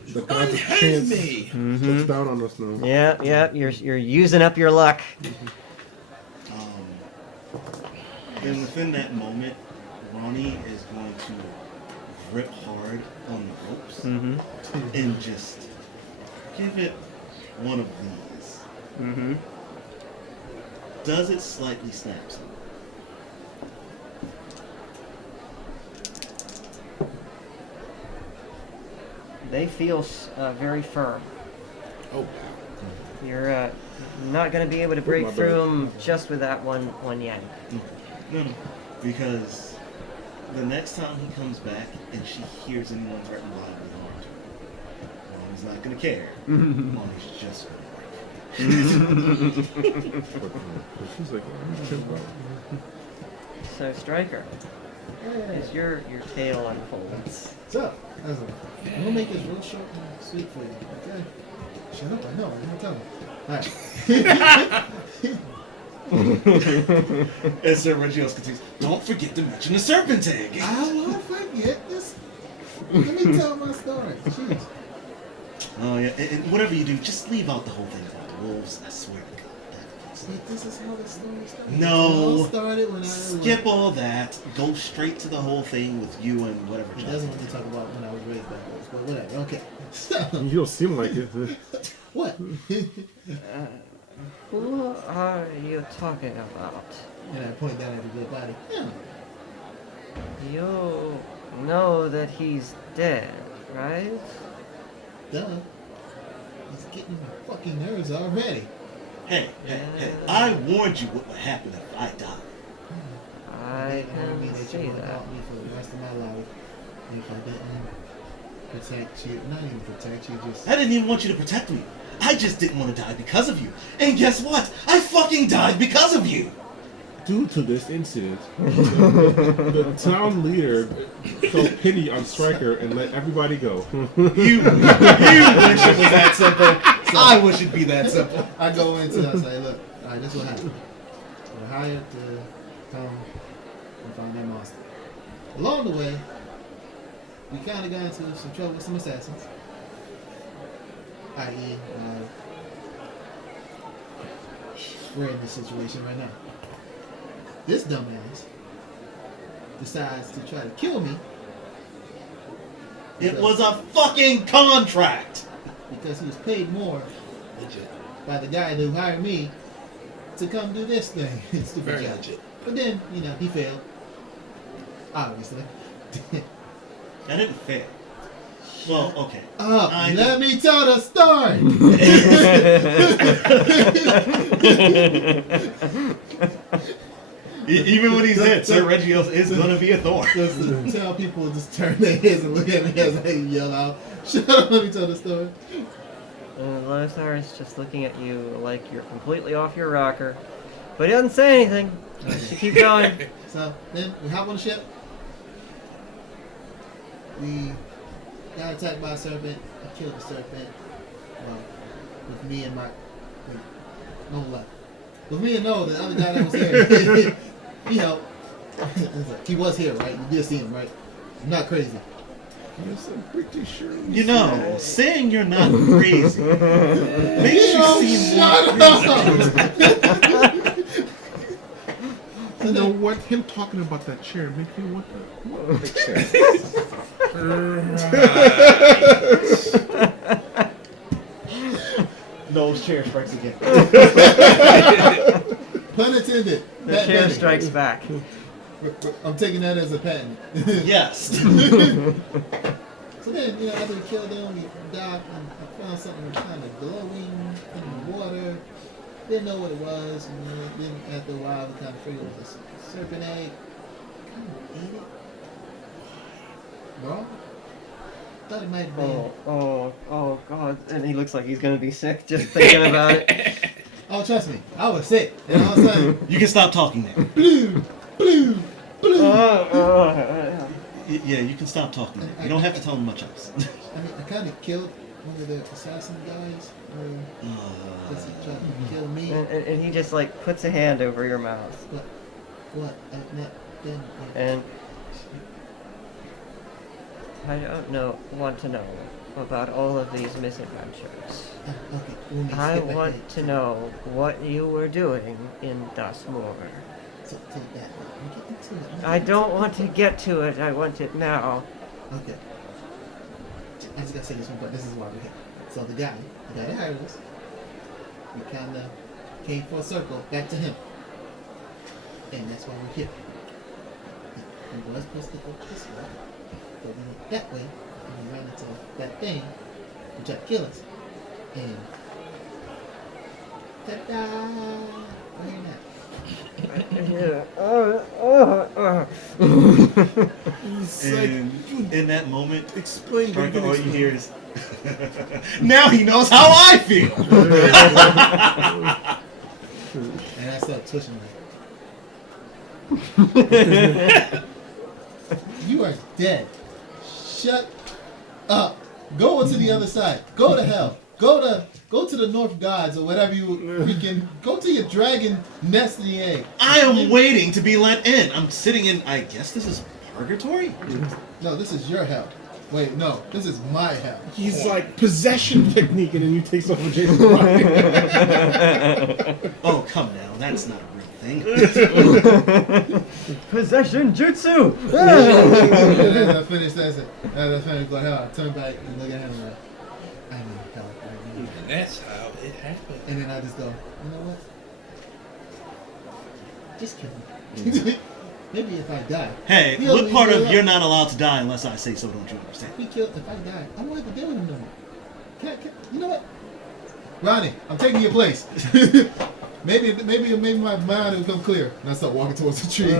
The God's Unhand chance me. looks down on us now. Yeah, you're using up your luck. And within that moment, Ronnie is going to grip hard on the ropes and just give it one of these. Does it slightly snap some? They feel very firm. Oh wow. You're not going to be able to break my through bad. them just with that one yank. No, because the next time he comes back and she hears anyone threaten bodily harm to her, Ronnie's not gonna care. Ronnie's just gonna She's like, oh, chill out. So, Stryker, as your tale unfolds. What's up? I'm gonna make this real short and sweet for you, okay? Shut up, I know, you're not telling me. Alright. And Sir Regios continues, don't forget to mention the serpent egg. I won't forget this. Let me tell my story. Jeez. Oh yeah, and whatever you do, just leave out the whole thing about the wolves. I swear to God. But this is how the story started. No. It all started when I Skip all that. Go straight to the whole thing with you and whatever. He doesn't want to talk about when I was raised backwards, but whatever. Okay. You don't seem like it. What? Who are you talking about? And I point down at the dead body. Yeah. You know that he's dead, right? Duh. He's getting my fucking nerves already. Hey, I warned you what would happen if I died. I can that see you want to that. help me for the rest of my life. If I didn't protect you, not even protect you, just I didn't even want you to protect me. I just didn't want to die because of you. And guess what? I fucking died because of you. Due to this incident, the town leader felt pity on Stryker and let everybody go. You wish it was that simple. I wish it'd be that simple. I go into it, I say, look, alright, this is what happened. We're hired to come and find that monster. Along the way, we kind of got into some trouble with some assassins. I.e., we're in this situation right now. This dumbass decides to try to kill me. It was a fucking contract. Because he was paid more Legit. by the guy who hired me to come do this thing. Stupid Very job. legit. But then, he failed. Obviously. I didn't fail. Well, okay. Let me tell the story. Even when he's dead, Sir Regios is gonna be a thorn. Just to tell people, just turn their heads and look at me as I yell out, "Shut up! Let me tell the story." Lothar is just looking at you like you're completely off your rocker, but he doesn't say anything. You keep going. So then we hop on the ship. We got attacked by a serpent. I killed the serpent. Well, with me and my no luck. With me and Noah, the other guy that was here, he helped. He was here, right? You did see him, right? I'm not crazy. Yes, I'm pretty sure. You know, saying you're not crazy makes you seem more Shut up! You know what? Him talking about that chair make me want that chair. Noel's chair strikes again. Pun intended. The chair strikes back. I'm taking that as a patent. Yes. So then, after we killed them, we docked and I found something kind of glowing in the water. Didn't know what it was. And then after a while, we kind of figured it was a serpent egg. Kind of ate it. Bro? Thought it might have been. Oh, God. And he looks like he's gonna be sick just thinking about it. Oh, trust me. I was sick. And all of a sudden, You can stop talking now. blue, blue, blue. Yeah, you can stop talking now. You don't have to tell him much else. I kind of killed one of the assassin guys. Just tried to kill me. And he just like puts a hand over your mouth. What? And I don't want to know about all of these misadventures. Okay. I want to know what you were doing in Dustmoor. So that. We get into it. I don't want to get to it. I want it now. Okay. I just gotta say this one, but this is why we're here. So the guy that hired us, we kind of came full circle back to him, and that's why we're here. We was supposed to go this way, but we went that way, and we ran into that thing, which tried to kill us, and ta-da! We're here now. And in that moment, Explain. Striker, all you hear is, now he knows how I feel. And I started twitching you are dead. Shut up. Go to the other side. Go to hell. Go to the North Gods or whatever you freaking go to your dragon nesting egg. I am waiting to be let in. I'm sitting in, I guess this is purgatory? No, this is your hell. Wait, no, this is my hell. He's like possession technique, and then you take something from Jason Ryan. Oh, come now. That's not a real thing. Possession jutsu! As I finished that, like, I turn back and look at him like, I need help right now. And that's how it happened. And then I just go, you know what? Just kill me. Maybe if I die. Hey, He'll what part leave of me you're alone. not allowed to die unless I say so, don't you understand? If I die, I won't have to deal with him no more. You know what? Ronnie, I'm taking your place. maybe my mind will become clear. And I start walking towards the tree.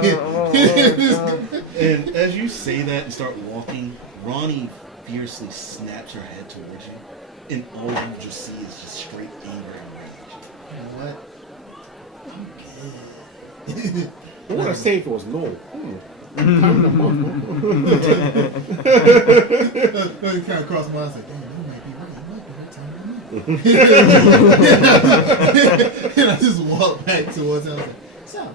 And as you say that and start walking, Ronnie fiercely snaps her head towards you, and all you just see is just straight anger and rage. You know what? What would I say if it was no? It kind of crossed my mind. I was like, damn, you might be right. You might be right telling me. And I just walked back towards him. I was like, so,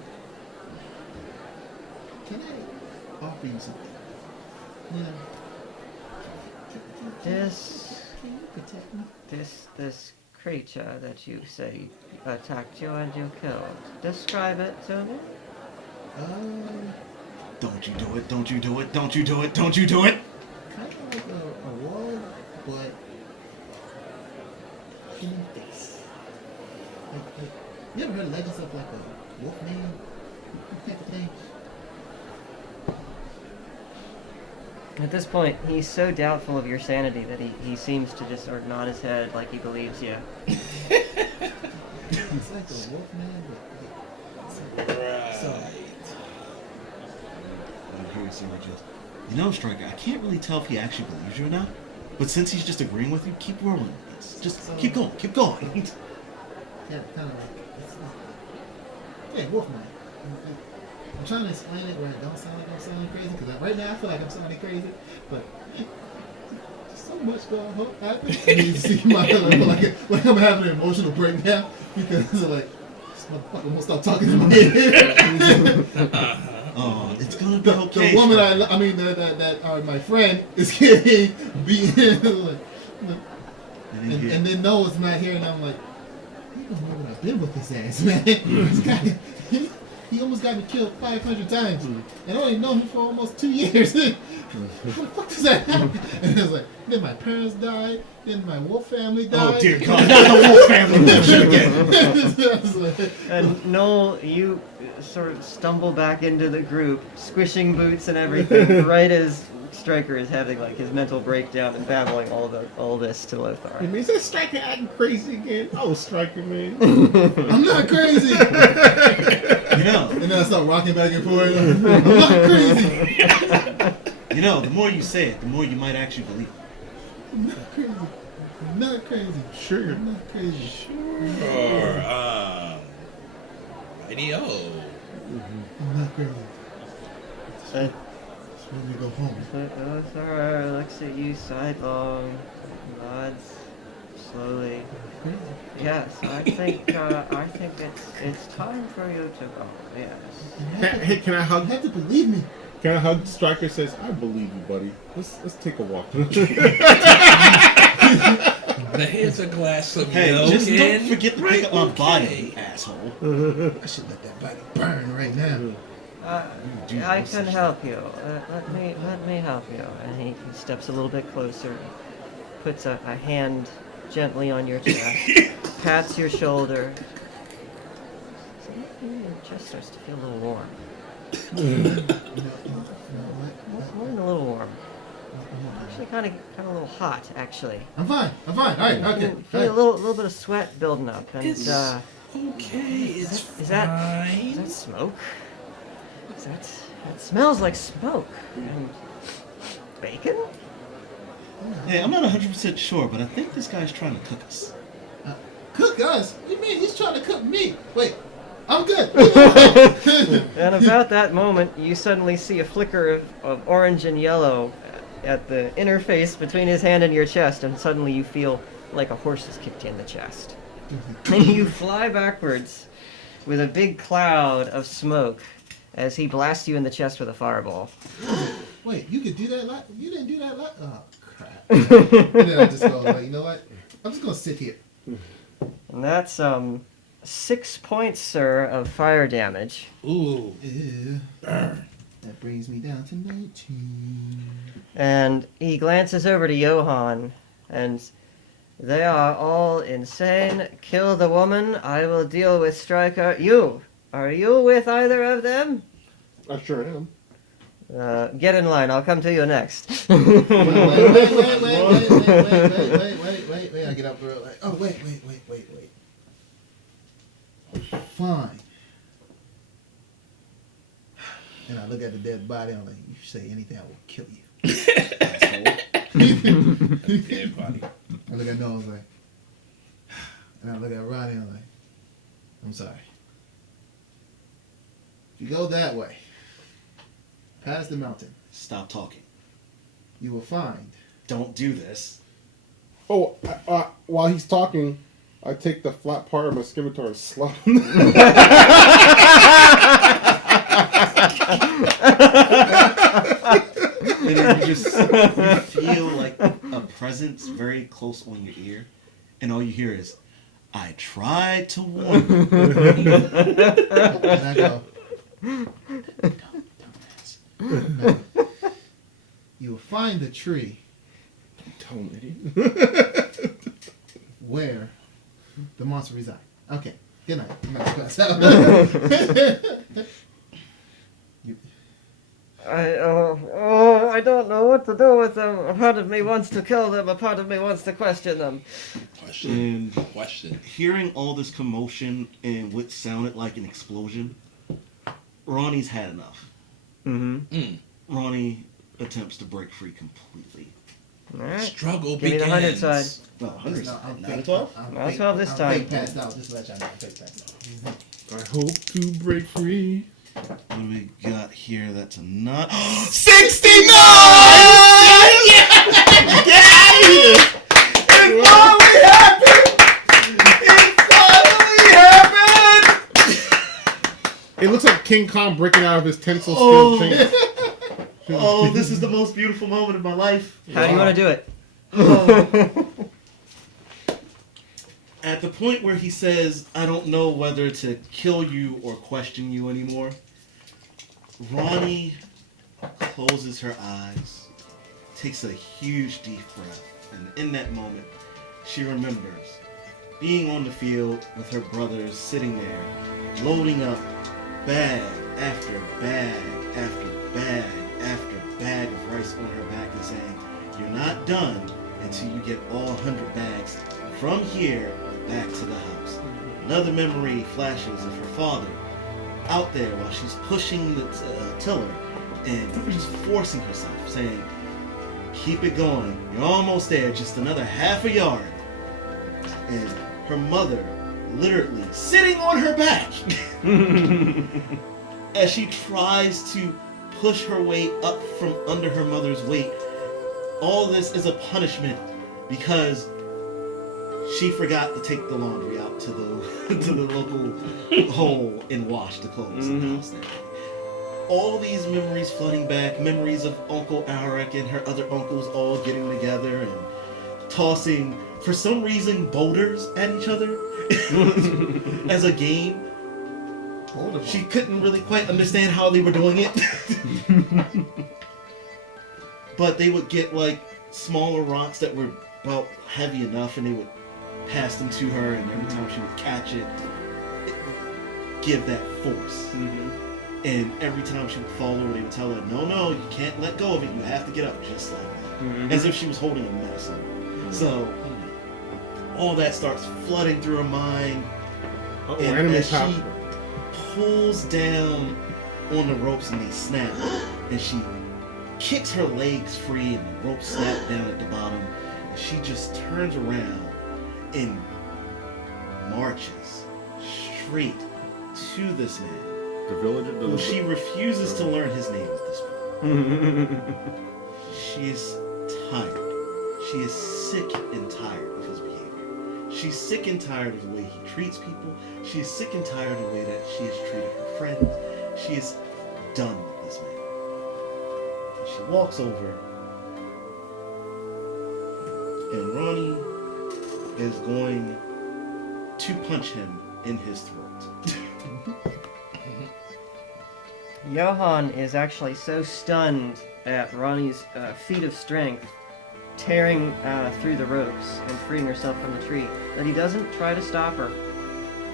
can I offer you something? You know, can you protect me? This creature that you say attacked you and you killed. Describe it to me. Don't you do it, don't you do it, don't you do it, don't you do it! Kind of like a wall, but human face. Like, you ever heard legends of like a wolfman type of thing? At this point, he's so doubtful of your sanity that he seems to just sort of nod his head like he believes you. He's like a wolf man, but Right. I'm curious, so just, you know, Striker, I can't really tell if he actually believes you or not. But since he's just agreeing with you, keep rolling with this. Just keep going, keep going. yeah, kind of like it's yeah, Wolfman. I'm trying to explain it where it don't sound like I'm sounding crazy because right now I feel like I'm sounding crazy, but so much going on happening. And you see my like I'm having an emotional breakdown because like this motherfucker won't stop talking in my head. Oh, it's gonna be okay. The woman that my friend is getting beaten, like, and then Noah's not here, and I'm like, you don't know what I've been with this ass, man. This guy, he almost got me killed 500 times, and I only known him for almost 2 years. How the fuck does that happen? And it was like, then my parents died, then my wolf family died. Oh dear God, not the wolf family again. And Noel, you sort of stumble back into the group, squishing boots and everything, right as Stryker is having like his mental breakdown and babbling all this to Lothar. It means that Striker acting crazy again. Oh, Striker, man. I'm not crazy. You know, And then I start rocking back and forth. I'm not crazy. you know, the more you say it, the more you might actually believe it. I'm not crazy. I'm not crazy. Sure. I'm not crazy. Sure. Radio. I'm not crazy. Just want me to go home. Lothar looks at you sidelong, nods slowly. Crazy. Yes, I think it's time for you to go. Yes. Hey, can I You hug? have to believe me. Can I hug Striker? Says, I believe you, buddy. Let's take a walk. Here's a glass of Hey, milk. just don't and- forget to pick up my body, you asshole. I should let that body burn right now. I can help you. Let me help you. And he steps a little bit closer, puts a hand gently on your chest, pats your shoulder. So your chest starts to feel a little warm. More than a little warm. Actually, kind of a little hot. Actually, I'm fine. All right. you Okay. can feel a little bit of sweat building up, and It's okay. It's is that fine. smoke? That smells like smoke and bacon. Hey, I'm not 100% sure, but I think this guy's trying to cook us. Cook us? What do you mean he's trying to cook me? Wait, I'm good. And about that moment, you suddenly see a flicker of orange and yellow at the interface between his hand and your chest, and suddenly you feel like a horse has kicked you in the chest. And you fly backwards with a big cloud of smoke as he blasts you in the chest with a fireball. Wait, you could do that? You didn't do that? Oh crap! And then I just go like, you know what? I'm just gonna sit here. And that's 6 points, sir, of fire damage. Ooh. Yeah. Burn. That brings me down to 19. And he glances over to Johann, and they are all insane. Kill the woman. I will deal with Stryker. Are you with either of them? I sure am. Get in line. I'll come to you next. Wait! I get up real like, oh wait. Fine. And I look at the dead body. I'm like, you say anything, I will kill you. Dead body. I look at Noah. I was like, and I look at Ronnie. I'm like, I'm sorry. If you go that way, past the mountain, Stop talking. you will find. Don't do this. Oh, while he's talking, I take the flat part of my scimitar and slap. And then you feel like a presence very close on your ear, and all you hear is, "I tried to warn you." And I go, dumbass. No. You will find the tree Tell him, idiot. where the monster resides. Okay, good night. I'm not going to pass out. I don't know what to do with them. A part of me wants to kill them. A part of me wants to question them. Question. Hearing all this commotion and what sounded like an explosion, Ronnie's had enough. Mm-hmm. Ronnie attempts to break free completely. All right. Struggle Give me the 100 side. No, 100. No, I'm Not a fake. 12? Not a 12 this time. Fake passed out. Just to let y'all know. I'm fake passed out. I hope to break free. What do we got here? That's a not 69! Get out of here! It finally happened! It finally happened! It looks like King Kong breaking out of his tensile Oh. steel chain. Oh, this is the most beautiful moment of my life. How do you want to do it? At the point where he says, I don't know whether to kill you or question you anymore, Ronnie closes her eyes, takes a huge deep breath, and in that moment, she remembers being on the field with her brothers sitting there, loading up bag after bag after bag after bag of rice on her back and saying, you're not done until you get all 100 bags from here back to the house. Another memory flashes of her father out there while she's pushing the tiller and just forcing herself, saying, keep it going, you're almost there, just another half a yard. And her mother literally sitting on her back as she tries to push her way up from under her mother's weight. All this is a punishment because she forgot to take the laundry out to the to the local hole and wash the clothes in the house that day. All these memories flooding back, memories of Uncle Alric and her other uncles all getting together and tossing, for some reason, boulders at each other as a game. She couldn't really quite understand how they were doing it. But they would get like smaller rocks that were about heavy enough and they would pass them to her, and every time she would catch it would give that force. And every time she would fall over, they would tell her, no, you can't let go of it, you have to get up, just like that. As if she was holding a medicine. So all that starts flooding through her mind. And enemy as top. she pulls down on the ropes and they snap, and she kicks her legs free and the ropes snap down at the bottom, and she just turns around and marches straight to this man, The villager. who she refuses to learn his name at this point. She is tired. She is sick and tired of his behavior. She's sick and tired of the way he treats people. She is sick and tired of the way that she has treated her friends. She is done with this man. And she walks over, and Ronnie is going to punch him in his throat. Johan is actually so stunned at Ronnie's feat of strength, tearing through the ropes and freeing herself from the tree, that he doesn't try to stop her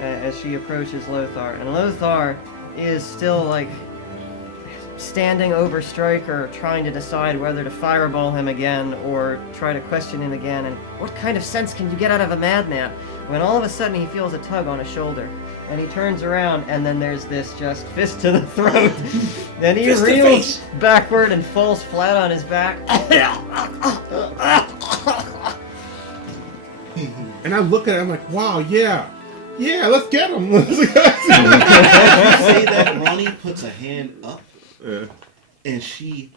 as she approaches Lothar. And Lothar is still like standing over Stryker, trying to decide whether to fireball him again or try to question him again. And what kind of sense can you get out of a madman? When all of a sudden he feels a tug on his shoulder, and he turns around, and then there's this just fist to the throat. Then he Fist to reels face. backward and falls flat on his back. And I look at it, I'm like, wow, yeah, let's get him. You say that Ronnie puts a hand up, and she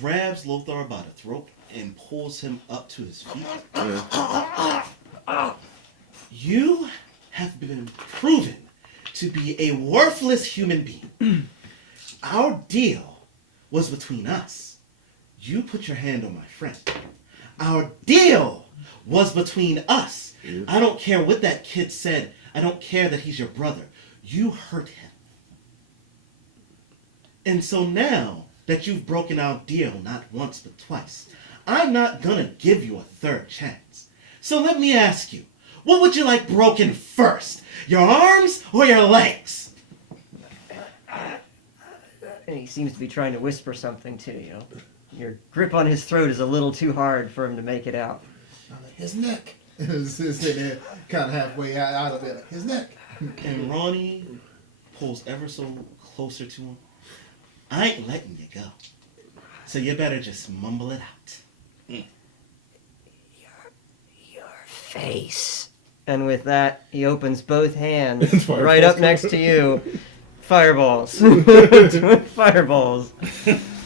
grabs Lothar by the throat and pulls him up to his feet. You have been proven to be a worthless human being. Our deal was between us. You put your hand on my friend. Our deal was between us. I don't care what that kid said. I don't care that he's your brother. You hurt him. And so now that you've broken our deal not once but twice, I'm not gonna give you a third chance. So let me ask you, what would you like broken first? Your arms or your legs? and he seems to be trying to whisper something to you. Your grip on his throat is a little too hard for him to make it out. I'm like, his neck. Sitting there, kind of halfway out of it. Like, his neck. And Ronnie pulls ever so closer to him. I ain't letting you go. So you better just mumble it out. Your face. And with that, he opens both hands Fireballs. right up next to you. Fireballs. Fireballs.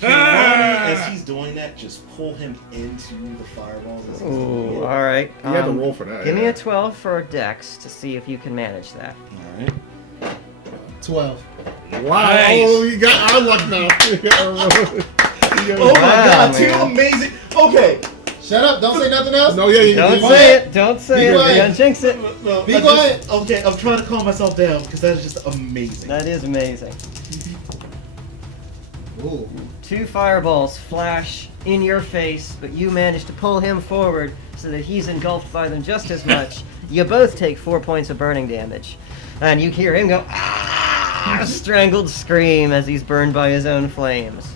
Ronnie, as he's doing that, just pull him into the fireballs. As he's doing Ooh, it. all right. You had to roll for that. Give me yeah. a 12 for a dex to see if you can manage that. All right. 12. Wow, Nice. oh, you got our luck now. Oh my Wow, God! Two man. amazing. Okay. Shut up. Don't say nothing else. No, yeah, Don't you say it. Don't say Be it. quiet. You're gonna jinx it. No, Be I quiet. Okay, I'm trying to calm myself down because that is just amazing. That is amazing. Ooh. 2 fireballs flash in your face, but you manage to pull him forward so that he's engulfed by them just as much. You both take 4 points of burning damage. And you hear him go, ah, a strangled scream as he's burned by his own flames.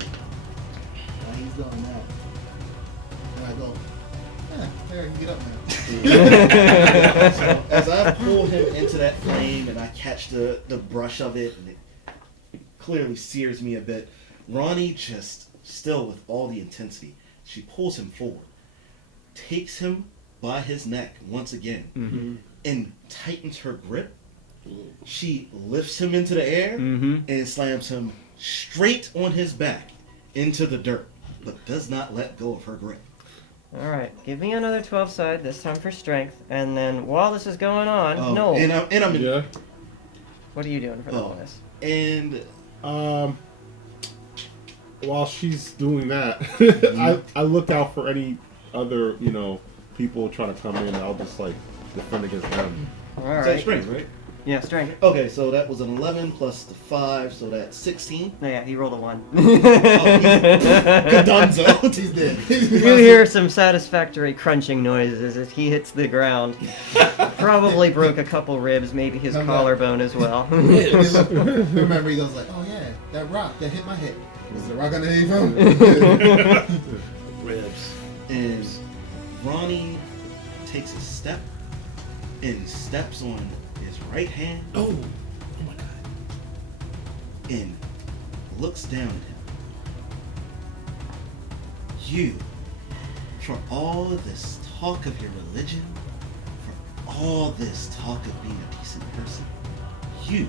Now he's going now. And I go, I can get up now. So as I pull him into that flame and I catch the brush of it and it clearly sears me a bit, Ronnie just, still with all the intensity, she pulls him forward, takes him by his neck once again, and tightens her grip. She lifts him into the air and slams him straight on his back into the dirt, but does not let go of her grip. Alright, give me another 12 side, this time for strength. And then while this is going on, Oh, Noel, and I'm in, Yeah. what are you doing for the Oh. bonus? and While she's doing that, I look out for any other, people trying to come in. I'll just like defend against them. is that Alright. strength, right? Yeah, strength. Okay, so that was an 11 plus the 5, so that's 16. No, yeah, he rolled a 1. Dunzo. He's dead. You hear some satisfactory crunching noises as he hits the ground. Probably broke a couple ribs, maybe his No, no. collarbone as well. Remember, he goes like, oh yeah, that rock that hit my head. Was the rock underneath him? Ribs. And Ronnie takes a step and steps on his right hand Oh my God. and looks down at him. You, for all of this talk of your religion, for all this talk of being a decent person, you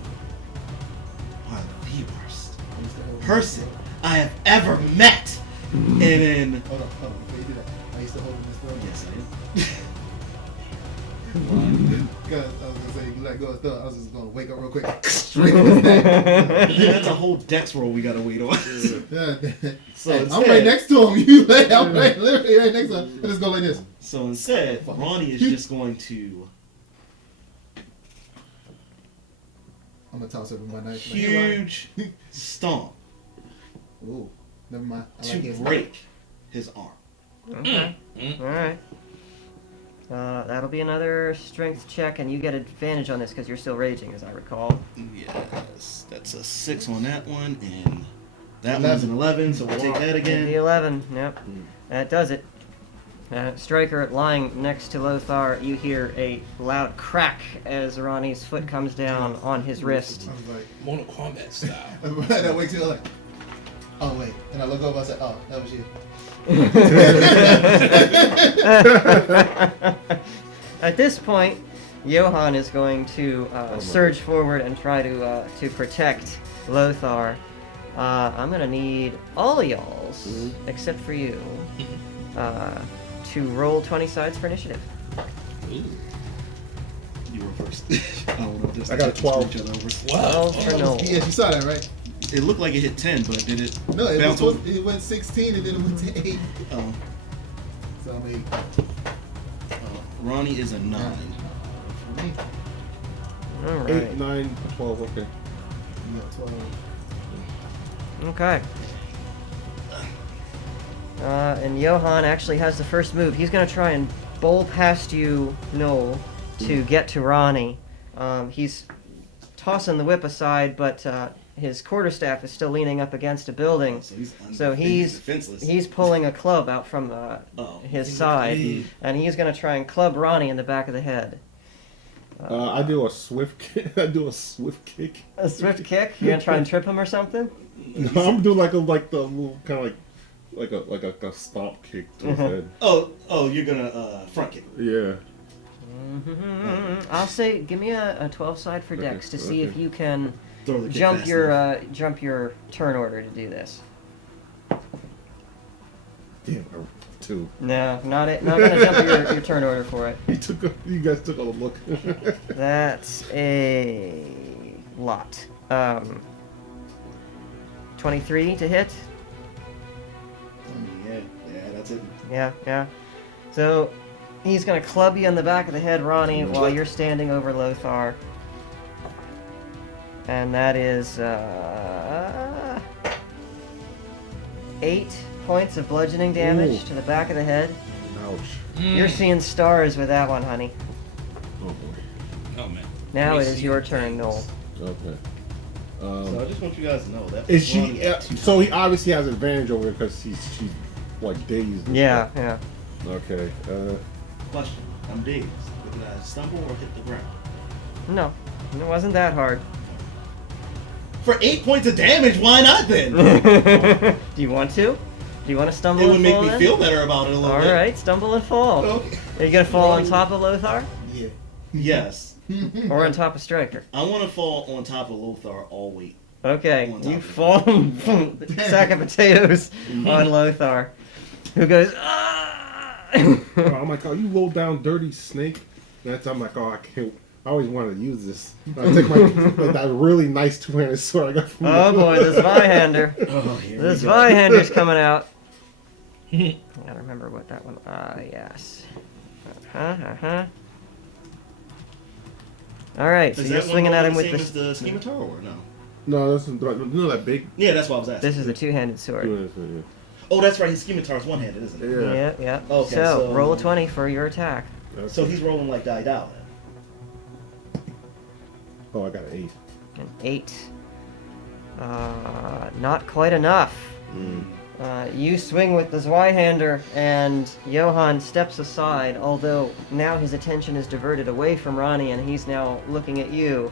are the worst person I have ever met. And then, Hold on. Before you do that, are you still holding this door? yes, I am. Because I was gonna say, you let go of the door. I was just gonna wake up real quick. Straight in his neck. That's a whole dex roll we gotta wait on. Yeah. So Hey, I'm instead- right next to him. You lay, I'm right, literally right next to him. I just go like this. So instead, Ronnie is just going to I'm gonna toss it with my knife. huge stomp Ooh, never mind. I to like his break his arm. Okay. Alright. That'll be another strength check, and you get advantage on this because you're still raging, as I recall. Yes, that's a 6 on that one, and that 11. one's an 11, so we'll take that The again. 11, yep. That does it. Striker lying next to Lothar, you hear a loud crack as Ronnie's foot comes down on his wrist. I was like, Mortal Kombat style. that wakes you up like, oh wait. And I look over, I said, oh, that was you. At this point, Johann is going to surge forward and try to protect Lothar. I'm gonna need all y'all's, except for you, to roll 20 sides for initiative. You were first. I don't know if this I got a 12. each other over. Wow. 12 for Noel. Yes, you saw that, right? It looked like it hit 10, but did it No, it, bounce was, over? it went 16 and then it went to 8. Oh, So I'm 8. Ronnie is a 9. All 8, right. 9, 12. Okay. You got 12. Okay. And Johann actually has the first move. He's going to try and bowl past you, Noel, to get to Ronnie. He's tossing the whip aside, but his quarterstaff is still leaning up against a building. So he's defenseless. he's pulling a club out from his side, and he's going to try and club Ronnie in the back of the head. I do a swift kick. A swift kick. A swift kick? You're going to try and trip him or something? No, I'm doing like the little kind of like a stomp kick to his head. Oh, you're gonna front kick. Yeah. I'll say, give me a 12 side for Dex to see if you can Throw the kick jump fast your enough. jump your turn order to do this. Damn, 2. No, not it. Not gonna jump your turn order for it. You guys took a look. That's a lot. 23 to hit. Yeah, that's it. Yeah. So he's gonna club you in the back of the head, Ronnie, while you're standing over Lothar. And that is 8 points of bludgeoning damage to the back of the head. Ouch. You're seeing stars with that one, honey. Oh boy. Oh man. Now it is your turn, Noel. Okay. So I just want you guys to know that. Is she? So he obviously has advantage over her because she's like dazed. and Yeah. stuff. Okay. Question: I'm dazed. Did I stumble or hit the ground? No, it wasn't that hard. For 8 points of damage, why not then? Do you want to? Do you want to stumble It would and make fall me then? feel better about it a little All bit. right, stumble and fall. Okay. Are you gonna fall on top of Lothar Yeah. Yes. or on top of Striker? I want to fall on top of Lothar all weight. Okay, On top you of it. fall sack of potatoes on Lothar, who goes. Ah! I'm like, oh, you low down dirty snake. I'm like, oh, I can't. I always wanted to use this. I take my that really nice 2-handed sword I got from. Oh boy, this Zweihander. Oh, here This we go. Zweihander's coming out. I gotta remember what that one. Yes. All right, so Is you're that swinging one at him the with same this. as the scimitar or no? No, that's that big. Yeah, that's what I was asking. This is the two-handed sword. Yeah. Oh, that's right. His scimitar is one-handed, isn't it? Yeah. Yeah. Okay, so so- roll a 20 for your attack. So he's rolling like die down. Oh, I got an 8. An 8. Not quite enough. You swing with the Zweihander, and Johann steps aside, although now his attention is diverted away from Ronnie, and he's now looking at you.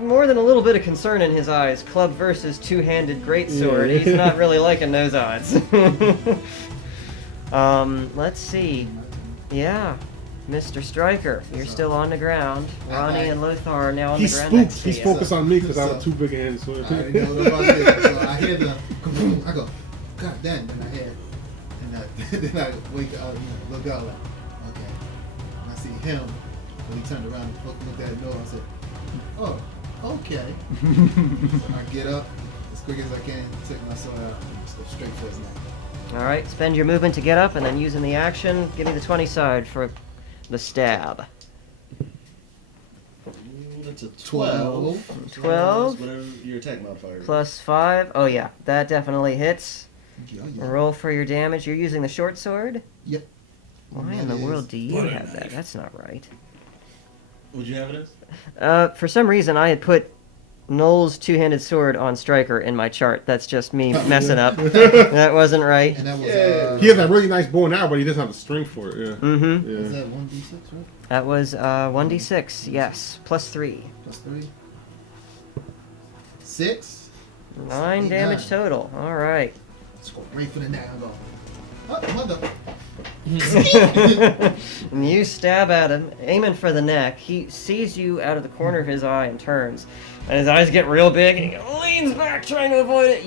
More than a little bit of concern in his eyes. Club versus two-handed greatsword. Yeah. He's not really liking those odds. Let's see. Yeah. Mr. Stryker, you're still on the ground. Ronnie and Lothar are now on He's the ground spooked. next to He's you. focused on me because I have So- a too big a hand sword. I already know what I'm about to do. So I hear the kaboom. I go, God damn. And I hear, and then I wake up, look out like, okay. And I see him. When he turned around and looked at the door, I said, oh, okay. So I get up as quick as I can, take my sword out, and just go straight for his neck. All right, spend your movement to get up, and then using the action, give me the 20 side for the stab. That's a 12. 12 Whatever your attack modifier is. plus 5. Oh yeah, that definitely hits. Yeah. Roll for your damage. You're using the short sword? Yep. Why in the world do you butter have that? knife. That's not right. Would you have it as? For some reason, I had put Noel's two-handed sword on Stryker in my chart. That's just me messing up. That wasn't right. And that was, He has that really nice bow and arrow, but he doesn't have the strength for it. Yeah. Mm-hmm. was Yeah. that 1d6, right? That was 1d6, yes, plus 3. Plus 3. 6. 9 damage 9. total. All right. Let's go right for the neck. I go, oh, mother. And you stab at him, aiming for the neck. He sees you out of the corner of his eye and turns. And his eyes get real big, and he leans back trying to avoid it.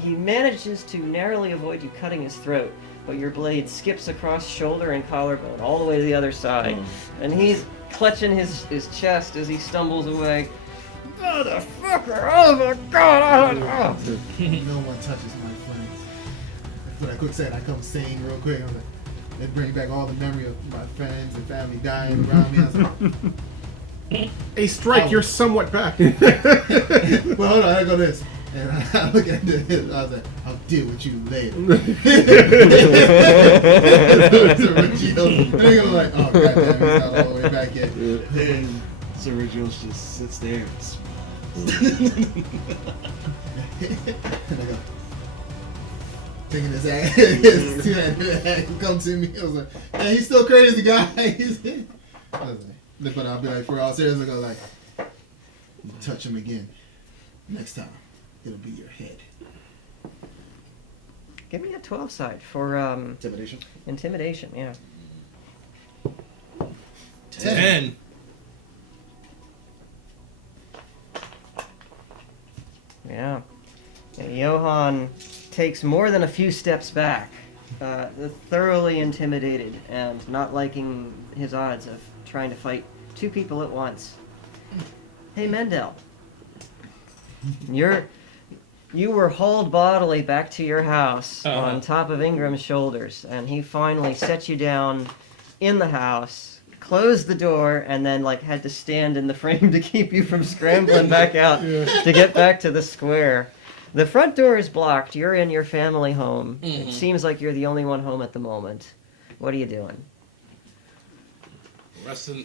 He manages to narrowly avoid you cutting his throat, but your blade skips across shoulder and collarbone all the way to the other side. And he's clutching his chest as he stumbles away. Motherfucker! Oh my god! Oh. No one touches my friends. That's what I quick said. I come sane real quick. I was like, it brings back all the memory of my friends and family dying around me. I was like, Hey, Strike, you're somewhat back. well, hold on, I go this. And I look at this. I was like, I'll deal with you later. So Reggie, and they go like, oh, goddamn, he's not all the way back yet. And Sir Regios just sits there and smiles. Taking his ass, his two-handed ass, come to me. I was like, "Man, he's still crazy, guys." I was like, but I'll be like, for all serious, I go like, "You touch him again. Next time, it'll be your head." Give me a 12 side for Intimidation. intimidation. Yeah. 10. Yeah. Johann takes more than a few steps back, thoroughly intimidated and not liking his odds of trying to fight two people at once. Hey, Mendel. You were hauled bodily back to your house on top of Ingram's shoulders, and he finally set you down in the house, closed the door, and then had to stand in the frame to keep you from scrambling back out to get back to the square. The front door is blocked. You're in your family home. It seems like you're the only one home at the moment. What are you doing? Resting.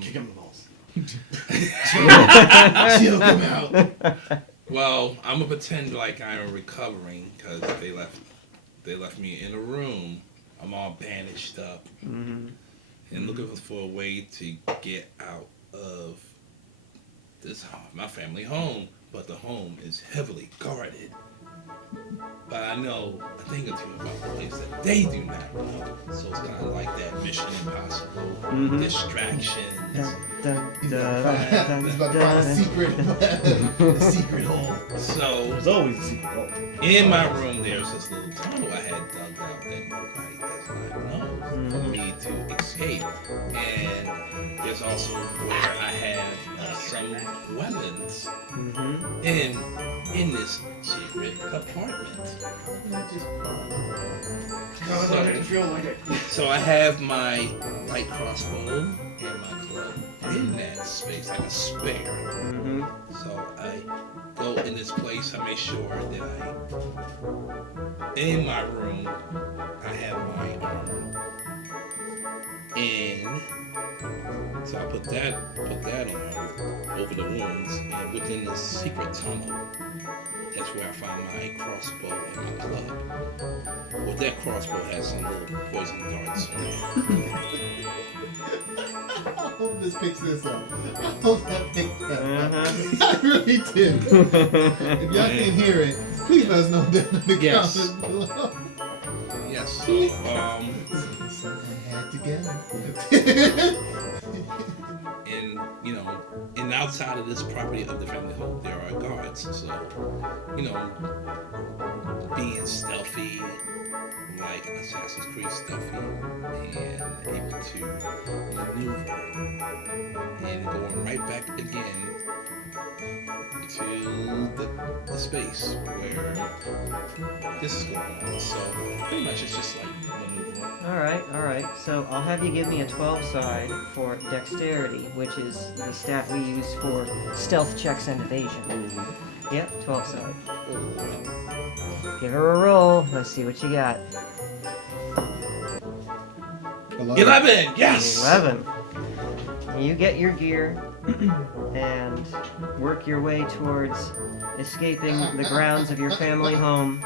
Kick him in the balls. Chill him out. Well, I'm gonna pretend like I'm recovering because they left me in a room. I'm all bandaged up and looking for a way to get out of this my family home. But the home is heavily guarded. But I know a thing or two about the place that they do not know. So it's kind of like that Mission Impossible distractions. He's about to find a secret hole. So There's always a secret hole. in my room, there's this little tunnel I had dug out that nobody does not know for me to escape. And there's also where I have some weapons in this secret compartment. God, I didn't feel like it. So I have my light crossbow and my club in that space, like a spare. So I go in this place, I make sure that in my room, I have my armor. And so I put that on over the wounds, and within the secret tunnel, that's where I found my crossbow and my club. Well, that crossbow has some little poison darts on it. I hope this picks this up. I hope that picks that up. I really did. If y'all can hear it, please let us know down in the comments below. Yes. So, Something had to go. and outside of this property of the family home, there are guards. So, being stealthy, like Assassin's Creed stealthy, and able to maneuver, and going right back again to the space where this is going on. So pretty much it's just like maneuvering. All right. So I'll have you give me a 12 side for dexterity, which is the stat we use for stealth checks and evasion. Yep, 12 side. Give her a roll. Let's see what you got. 11. Yes. 11. You get your gear and work your way towards escaping the grounds of your family home.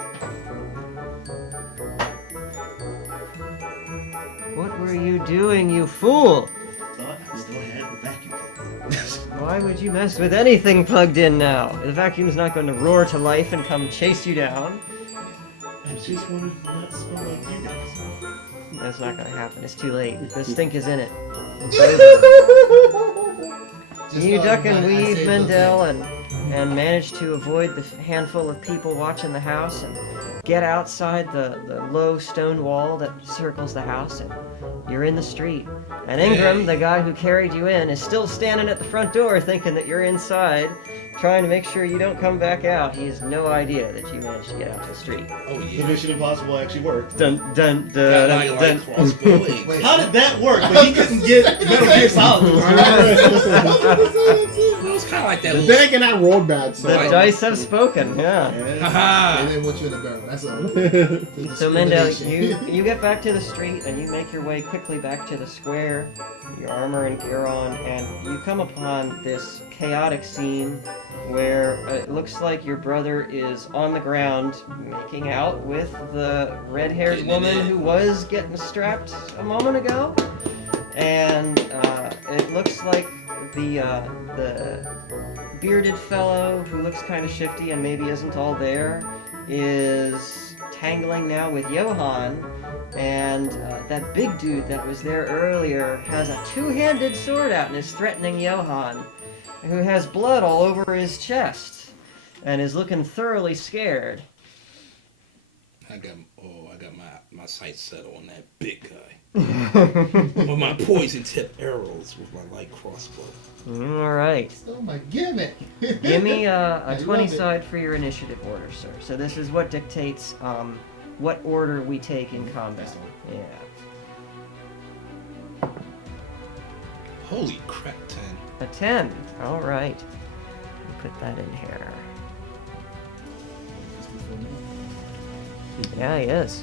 What were you doing, you fool? Thought I still had the vacuum plug. Why would you mess with anything plugged in now? The vacuum's not going to roar to life and come chase you down. I just wanted to not smell like you guys. That's not going to happen. It's too late. The stink is in it. You duck and weave, Mendel, and manage to avoid the handful of people watching the house and get outside the low stone wall that circles the house, and you're in the street. And Ingram, the guy who carried you in, is still standing at the front door thinking that you're inside, trying to make sure you don't come back out. He has no idea that you managed to get out to the street. Oh The yeah. Mission Impossible actually worked. Dun dun Got dun my dun. light crossbow. Wait. How did that work? But he couldn't get Metal Gear Solid. It was kind of like that. Then again, I rolled bad, so The dice have spoken, yeah. They Haha. didn't want you in the barrel. That's all. The So Mendel, discrimination. you get back to the street and you make your way quickly back to the square, your armor and gear on, and you come upon this chaotic scene where it looks like your brother is on the ground making out with the red-haired Getting woman it in. who was getting strapped a moment ago, and it looks like the bearded fellow who looks kind of shifty and maybe isn't all there is tangling now with Johann, and that big dude that was there earlier has a two-handed sword out and is threatening Johann, who has blood all over his chest and is looking thoroughly scared. I got my sights set on that big guy. With my poison tip arrows with my light crossbow. All right. Oh my gimmick. Give me a I 20 love it. side for your initiative order, sir. So this is what dictates what order we take in combat. Yeah. Holy crap, 10. A 10. All right. Put that in here. Yeah, he is.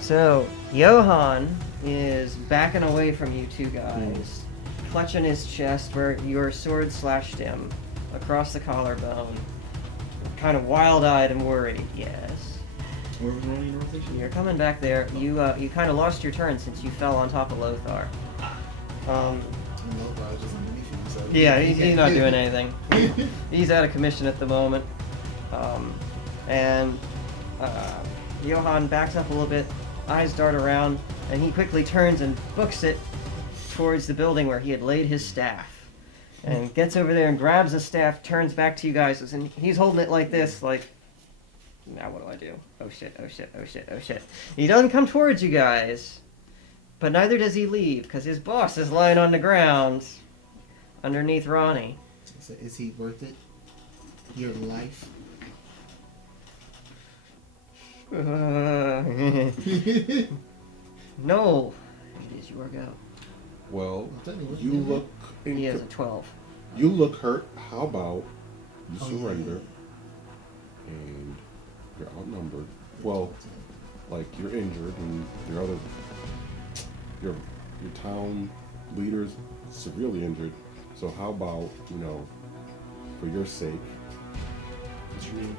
So, Johann is backing away from you two guys, clutching his chest where your sword slashed him across the collarbone, kind of wild-eyed and worried. Yes. Where was Ronnie in rotation? You're coming back there. You kind of lost your turn since you fell on top of Lothar. Yeah, he's not doing anything. He's out of commission at the moment. Johann backs up a little bit, eyes dart around, and he quickly turns and books it towards the building where he had laid his staff. And gets over there and grabs the staff, turns back to you guys, and he's holding it like this, like, now what do I do? Oh shit, oh shit, oh shit, oh shit. He doesn't come towards you guys, but neither does he leave, because his boss is lying on the ground underneath Ronnie. So is he worth it? Your life? No, it is your go. Well, I'll tell you what, you man. look. He has a 12. You look hurt. How about you Oh, surrender? And you're outnumbered. Well, like you're injured, and your town leader's severely injured. So how about, for your sake? What's your name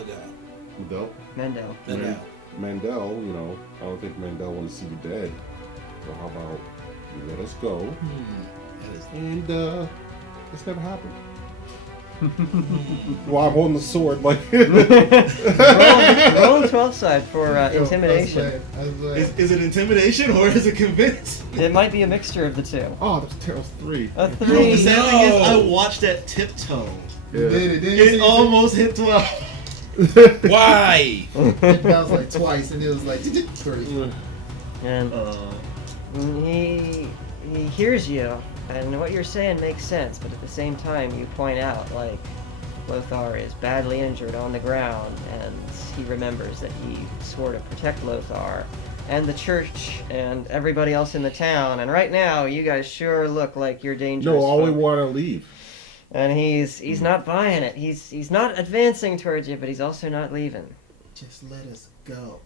again? Mandel? Mendo. Mandel, I don't think Mandel wants to see you dead. So how about you let us go? And this never happened. Well, I'm holding the sword, like. Roll a 12 side for intimidation. Is it intimidation or is it convince? It might be a mixture of the two. Oh, that's Terrell's 3. A You know what 3. the sad thing is? No. I watched that tiptoe. You did it, didn't It you? almost hit 12. Why? It bounced like twice, and it was like 3. And he hears you, and what you're saying makes sense, but at the same time, you point out, like, Lothar is badly injured on the ground, and he remembers that he swore to protect Lothar and the church and everybody else in the town, and right now, you guys sure look like you're dangerous. No, all we folk. want to leave. And he's not buying it. He's not advancing towards you, but he's also not leaving. Just let us go.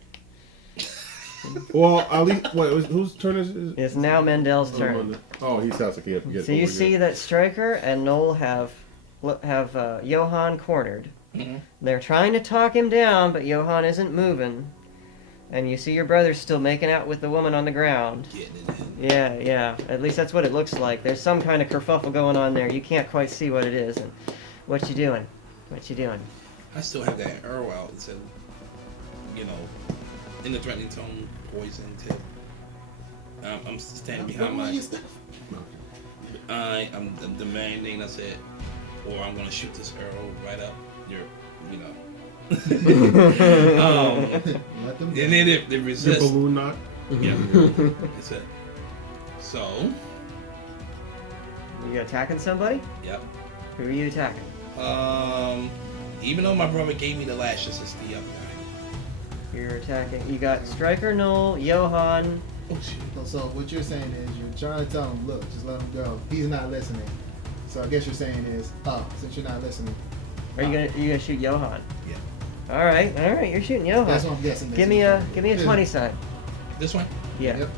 Well, at least, wait, whose turn is it? It's now Mendel's turn. Oh, he sounds like he had to get So you over see here. that Stryker and Noel have Johann cornered. Mhm. They're trying to talk him down, but Johann isn't moving. And you see your brother still making out with the woman on the ground. Getting it in. Yeah. At least that's what it looks like. There's some kind of kerfuffle going on there. You can't quite see what it is. And what you doing? I still have that arrow out. It said, in the threatening tone, poison tip. I'm standing behind my. I'm demanding. I said, or I'm gonna shoot this arrow right up your, Let them and go. then if they Your resist, balloon knot? yeah, that's it. So, You attacking somebody? yep. Who are you attacking? Even though my brother gave me the lashes, it's the other guy. You're attacking. You got Stryker, Noel, Johann. Oh shit. So what you're saying is you're trying to tell him, look, just let him go. He's not listening. So I guess you're saying is, since you're not listening, Are you gonna shoot Johann? Yeah. All right. You're shooting Johan. That's what I'm guessing. Give me a 20 sign. This one? Yeah. Yep.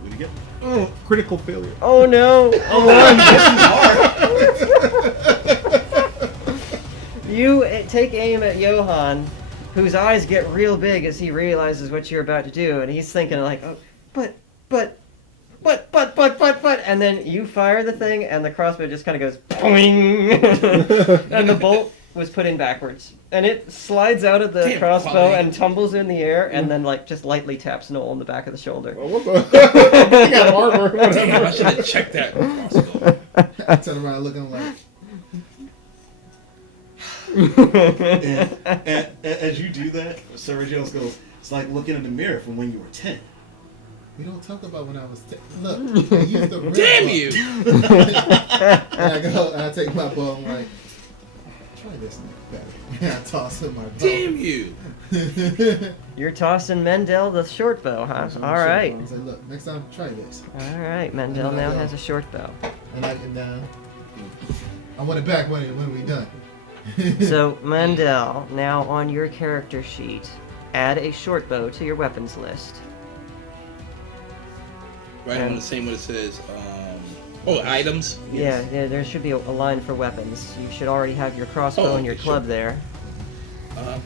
What'd you get? Oh, critical failure. Oh no! You take aim at Johan, whose eyes get real big as he realizes what you're about to do, and he's thinking like, oh, but, and then you fire the thing, and the crossbow just kind of goes, boing, and the bolt was put in backwards, and it slides out of the Damn, crossbow buddy. and tumbles in the air, and then like just lightly taps Noel in the back of the shoulder. Oh, what the? He got armor. Damn, I Whatever. should have checked that crossbow. I turn around looking like, And as you do that, Sir Jones goes, it's like looking in the mirror from when you were 10. we don't talk about when I was 10. Look, I used the red Damn bow. you! And I go and I take my bow. I'm like, try this better. And I toss in my bow. Damn you! You're tossing Mendel the short bow, huh? All right. I was like, look, next time try this. All right, Mendel now has a short bow. And I want it back when we done. So, Mendel, now on your character sheet, add a short bow to your weapons list. Right on the same what it says. Items. Yeah, there should be a line for weapons. You should already have your crossbow and your okay, club sure. there.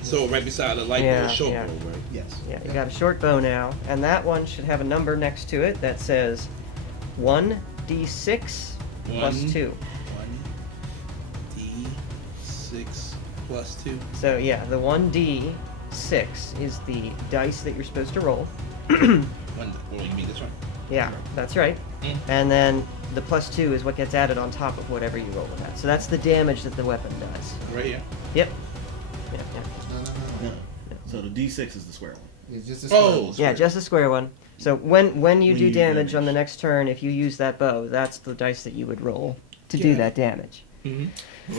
So right beside the light Yeah, bow, short yeah. bow, right? Yes. Yeah, you got a short bow now, and that one should have a number next to it that says 1d6 plus 2. 1d6 plus 2. So yeah, the 1d6 is the dice that you're supposed to roll. You mean this one? Yeah, that's right. Mm. And then the plus 2 is what gets added on top of whatever you roll with that. So that's the damage that the weapon does. Right here. Yep. No. No. So the D6 is the square one. It's just a Oh, Yeah, just a square one. So when you do you damage on the damage. next turn, if you use that bow, that's the dice that you would roll to do Yeah. that damage. Mm-hmm.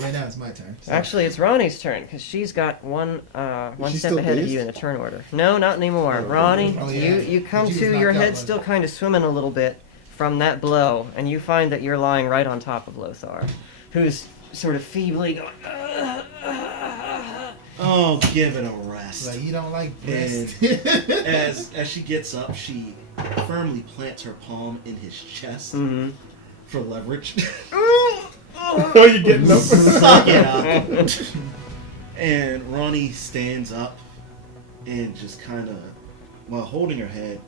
Right now it's my turn. So. Actually, it's Ronnie's turn because she's got one she step still ahead of dazed? you in the turn order. No, not anymore. Oh, Ronnie, oh, yeah. you come She was to, knocked your out, head's wasn't still it? kind of swimming a little bit from that blow, and you find that you're lying right on top of Lothar, who's sort of feebly going. Oh, give it a rest. Like, you don't like And breast. as she gets up, she firmly plants her palm in his chest Mm-hmm. for leverage. Oh, you getting up? Suck it up. And Ronnie stands up and just kind of, while holding her head,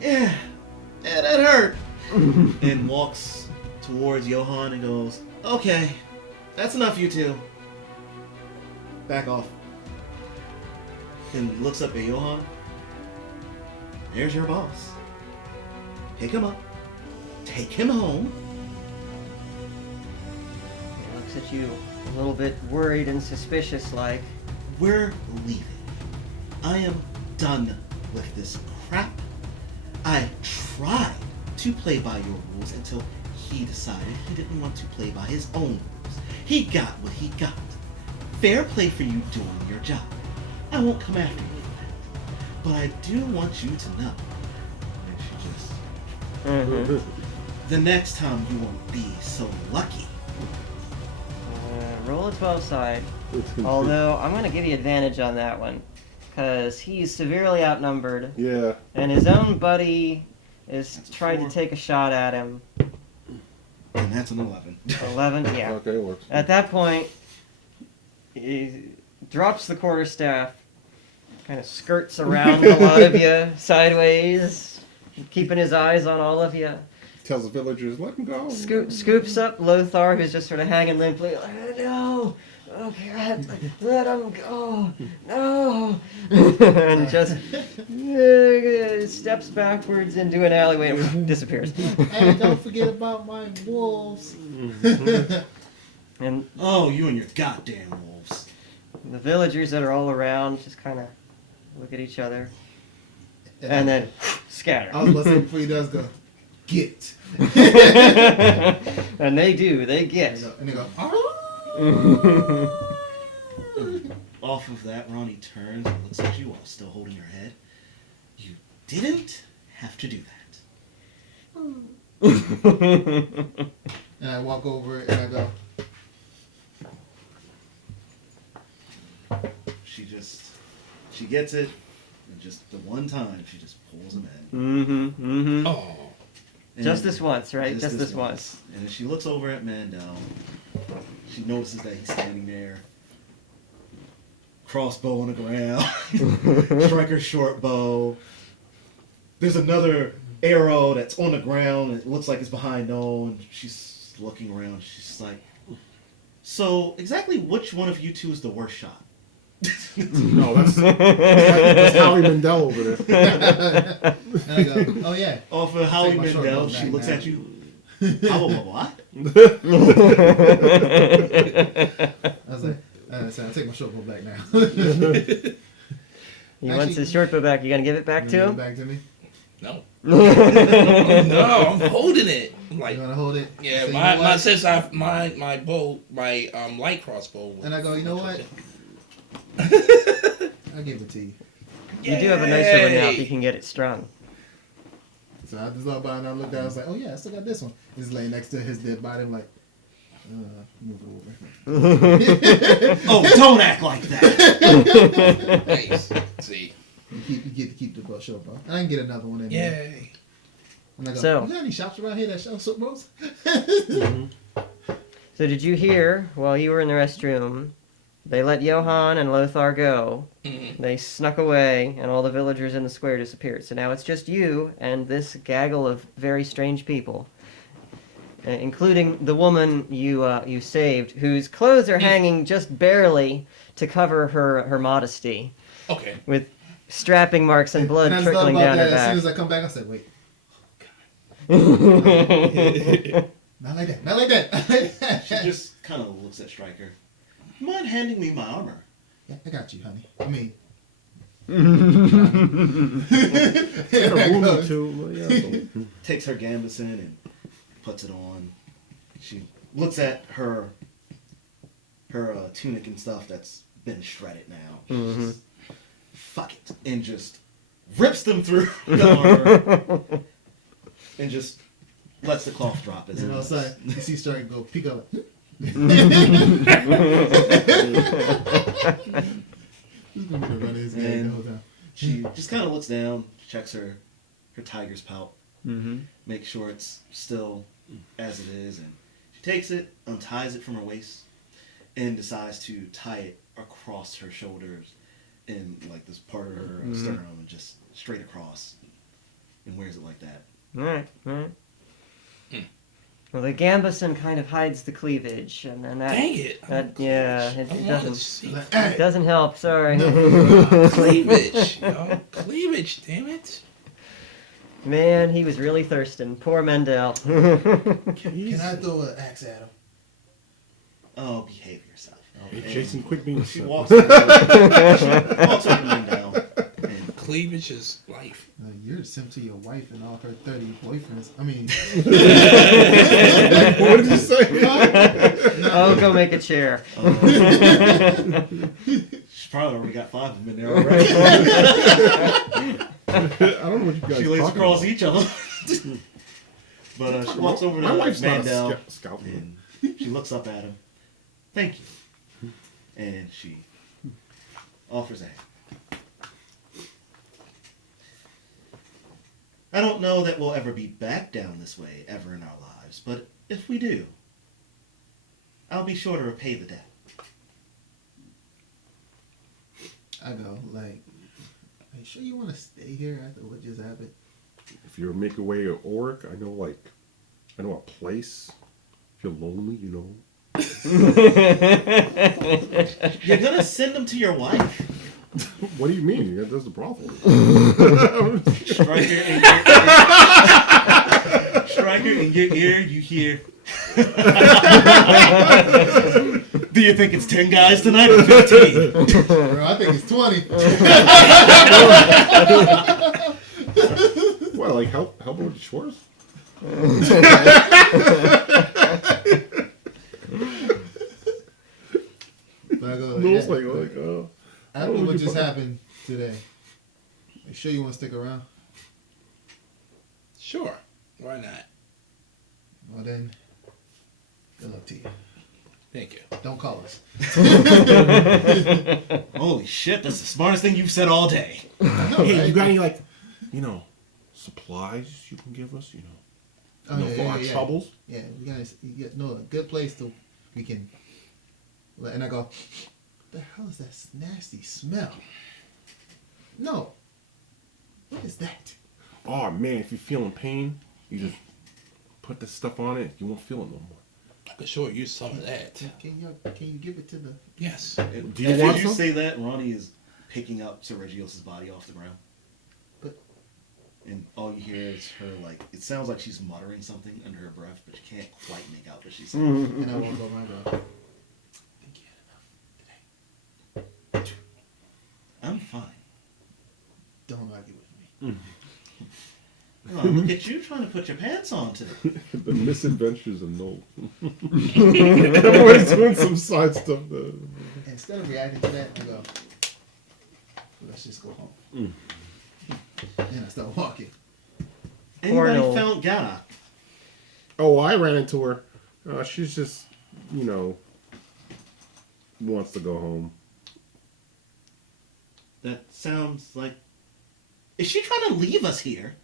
yeah, that hurt. And walks towards Johan and goes, okay, that's enough, you two. Back off. And looks up at Johan. There's your boss. Pick him up. Take him home. He looks at you a little bit worried and suspicious like. We're leaving. I am done with this crap. I tried to play by your rules until he decided he didn't want to play by his own rules. He got what he got. Fair play for you doing your job. I won't come after you for that. But I do want you to know. And she just, Mm-hmm. the next time you won't be so lucky. Roll a 12 side. Although I'm going to give you advantage on that one, because he's severely outnumbered, Yeah. and his own buddy is trying to take a shot at him. And that's an 11. 11, yeah. Okay, it works. At that point, he drops the quarterstaff, kind of skirts around a lot of you sideways, keeping his eyes on all of you. Tells the villagers, let him go. Scoops up Lothar, who's just sort of hanging limply. No, oh God, let him go, no, and just steps backwards into an alleyway and disappears. Hey, don't forget about my wolves. And Oh, you and your goddamn wolves. the villagers that are all around just kind of look at each other and then scatter. I was about to say before he does go, get. And they do, they get. And they go, Off of that, Ronnie turns and looks at you while still holding your head. You didn't have to do that. and I walk over and I go, she gets it, and just the one time she just pulls him in. Mm-hmm. Mm-hmm. Oh. And Just this once, right? Just this once. And then she looks over at Mandel. She notices that he's standing there. Crossbow on the ground. Striker's short bow. There's another arrow that's on the ground. And it looks like it's behind No. And she's looking around. She's like, so exactly which one of you two is the worst shot? No, that's Howie Mandel over there. And I go, oh yeah. Off of Howie Take my short Mandel, bow she back looks now. at you. How what? I was like, I'll take my short bow back now. He wants his short bow back. You gonna give it back to Give it him? back to me. No. No, I'm holding it. I'm like, You wanna hold it? yeah, So you know what? since my bow, my light crossbow. And I go, you know what? I'll give it to you. You do have a nicer one now if Yay. you can get it strung. So I just thought about it and I looked down. I was like, oh yeah, I still got this one. It's laying next to his dead body. I'm like, move it over. Oh, don't act like that. Nice. See. You get to keep the bow, short bow. And I can get another one in there. Yay. And I go, So- you got any shops around here that sell soap bows? So did you hear while you were in the restroom? They let Johann and Lothar go. Mm-hmm. They snuck away, and all the villagers in the square disappeared. So now it's just you and this gaggle of very strange people, including the woman you saved, whose clothes are hanging just barely to cover her modesty, Okay. with strapping marks and blood And I just thought trickling about down her that. As soon back. as I come back, I said, wait, not like that, not like that. She just kind of looks at Stryker. You mind handing me my armor? Yeah, I got you, honey. I mean, Get a wound or two. Yeah. Takes her gambeson and puts it on. She looks at her tunic and stuff that's been shredded now. She's just, fuck it, and just rips them through the armor and just lets the cloth drop. As and it all of a does. sudden, you see Stark go peek up. He's gonna be running his gag the whole time. She just kind of looks down, checks her tiger's pout, Mm-hmm. makes sure it's still as it is, and she takes it, unties it from her waist, and decides to tie it across her shoulders in like this part of her sternum, and just straight across, and wears it like that. All right. Well, the gambeson kind of hides the cleavage, and then that. Dang it. Yeah, I it wanted to doesn't. see Like, It hey, doesn't help. Sorry. cleavage. Yo. Cleavage, damn it. Man, he was really thirsting. Poor Mendel. can I throw an axe at him? Oh, behave yourself. Hey, And Jason, quick beans. She walks over to Mendel, and Cleavage is life. You're a simp to your wife and all her 30 boyfriends. I mean, What did you say? Oh, go make a chair. she's probably already got 5 of them in there already. I don't know what you guys She lays talking across about. each other. But she walks over My to wife's not a Mandel, scout. and she looks up at him. Thank you. And she offers a hand. I don't know that we'll ever be back down this way ever in our lives, but if we do, I'll be sure to repay the debt. I go, like, are you sure you want to stay here after what just happened? If you're making your way to Oric, I know a place. If you're lonely, you know. You're gonna send them to your wife. What do you mean? That does the brothel. Striker, in your ear, you hear. Do you think it's 10 guys tonight or 15? Bro, I think it's 20. Well, like help with the chores. But I go, Lou's yeah, like, after would what you just put- happened today, you sure you want to stick around? Sure. Why not? Well then, good luck to you. Thank you. Don't call us. Holy shit, that's the smartest thing you've said all day. I know, Hey, right? you got any like, supplies you can give us? Oh, For our troubles? Yeah, we gotta know a good place we can. And I go, what the hell is that nasty smell? No. What is that? Oh man, if you're feeling pain, you just put this stuff on it. You won't feel it no more. I could sure use some of that. Can you give it to the? Yes. Do you want If some? you say that, Ronnie is picking up Sergio's body off the ground. But And all you hear is her, like, it sounds like she's muttering something under her breath, but you can't quite make out what she's saying. and I won't go around. I go, think you had enough today. I'm fine. Don't argue with me. Oh, look at you trying to put your pants on today. The misadventures of Noel. Everyone's doing some side stuff. Though. And instead of reacting to that, I go, let's just go home. And I start walking. Anybody Noel. found Gara? Oh, I ran into her. She's just, wants to go home. That sounds like... Is she trying to leave us here?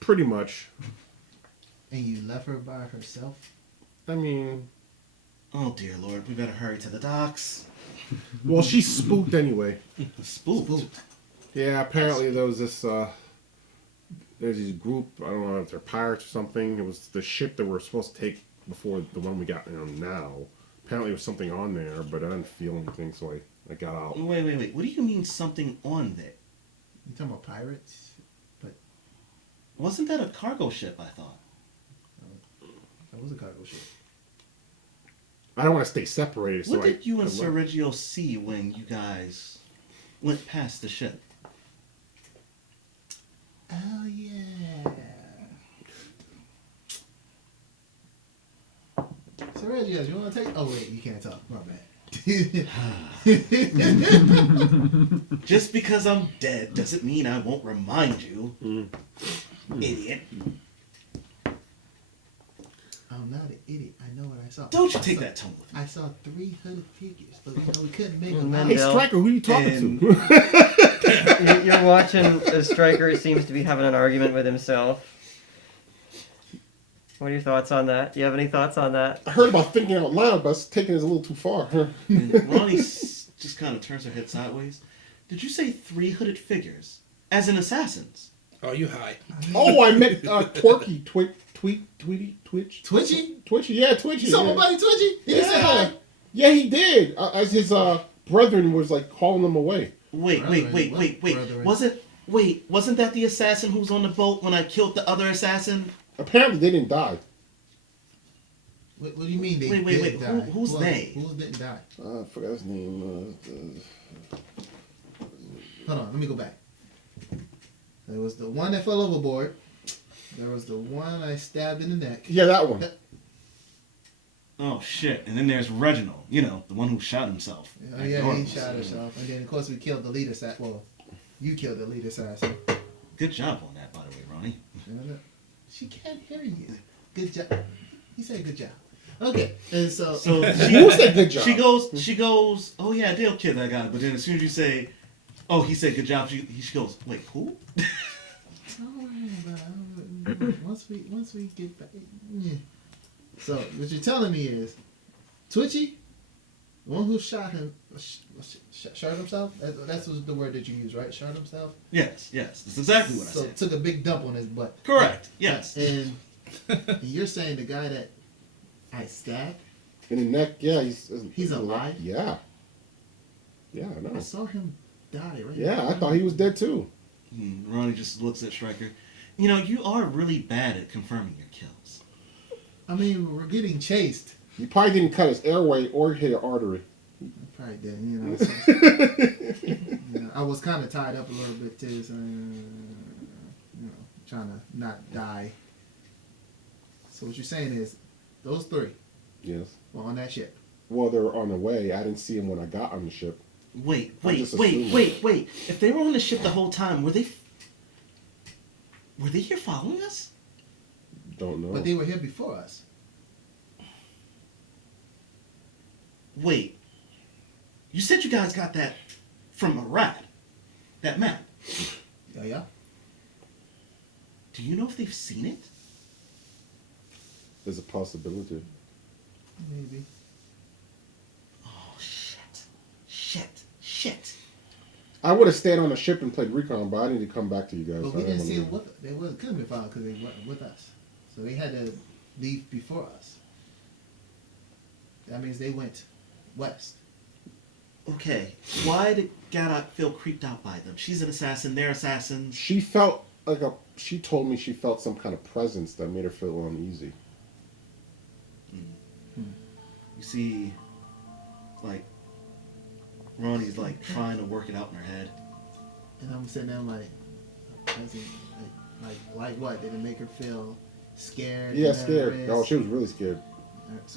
Pretty much. And you left her by herself? I mean, Oh, dear Lord, we better hurry to the docks. well, she's spooked anyway. Spooked. Yeah, apparently there was this, there's this group, I don't know if they're pirates or something. It was the ship that we're supposed to take before the one we got now. Apparently there was something on there, but I didn't feel anything, so I got out. Wait. What do you mean something on there? You talking about pirates? But Wasn't that a cargo ship, I thought? that was a cargo ship. I don't want to stay separated, so What did you and I left. Sergio see when you guys went past the ship? Oh, yeah. So, Reggie, you want to take... Oh, wait, you can't talk. My bad. Just because I'm dead doesn't mean I won't remind you. Idiot. I'm not an idiot. I know what I saw. Don't you take that tone with me. I saw 3 hooded figures, but we couldn't make And them then out. Hey, Bill. Striker, who are you talking And- to? You're watching as Stryker seems to be having an argument with himself. What are your thoughts on that? Do you have any thoughts on that? I heard about thinking out loud, but it's taking it a little too far. And Ronnie just kind of turns her head sideways. Did you say 3 hooded figures? As in assassins? Oh, you high. Oh, I met Twerky, Twitchy? Twitchy? Yeah, Twitchy. You saw yeah. my buddy Twitchy? He didn't say hi. Yeah, he did. As his brethren was like calling him away. Wait. Brethren. Wasn't that the assassin who was on the boat when I killed the other assassin? Apparently, they didn't die. What do you mean they Wait, didn't die? who's they? Who didn't die? I forgot his name. Hold on, let me go back. There was the one that fell overboard. There was the one I stabbed in the neck. Yeah, that one. Oh shit! And then there's Reginald. You know, the one who shot himself. Oh yeah, he shot himself. And then of course we killed the lead assassin. Well, you killed the lead assassin. Good job on that, by the way, Ronnie. She can't hear you. Good job. He said good job. Okay, and so So Who said good job? She goes. Oh yeah, they'll kill that guy. But then as soon as you say, "Oh, he said good job," she goes, "Wait, who?" don't worry about it. Once we get back. Yeah. So what you're telling me is, Twitchy, the one who shot himself. That's the word that you use, right? Shot himself. Yes. That's exactly what I So said. took a big dump on his butt. Correct. Yes. And you're saying the guy that I stabbed, In the neck, yeah. he's alive? Yeah. Yeah, I know. I saw him die right Yeah, now. I thought he was dead too. Ronnie just looks at Stryker. You know, you are really bad at confirming your kills. I mean, we're getting chased. He probably didn't cut his airway or hit an artery. I probably did, you know. So, you know, I was kind of tied up a little bit too, so trying to not die. So what you're saying is, those 3 Yes. were on that ship. Well, they were on the way. I didn't see him when I got on the ship. Wait. I'm just assuming. If they were on the ship the whole time, were they here following us? Don't know. But they were here before us. Wait. You said you guys got that from a rat. That map. Yeah. Do you know if they've seen it? There's a possibility. Maybe. Oh, shit. I would have stayed on the ship and played recon, but I need to come back to you guys. But so we I didn't don't see wanna- it they couldn't have been found because they weren't with us. So they had to leave before us. That means they went west. Okay. Why did Garak feel creeped out by them? She's an assassin. They're assassins. She felt like she told me she felt some kind of presence that made her feel uneasy. You see, like, Ronnie's like trying to work it out in her head. And I'm sitting there like, like what? Did it make her feel scared? Yeah, nervous? scared. Oh, she was really scared.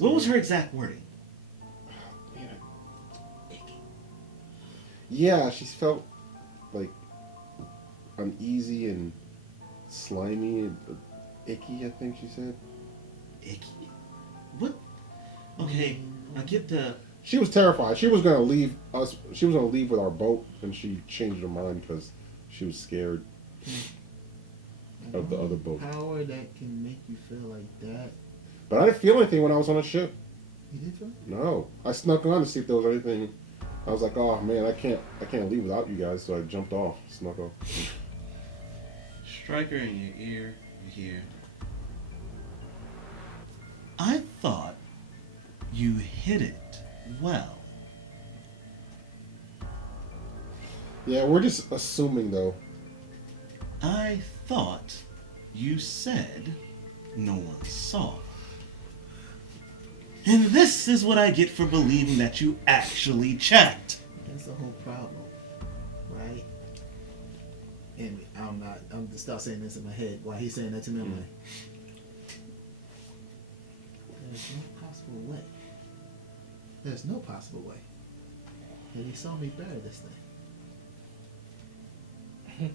What was her exact wording? Yeah, she felt like uneasy and slimy and icky, I think she said. Icky? What? Okay, I get the... She was terrified. She was going to leave us. She was going to leave with our boat, and she changed her mind because she was scared of the other boat. Power that can make you feel like that. But I didn't feel anything when I was on the ship. You did feel? No. I snuck on to see if there was anything. I was like, oh man, I can't leave without you guys, so I jumped off, snuck off. Striker in your ear, you hear. I thought you hit it well. Yeah, we're just assuming though. I thought you said no one saw. And this is what I get for believing that you actually checked. That's the whole problem, right? And I'm just start saying this in my head while he's saying that to me. I'm like, there's no possible way. There's no possible way that he saw me bury this thing.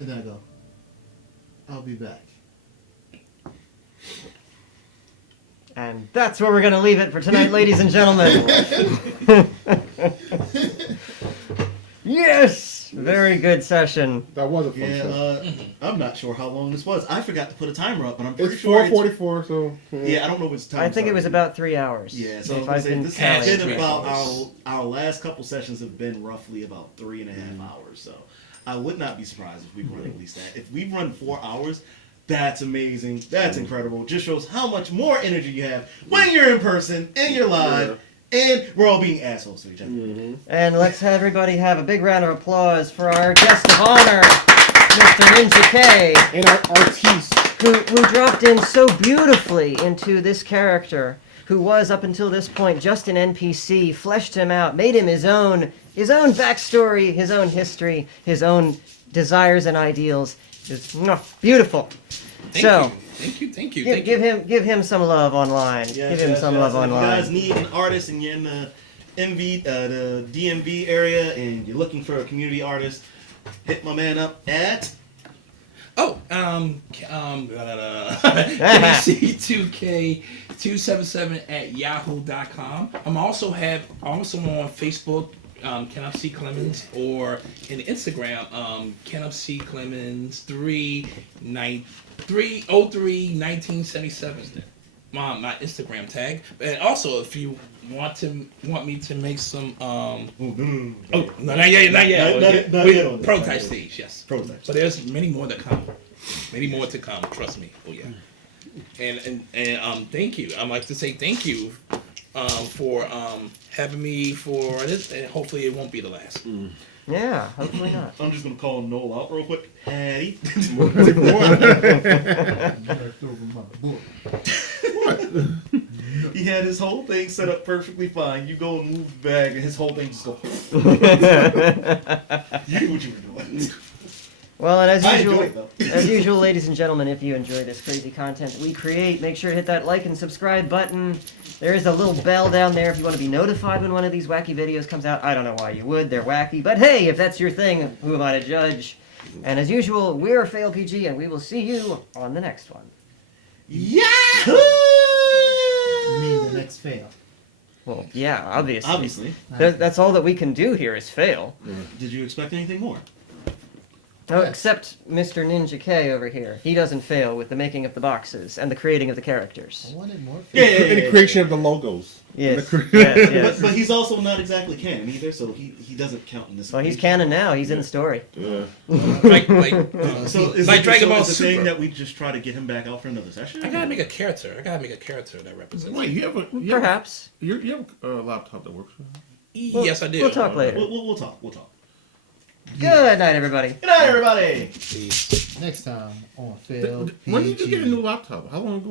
And then I go, I'll be back. And that's where we're going to leave it for tonight, ladies and gentlemen. Yes! Very good session. That was a fun show. I'm not sure how long this was. I forgot to put a timer up, but I'm pretty It's sure 4:44, so Yeah, I don't know which time. I think it was about 3 hours. Yeah, so if I I've was gonna say, been this has tallying. been 3 about hours. our last couple sessions have been roughly about 3.5 hours. So I would not be surprised if we run at least that. If we run 4 hours, that's amazing. That's incredible. Just shows how much more energy you have when you're in person and you're live, and we're all being assholes to each other. And let's have everybody have a big round of applause for our guest of honor, Mr. Ninja K, And our artiste. who dropped in so beautifully into this character, who was up until this point just an NPC, fleshed him out, made him his own backstory, his own history, his own desires and ideals. Just beautiful. Thank you. Give him some love online. Yes, give him yes, some yes. love If online. you guys need an artist and you're in the the DMV area and you're looking for a community artist, hit my man up at KC2K277 I'm also on Facebook, Can I See Clemens, or in Instagram, Can I See Clemens 303-1977. My Instagram tag. And also, if you want me to make some not yet. Not yet on this. Prototype stage, yes. Prototype. But there's many more to come. Trust me. Oh yeah. And thank you. I'd like to say thank you for having me for this, and hopefully it won't be the last. Yeah, hopefully not. I'm just gonna call Noel out real quick. Patty. He had his whole thing set up perfectly fine. You go and move the bag, and his whole thing just go. You knew what you were doing. Well, and I enjoy it, though. as usual, ladies and gentlemen, if you enjoy this crazy content that we create, make sure to hit that like and subscribe button. There is a little bell down there if you want to be notified when one of these wacky videos comes out. I don't know why you would. They're wacky. But hey, if that's your thing, who am I to judge? And as usual, we're Fail PG, and we will see you on the next one. Yahoo! Me, the next fail. Well, yeah, obviously. Obviously. That's all that we can do here is fail. Did you expect anything more? Oh, Yes. except Mr. Ninja K over here. He doesn't fail with the making of the boxes and the creating of the I characters. wanted more Yeah, fail. And the creation of the logos. Yes, And yes, yes. But he's also not exactly canon either, so he doesn't count in this. Well, he's equation. canon now. He's in the story. Yeah. Like So is Like it, Dragon so Ball is the thing Super. that we just try to get him back out for another session? I gotta make a character. That represents. Wait, you have a Perhaps. you have a laptop that works. Yes, I do. We'll talk later. We'll talk. We'll talk. Good night, everybody. Good night, everybody. Peace. Next time on Fail When did you get a PG. new laptop? How long ago